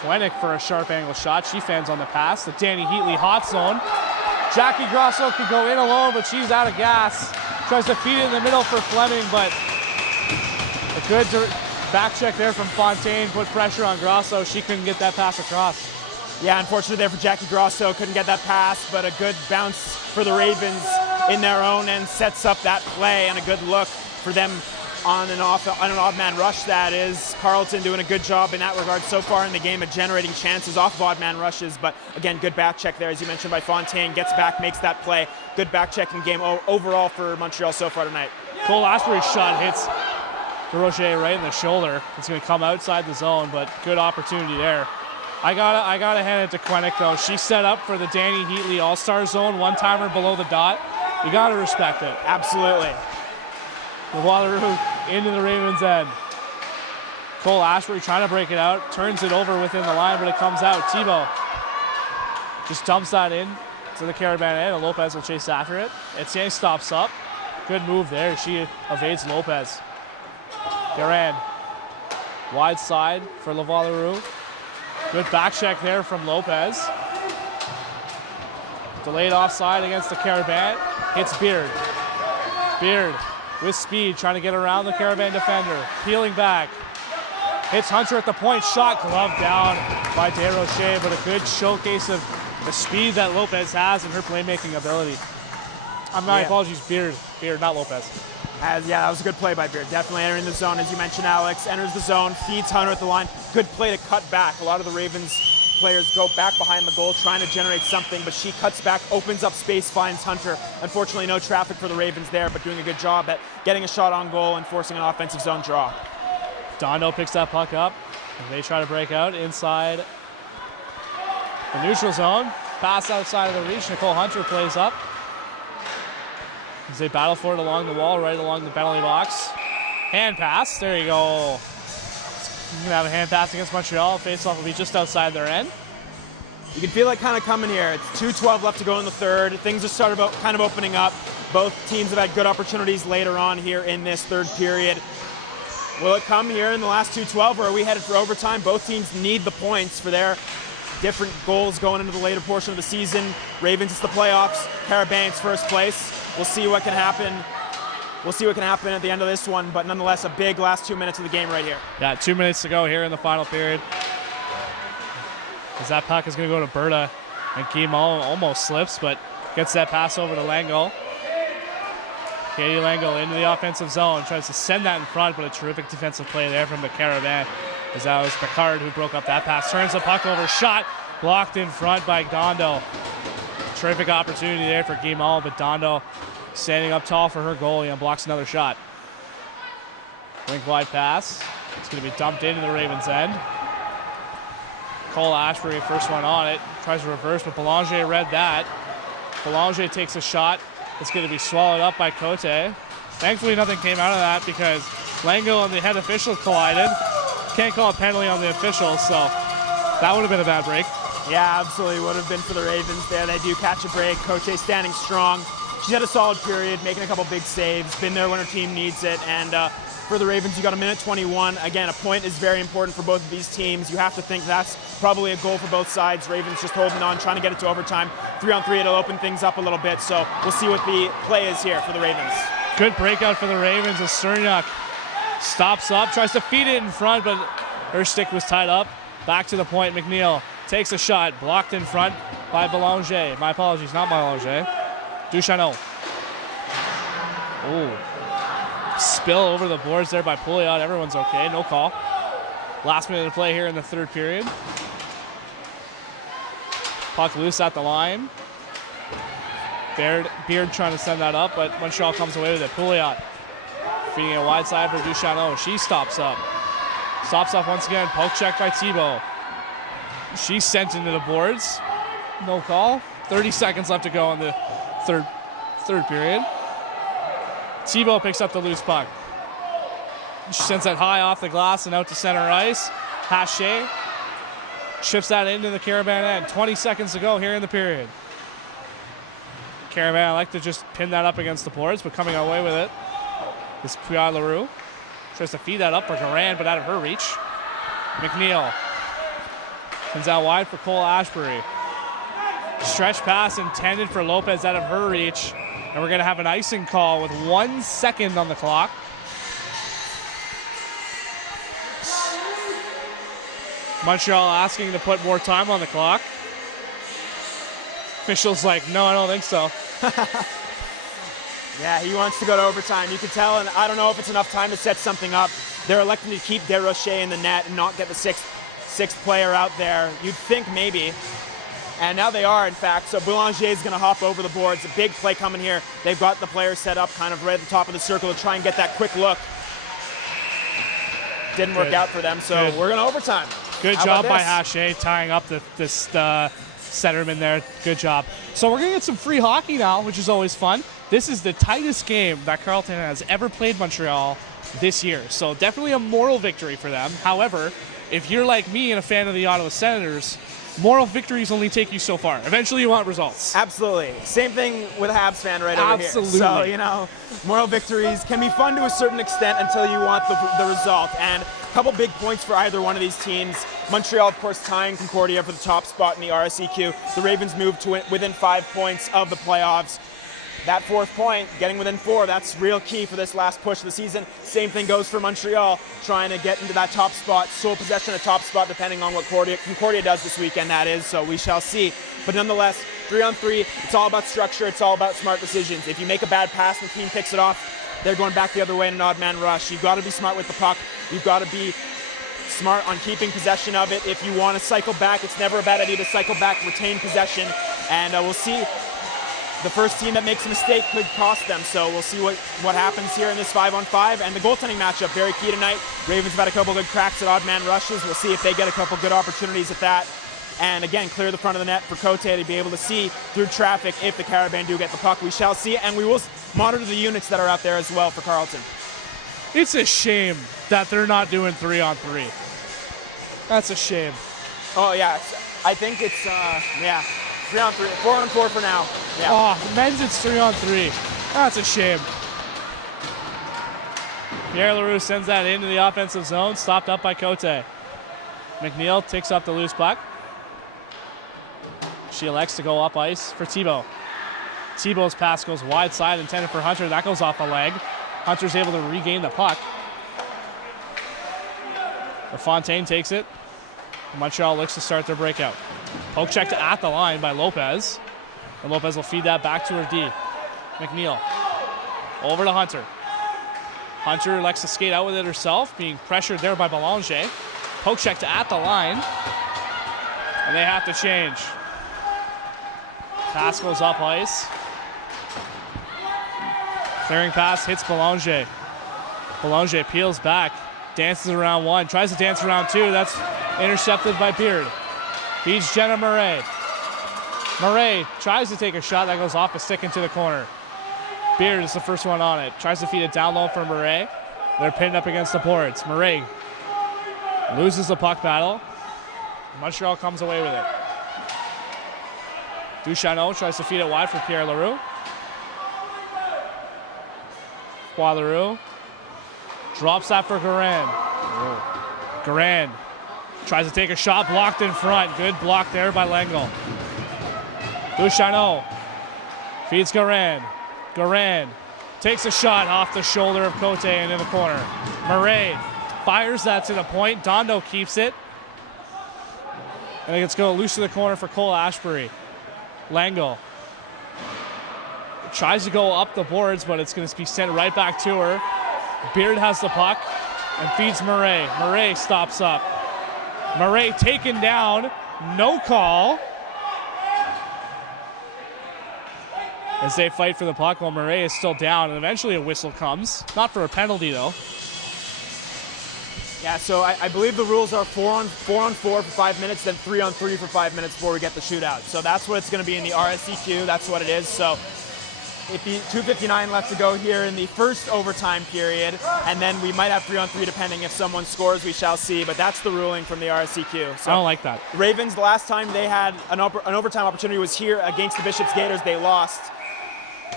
Quenick for a sharp angle shot. She fans on the pass. The Danny Heatley hot zone. Jackie Grosso could go in alone, but she's out of gas. Tries to feed it in the middle for Fleming, but a good back check there from Fontaine put pressure on Grosso. She couldn't get that pass across. Yeah, unfortunately there for Jackie Grosso. Couldn't get that pass, but a good bounce for the Ravens in their own end sets up that play, and a good look for them on an odd man rush, that is. Carleton doing a good job in that regard so far in the game of generating chances off of odd man rushes, but again, good back check there, as you mentioned, by Fontaine. Gets back, makes that play. Good back checking game overall for Montreal so far tonight. Cole Ashbury's shot hits DeRocher right in the shoulder. It's going to come outside the zone, but good opportunity there. I gotta hand it to Quenick, though. She set up for the Danny Heatley All-Star zone, one-timer below the dot. You gotta respect it. Absolutely. Laval-Leroux into the Ravens' end. Cole Ashbury trying to break it out, turns it over within the line, but it comes out. Thibault just dumps that in to the Carabin end, and Lopez will chase after it. Etienne stops up. Good move there. She evades Lopez. Garan, wide side for Laval-Leroux. Good back check there from Lopez. Delayed offside against the Carabin. Hits Beard. Beard with speed, trying to get around the Carabin defender. Peeling back. Hits Hunter at the point. Shot, glove down. by DeRoche, but a good showcase of the speed that Lopez has and her playmaking ability. My apologies, Beard, not Lopez. That was a good play by Beard. Definitely entering the zone, as you mentioned, Alex. Enters the zone, feeds Hunter at the line. Good play to cut back. A lot of the Ravens players go back behind the goal trying to generate something, but she cuts back, opens up space, finds Hunter. Unfortunately, no traffic for the Ravens there, but doing a good job at getting a shot on goal and forcing an offensive zone draw. Dondo picks that puck up, and they try to break out inside the neutral zone. Pass outside of the reach. Nicole Hunter plays up as they battle for it along the wall, right along the penalty box. Hand pass. There you go. He's going to have a hand pass against Montreal. Face-off will be just outside their end. You can feel it kind of coming here. It's 2:12 left to go in the third. Things are started kind of opening up. Both teams have had good opportunities later on here in this third period. Will it come here in the last 2:12, or are we headed for overtime? Both teams need the points for their different goals going into the later portion of the season. Ravens, it's the playoffs. Caraban's first place. We'll see what can happen. We'll see what can happen at the end of this one, but nonetheless, a big last 2 minutes of the game right here. Yeah, 2 minutes to go here in the final period. As that puck is going to go to Berta, and Guimont almost slips, but gets that pass over to Lango. Katie Lango into the offensive zone, tries to send that in front, but a terrific defensive play there from the Caravan. As that was Picard who broke up that pass. Turns the puck over, shot blocked in front by Dondo. Terrific opportunity there for Guimont, but Dondo standing up tall for her goalie and blocks another shot. Rink wide pass. It's going to be dumped into the Ravens' end. Cole Ashbury, first one on it, tries to reverse, but Belanger read that. Belanger takes a shot. It's going to be swallowed up by Cote. Thankfully, nothing came out of that because Lango and the head official collided. Can't call a penalty on the official, so that would have been a bad break. Yeah, absolutely would have been for the Ravens there. They do catch a break. Cote standing strong. She's had a solid period, making a couple big saves, been there when her team needs it, and for the Ravens, you got a minute 21. Again, a point is very important for both of these teams. You have to think that's probably a goal for both sides. Ravens just holding on, trying to get it to overtime. 3-on-3, it'll open things up a little bit, so we'll see what the play is here for the Ravens. Good breakout for the Ravens as Cerniak stops up, tries to feed it in front, but her stick was tied up. Back to the point, McNeil takes a shot, blocked in front by Belanger. My apologies, not Belanger. Duchesneau. Ooh. Spill over the boards there by Pouliot. Everyone's okay, no call. Last minute of play here in the third period. Puck loose at the line. Beard trying to send that up, but Montreal comes away with it. Pouliot feeding it wide side for Duchesneau. She stops up. Stops up once again. Poke check by Thibault. She's sent into the boards. No call. 30 seconds left to go in the third period. Thibault picks up the loose puck. She sends that high off the glass and out to center ice. Haché chips that into the Caravan end. 20 seconds to go here in the period. Caravan, I like to just pin that up against the boards, but coming away with it is Puya Leroux. Tries to feed that up for Garand, but out of her reach. McNeil sends out wide for Cole Ashbury. Stretch pass intended for Lopez out of her reach. And we're going to have an icing call with 1 second on the clock. Montreal asking to put more time on the clock. Official's like, no, I don't think so. Yeah, he wants to go to overtime. You can tell, and I don't know if it's enough time to set something up. They're electing to keep DeRoche in the net and not get the sixth player out there. You'd think maybe. And now they are, in fact. So Boulanger is going to hop over the boards. A big play coming here. They've got the players set up kind of right at the top of the circle to try and get that quick look. Didn't work out for them, so we're going to overtime. Good job by Haché tying up this centerman there. Good job. So we're going to get some free hockey now, which is always fun. This is the tightest game that Carleton has ever played Montreal this year. So definitely a moral victory for them. However, if you're like me and a fan of the Ottawa Senators, moral victories only take you so far. Eventually you want results. Absolutely. Same thing with a Habs fan right over here. Absolutely. So, you know, moral victories can be fun to a certain extent until you want the result. And a couple big points for either one of these teams. Montreal, of course, tying Concordia for the top spot in the RSEQ. The Ravens moved to within 5 points of the playoffs. that 4th point, getting within 4, that's real key for this last push of the season. Same thing goes for Montreal, trying to get into that top spot, sole possession of top spot, depending on what Concordia does this weekend, that is, so we shall see. But nonetheless, 3-on-3, it's all about structure, it's all about smart decisions. If you make a bad pass and the team picks it off, they're going back the other way in an odd man rush. You've got to be smart with the puck. You've got to be smart on keeping possession of it. If you want to cycle back, it's never a bad idea to cycle back, retain possession, and we'll see. The first team that makes a mistake could cost them, so we'll see what happens here in this 5-on-5. And the goaltending matchup, very key tonight. Ravens have had a couple good cracks at odd man rushes. We'll see if they get a couple good opportunities at that. And again, clear the front of the net for Cote to be able to see through traffic if the Carabin do get the puck. We shall see, and we will monitor the units that are out there as well for Carleton. It's a shame that they're not doing 3-on-3. That's a shame. Oh, yeah. I think it's, 3-on-3, 4-on-4 for now. Yeah. Oh, men's it's 3-on-3. That's a shame. Pierre Leroux sends that into the offensive zone, stopped up by Cote. McNeil takes up the loose puck. She elects to go up ice for Thibault. Thibault's pass goes wide side, intended for Hunter. That goes off a leg. Hunter's able to regain the puck. Fontaine takes it. Montreal looks to start their breakout. Poke check to at the line by Lopez. And Lopez will feed that back to her D. McNeil. Over to Hunter. Hunter elects to skate out with it herself, being pressured there by Belanger. Poke check to at the line. And they have to change. Pass goes up ice. Clearing pass hits Belanger. Belanger peels back. Dances around 1. Tries to dance around 2. That's intercepted by Beard. Feeds Jenna Murray. Murray tries to take a shot. That goes off a stick into the corner. Beard is the first one on it. Tries to feed it down low for Murray. They're pinned up against the boards. Murray loses the puck battle. Montreal comes away with it. Duchesneau tries to feed it wide for Pierre Leroux. Leroux drops that for Garand. Garand tries to take a shot, blocked in front. Good block there by L'Engle. Duchesneau feeds Garand. Garand takes a shot off the shoulder of Cote and in the corner. Murray fires that to the point. Dondo keeps it. And it's going loose to the corner for Cole Ashbury. L'Engle tries to go up the boards, but it's going to be sent right back to her. Beard has the puck and feeds Murray. Murray stops up. Murray taken down. No call. As they fight for the puck while Murray is still down, and eventually a whistle comes. Not for a penalty, though. Yeah, so I believe the rules are 4-on-4 for 5 minutes, then 3-on-3 for 5 minutes before we get the shootout. So that's what it's going to be in the RSEQ. That's what it is. So if the 2:59 left to go here in the first overtime period, and then we might have 3-on-3 depending if someone scores, we shall see. But that's the ruling from the RSEQ. So I don't like that. Ravens, the last time they had an overtime opportunity was here against the Bishops Gators. They lost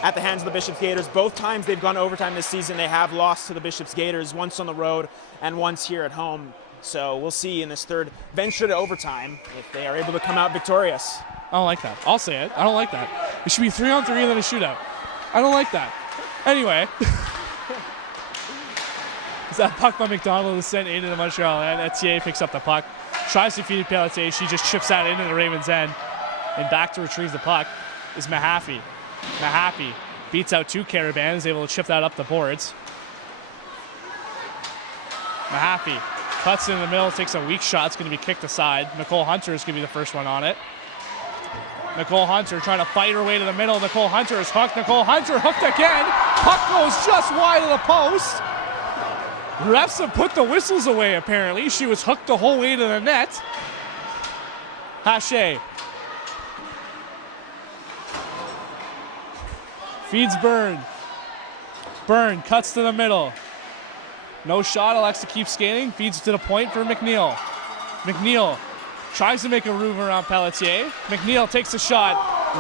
at the hands of the Bishops Gators. Both times they've gone to overtime this season, they have lost to the Bishops Gators, once on the road and once here at home. So we'll see in this third venture to overtime if they are able to come out victorious. I don't like that. I'll say it. I don't like that. It should be 3-on-3 and then a shootout. I don't like that. Anyway. That puck by McDonald is sent into Montreal, and Etier picks up the puck. Tries to feed Pelletier. She just chips that into the Ravens' end. And back to retrieve the puck is Mahaffey. Mahaffey beats out 2 Carabin, is able to chip that up the boards. Mahaffey cuts in the middle, takes a weak shot. It's going to be kicked aside. Nicole Hunter is going to be the first one on it. Nicole Hunter trying to fight her way to the middle. Nicole Hunter is hooked. Nicole Hunter hooked again. Puck goes just wide of the post. Refs have put the whistles away, apparently. She was hooked the whole way to the net. Hache feeds Byrne. Byrne cuts to the middle. No shot, elects to keep skating. Feeds to the point for McNeil. McNeil tries to make a move around Pelletier. McNeil takes a shot.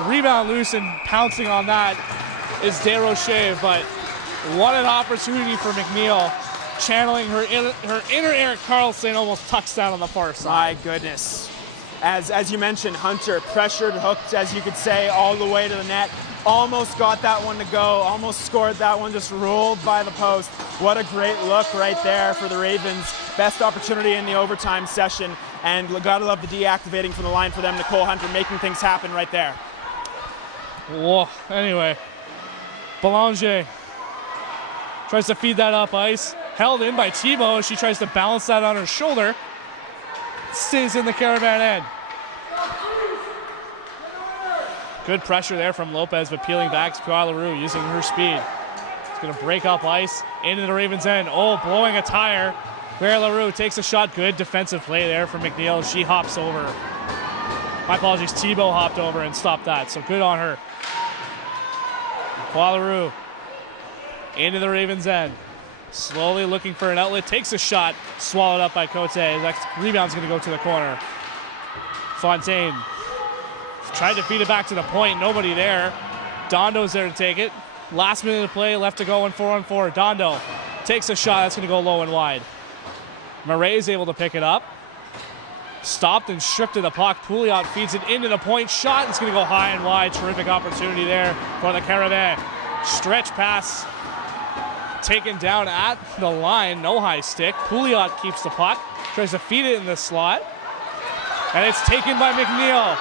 Rebound loose, and pouncing on that is Desrochers. But what an opportunity for McNeil. Channeling her inner Erik Karlsson, almost tucks down on the far side. My goodness. As you mentioned, Hunter pressured, hooked, as you could say, all the way to the net. almost got that one to go, almost scored that one, just rolled by the post. What a great look right there for the Ravens. Best opportunity in the overtime session, and gotta love the deactivating from the line for them. Nicole Hunter making things happen right there. Whoa. Anyway, Belanger tries to feed that up ice. Held in by Thibault. She tries to balance that on her shoulder. Stays in the Caravan end. Good pressure there from Lopez, but peeling back is Pierre Leroux using her speed. It's going to break up ice into the Ravens end. Oh, blowing a tire. Pierre Leroux takes a shot. Good defensive play there from McNeil. She hops over. My apologies, Thibault hopped over and stopped that, so good on her. Pierre Leroux into the Ravens end. Slowly looking for an outlet, takes a shot, swallowed up by Cote. That rebound's going to go to the corner. Fontaine tried to feed it back to the point, nobody there. Dondo's there to take it. Last minute of play, left to go in 4-on-4. Dondo takes a shot, that's going to go low and wide. Murray's able to pick it up. Stopped and stripped to the puck. Pouliot feeds it into the point. Shot, it's going to go high and wide. Terrific opportunity there for the Caravan. Stretch pass. Taken down at the line, no high stick. Pouliot keeps the puck, tries to feed it in the slot, and it's taken by McNeil.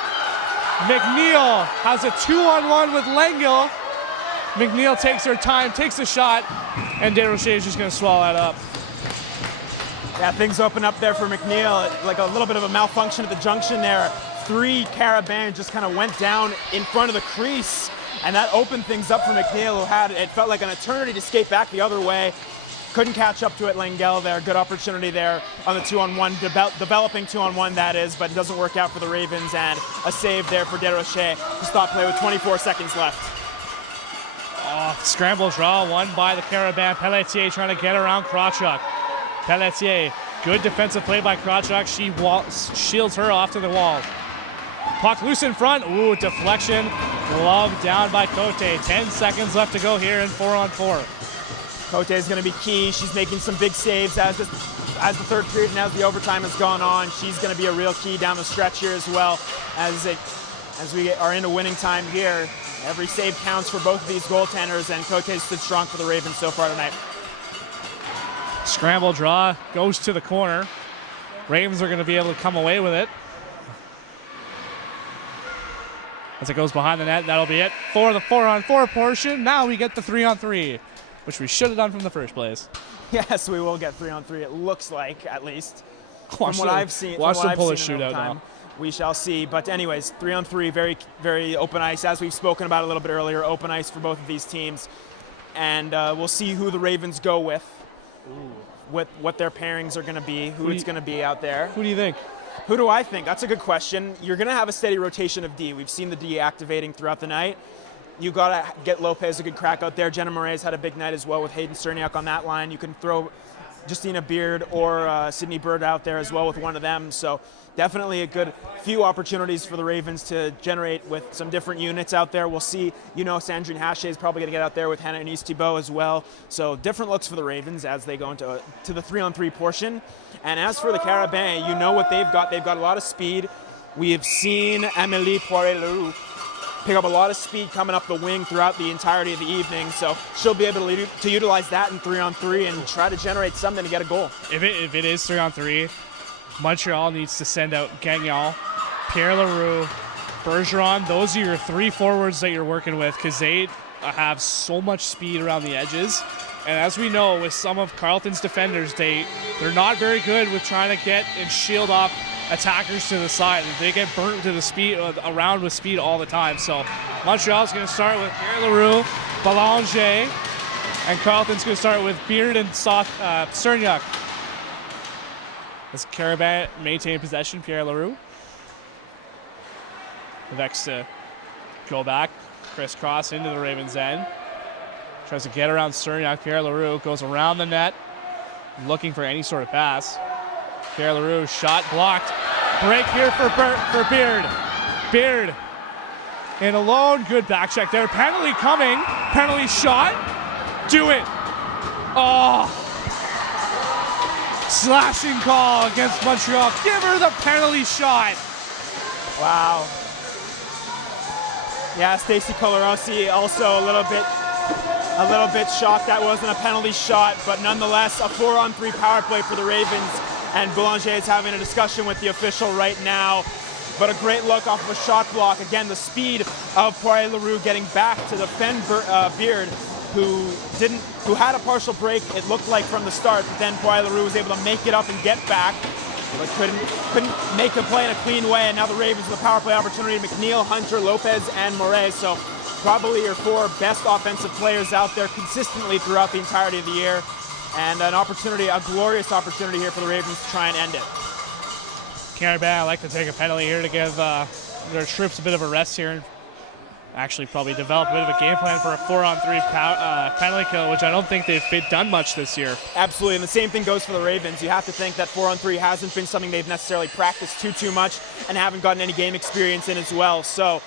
McNeil has a 2-on-1 with Lengyel. McNeil takes her time, takes a shot, and Desrochers is just going to swallow that up. Yeah, things open up there for McNeil. Like a little bit of a malfunction at the junction there. 3 Caravan just kind of went down in front of the crease. And that opened things up for McNeil, who had, it felt like an eternity to skate back the other way. Couldn't catch up to it, Lengyel there. Good opportunity there on the 2-on-1, developing 2-on-1 that is, but it doesn't work out for the Ravens, and a save there for Desrochers to stop play with 24 seconds left. Oh, scramble draw, won by the Caravan. Pelletier trying to get around Krawchuk. Pelletier, good defensive play by Krawchuk. She shields her off to the wall. Puck loose in front. Ooh, deflection. Glove down by Cote. 10 seconds left to go here in 4-on-4. Cote is going to be key. She's making some big saves as the third period and as the overtime has gone on. She's going to be a real key down the stretch here as well. As we are into winning time here, every save counts for both of these goaltenders, and Cote stood strong for the Ravens so far tonight. Scramble draw goes to the corner. Ravens are going to be able to come away with it. As it goes behind the net, that'll be it for the 4-on-4 portion. Now we get the 3-on-3, which we should have done from the first place. Yes, we will get 3-on-3, it looks like, at least. Watch from what I've seen. Watch them pull a Shootout shootout now. We shall see. But anyways, 3-on-3, very, very open ice. As we've spoken about a little bit earlier, open ice for both of these teams. And we'll see who the Ravens go with, what their pairings are going to be, who it's going to be out there. Who do you think? Who do I think? That's a good question. You're going to have a steady rotation of D. We've seen the D activating throughout the night. You got to get Lopez a good crack out there. Jenna Murray's had a big night as well with Hayden Cerniak on that line. You can throw Justina Beard or Sydney Bird out there as well with one of them. So definitely a good few opportunities for the Ravens to generate with some different units out there. We'll see, Sandrine Hache is probably going to get out there with Hannah Anise Thibault as well. So different looks for the Ravens as they go into the 3-on-3 portion. And as for the Carabin, you know what they've got. They've got a lot of speed. We have seen Amélie Poirier-Leroux pick up a lot of speed coming up the wing throughout the entirety of the evening. So she'll be able to utilize that in 3-on-3 and try to generate something to get a goal. If it is 3-on-3, Montreal needs to send out Gagnon, Pierre Leroux, Bergeron. Those are your 3 forwards that you're working with, because they have so much speed around the edges. And as we know, with some of Carleton's defenders, they're not very good with trying to get and shield off attackers to the side. They get burnt to the speed around with speed all the time. So Montreal's going to start with Pierre Leroux, Belanger, and Carleton's going to start with Beard and Cerniak. As Carabin maintain possession, Pierre Leroux. Vex to go back, crisscross into the Ravens' end. Tries to get around Cerniak. Pierre Leroux goes around the net, looking for any sort of pass. Pierre Leroux, shot blocked. Break here for Beard. Beard in alone. Good back check there. Penalty coming. Penalty shot. Do it. Oh. Slashing call against Montreal. Give her the penalty shot. Wow. Yeah, Stacy Colarosi also a little bit shocked that wasn't a penalty shot, but nonetheless a 4-on-3 power play for the Ravens, and Boulanger is having a discussion with the official right now. But a great look off of a shot block. Again, the speed of Poirier-Leroux getting back to defend Beard, who had a partial break, it looked like, from the start, but then Poirier-Leroux was able to make it up and get back, but couldn't make the play in a clean way. And now the Ravens with a power play opportunity: McNeil, Hunter, Lopez, and Moret. So probably your 4 best offensive players out there consistently throughout the entirety of the year, and an opportunity, a glorious opportunity here for the Ravens to try and end it. Carabin, I like to take a penalty here to give their troops a bit of a rest here. Actually, probably develop a bit of a game plan for a 4-on-3 penalty kill, which I don't think they've done much this year. Absolutely, and the same thing goes for the Ravens. You have to think that 4-on-3 hasn't been something they've necessarily practiced too much, and haven't gotten any game experience in as well. So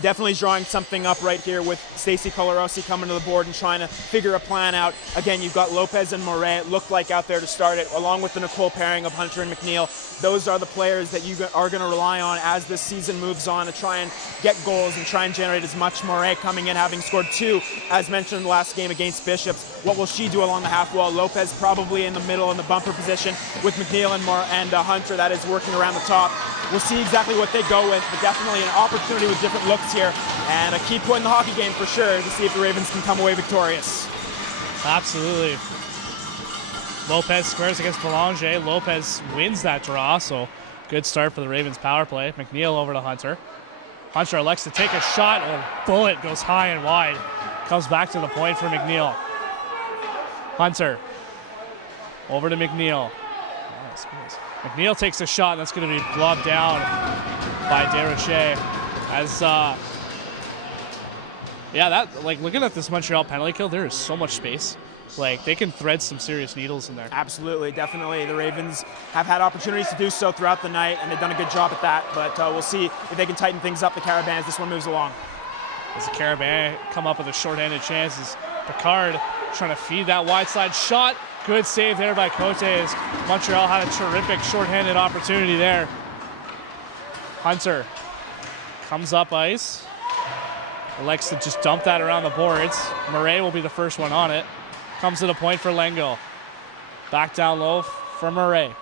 definitely drawing something up right here with Stacy Colarosi coming to the board and trying to figure a plan out. Again, you've got Lopez and Moret, it looked like, out there to start it, along with the Nicole pairing of Hunter and McNeil. Those are the players that you are going to rely on as this season moves on to try and get goals and try and generate as much. Moret coming in, having scored 2, as mentioned in the last game against Bishops. What will she do along the half wall? Lopez probably in the middle in the bumper position with McNeil and Hunter that is working around the top. We'll see exactly what they go with, but definitely an opportunity with different looks here, and a key point in the hockey game for sure to see if the Ravens can come away victorious. Absolutely. Lopez squares against Boulanger. Lopez wins that draw, so good start for the Ravens power play. McNeil over to Hunter. Hunter elects to take a shot. Oh, bullet goes high and wide. Comes back to the point for McNeil. Hunter over to McNeil. McNeil takes a shot, and that's going to be globbed down by Desrochers. As, looking at this Montreal penalty kill, there is so much space. Like, they can thread some serious needles in there. Absolutely, definitely. The Ravens have had opportunities to do so throughout the night, and they've done a good job at that. But we'll see if they can tighten things up, the Carabin, as this one moves along. As the Carabin come up with a shorthanded chance, as Picard trying to feed that wide side shot. Good save there by Cote, as Montreal had a terrific shorthanded opportunity there. Hunter comes up ice. Elects to just dump that around the boards. Moret will be the first one on it. Comes to the point for Lengo. Back down low for Moret.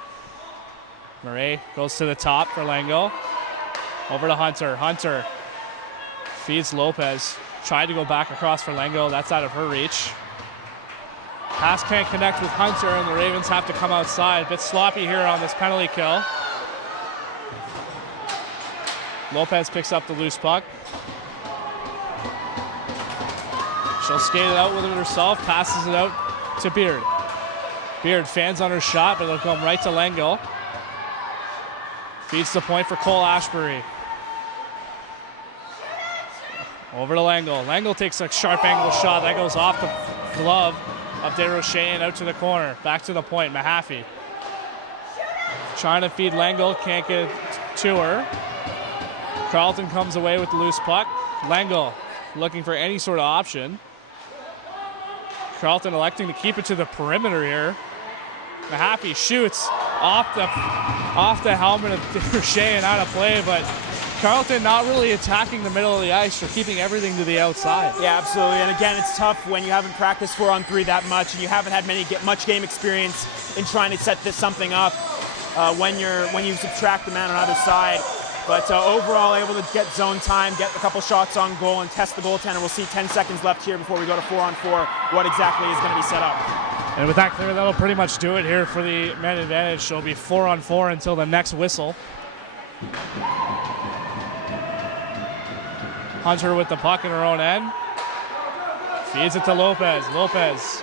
Moret goes to the top for Lengo. Over to Hunter. Hunter feeds Lopez. Tried to go back across for Lengo. That's out of her reach. Pass can't connect with Hunter, and the Ravens have to come outside. A bit sloppy here on this penalty kill. Lopez picks up the loose puck. She'll skate it out with it herself, passes it out to Beard. Beard fans on her shot, but it'll come right to Lengo. Feeds the point for Cole Ashbury. Over to Lengo. Lengo takes a sharp angle shot. That goes off the glove of Desrochers and out to the corner. Back to the point, Mahaffey. Trying to feed Lengo, can't get to her. Carleton comes away with the loose puck. Lengo looking for any sort of option. Carleton electing to keep it to the perimeter here. Mahaffey shoots off the helmet of Desrochers and out of play, but Carleton not really attacking the middle of the ice or keeping everything to the outside. Yeah, absolutely. And again, it's tough when you haven't practiced 4-on-3 that much and you haven't had much game experience in trying to set something up when you subtract the man on either side. But overall, able to get zone time, get a couple shots on goal, and test the goaltender. We'll see 10 seconds left here before we go to 4-on-4, what exactly is going to be set up. And with that clear, that'll pretty much do it here for the man advantage. It'll be 4-on-4 until the next whistle. Hunter with the puck in her own end. Feeds it to Lopez. Lopez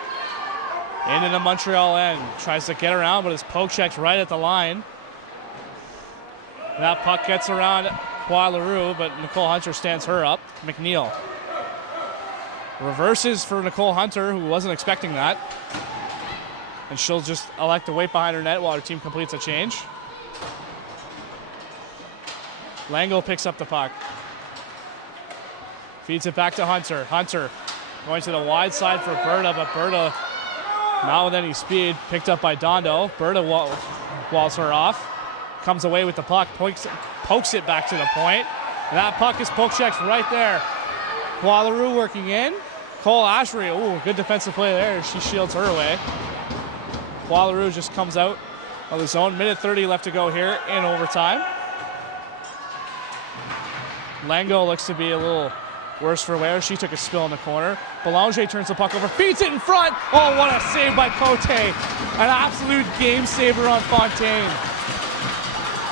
into the Montreal end. Tries to get around, but his poke check's right at the line. That puck gets around Poirier-Leroux, but Nicole Hunter stands her up. McNeil reverses for Nicole Hunter, who wasn't expecting that. And she'll just elect to wait behind her net while her team completes a change. Lango picks up the puck. Feeds it back to Hunter. Hunter going to the wide side for Berta, but Berta not with any speed. Picked up by Dondo. Berta walls her off. Comes away with the puck, pokes it back to the point. And that puck is poke checked right there Boileau working in. Cole Ashbury, ooh, good defensive play there. She shields her away. Boileau just comes out of the zone. Minute 30 left to go here in overtime. Lango looks to be a little worse for wear. She took a spill in the corner. Belanger turns the puck over, feeds it in front. Oh, what a save by Cote. An absolute game saver on Fontaine.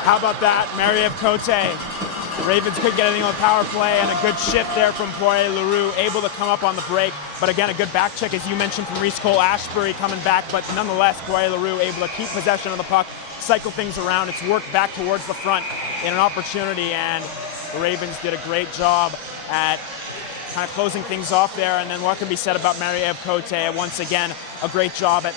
How about that, Marie-Ève Cote? The Ravens couldn't get anything on the power play, and a good shift there from Poirier-Leroux, able to come up on the break. But again, a good back check, as you mentioned, from Reese Cole Ashbury coming back. But nonetheless, Poirier-Leroux able to keep possession of the puck, cycle things around. It's worked back towards the front in an opportunity, and the Ravens did a great job at kind of closing things off there. And then what can be said about Marie-Ève Cote? Once again, a great job at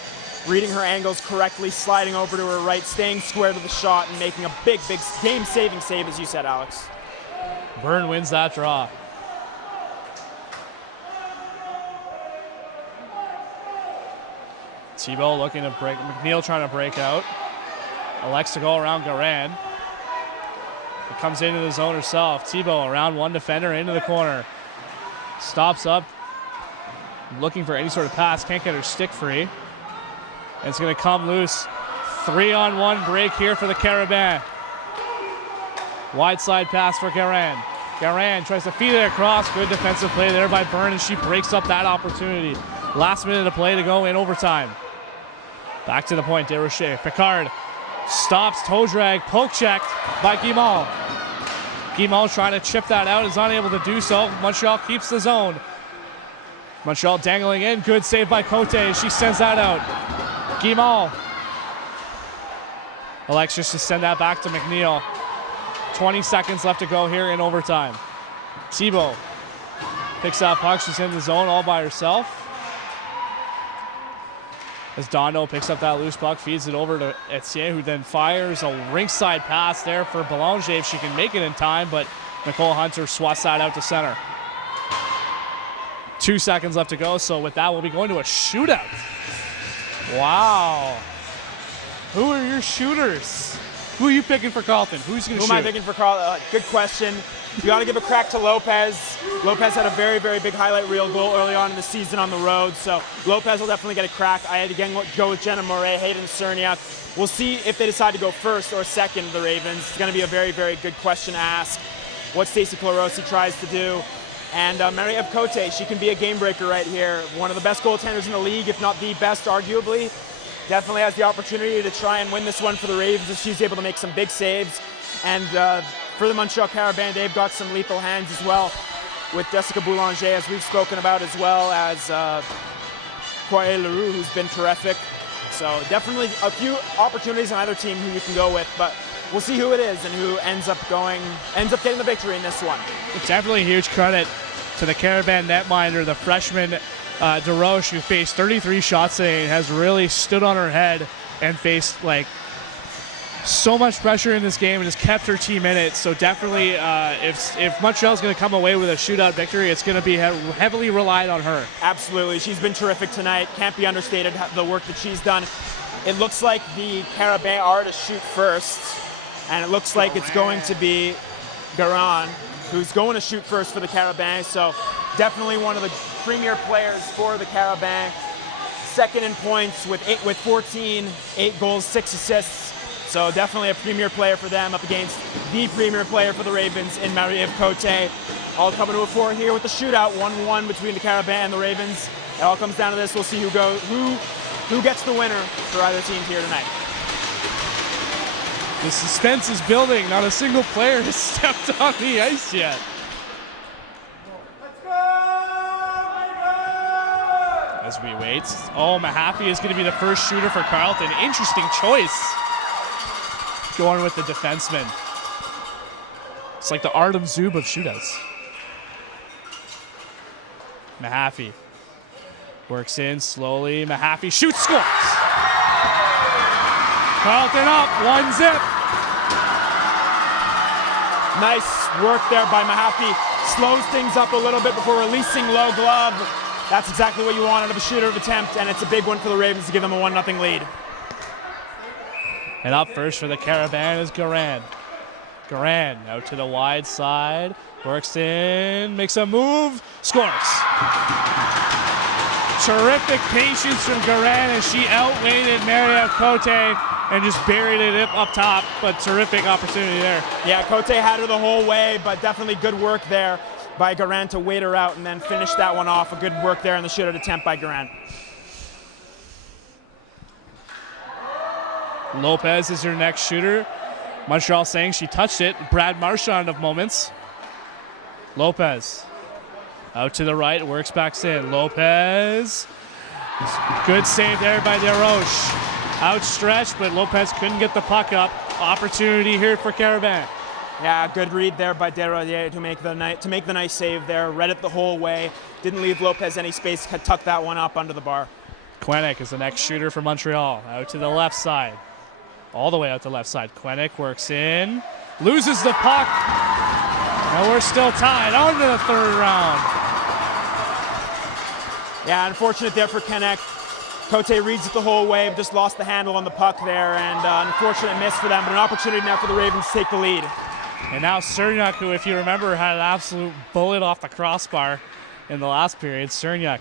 reading her angles correctly, sliding over to her right, staying square to the shot, and making a big game-saving save, as you said, Alex. Byrne wins that draw. Thibault looking to break. McNeil trying to break out. Elects to go around Garan. It comes into the zone herself. Thibault around one defender into the corner. Stops up. Looking for any sort of pass. Can't get her stick free. And it's going to come loose. 3-on-1 break here for the Carabin. Wide side pass for Garan. Garan tries to feed it across. Good defensive play there by Byrne, and she breaks up that opportunity. Last minute of play to go in overtime. Back to the point, Desrochers. Picard stops, toe drag, poke checked by Guimond. Guimond trying to chip that out, is unable to do so. Montreal keeps the zone. Montreal dangling in, good save by Cote as she sends that out. Guimond. Alexis to send that back to McNeil. 20 seconds left to go here in overtime. Thibault picks that puck. She's in the zone all by herself. As Dondo picks up that loose puck, feeds it over to Etienne, who then fires a ringside pass there for Belanger if she can make it in time, but Nicole Hunter swats that out to center. 2 seconds left to go, so with that, we'll be going to a shootout. Wow. Who are your shooters? Who are you picking for Carleton? Who's going to shoot? Who am I picking for Carleton? Good question. You got to give a crack to Lopez. Lopez had a very, very big highlight reel goal early on in the season on the road, so Lopez will definitely get a crack. I had again go with Jenna Moret, Hayden Cerniak. We'll see if they decide to go first or second, the Ravens. It's going to be a very, very good question to ask. What Stacey Clorosi tries to do. And Marie-Ève Cote, she can be a game breaker right here. One of the best goaltenders in the league, if not the best, arguably. Definitely has the opportunity to try and win this one for the Ravens if she's able to make some big saves. And for the Montreal Carabin, they've got some lethal hands as well, with Jessica Boulanger, as we've spoken about, as well as Poirier-Leroux, who's been terrific. So definitely a few opportunities on either team who you can go with, but we'll see who it is and who ends up getting the victory in this one. It's definitely a huge credit to the Carabin netminder, the freshman DeRoche, who faced 33 shots today and has really stood on her head and faced so much pressure in this game and has kept her team in it. So definitely, if Montreal's going to come away with a shootout victory, it's going to be heavily relied on her. Absolutely. She's been terrific tonight. Can't be understated, the work that she's done. It looks like the Carabin are to shoot first, and it looks like it's going to be Garan who's going to shoot first for the Carabin. So definitely one of the premier players for the Carabin. Second in points with 14, 8 goals, 6 assists. So definitely a premier player for them up against the premier player for the Ravens in Marie-Ève Cote. All coming to a 4 here with the shootout, 1-1 between the Carabin and the Ravens. It all comes down to this. We'll see who gets the winner for either team here tonight. The suspense is building. Not a single player has stepped on the ice yet. As we wait. Oh, Mahaffey is going to be the first shooter for Carleton. Interesting choice. Going with the defenseman. It's like the Artem Zub of shootouts. Mahaffey works in slowly. Mahaffey shoots, scores. Carleton up, 1-0. Nice work there by Mahaffey. Slows things up a little bit before releasing low glove. That's exactly what you want out of a shooter of attempt, and it's a big one for the Ravens to give them a 1-0 lead. And up first for the Carabin is Garan. Garan out to the wide side. Works in, makes a move, scores. Terrific patience from Garan as she outweighted Marie-Ève Cote and just buried it up top, but terrific opportunity there. Yeah, Cote had her the whole way, but definitely good work there by Garan to wait her out and then finish that one off. A good work there in the shootout attempt by Garan. Lopez is her next shooter. Montreal saying she touched it. Brad Marchand of moments. Lopez out to the right, works back in. Lopez, good save there by DesRoches. Outstretched, but Lopez couldn't get the puck up. Opportunity here for Carabin. Yeah, good read there by Desrosiers to make the nice save there. Read it the whole way. Didn't leave Lopez any space. Tucked that one up under the bar. Quenick is the next shooter for Montreal. Out to the left side. All the way out to the left side. Quenick works in. Loses the puck. And we're still tied on to the third round. Yeah, unfortunate there for Quenick. Cote reads it the whole way, but just lost the handle on the puck there, and unfortunate miss for them, but an opportunity now for the Ravens to take the lead. And now Cerniak, who, if you remember, had an absolute bullet off the crossbar in the last period. Cerniak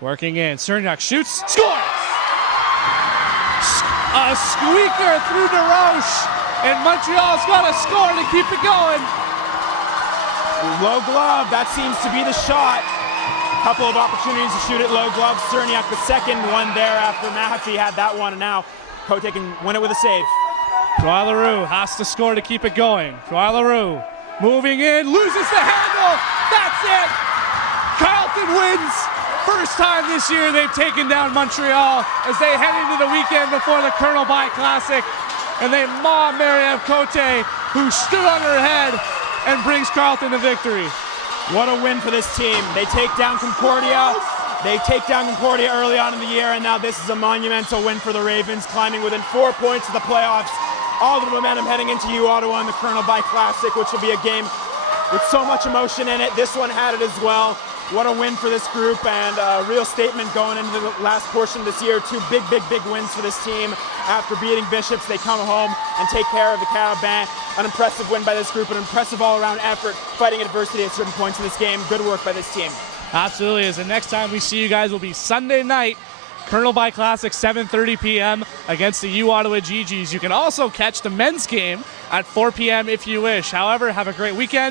working in. Cerniak shoots, scores! A squeaker through DesRoches, and Montreal's got to score to keep it going. Low glove, that seems to be the shot. Couple of opportunities to shoot it low glove. Cerniak the second one there after Mahaffey had that one, and now Cote can win it with a save. Joie-Leroux has to score to keep it going. Joie-Leroux moving in, loses the handle. That's it. Carleton wins. First time this year they've taken down Montreal as they head into the weekend before the Colonel By Classic, and they mob Marie-Ève Cote, who stood on her head and brings Carleton the victory. What a win for this team. They take down Concordia. They take down Concordia early on in the year, and now this is a monumental win for the Ravens, climbing within 4 points of the playoffs. All the momentum heading into Ottawa in the Colonel By Classic, which will be a game with so much emotion in it. This one had it as well. What a win for this group, and a real statement going into the last portion of this year. Two big wins for this team. After beating Bishops, they come home and take care of the Carabin. An impressive win by this group, an impressive all-around effort, fighting adversity at certain points in this game. Good work by this team. Absolutely. As the next time we see you guys will be Sunday night, Colonel By Classic, 7:30 p.m. against the Ottawa GGs. You can also catch the men's game at 4 p.m. if you wish. However, have a great weekend.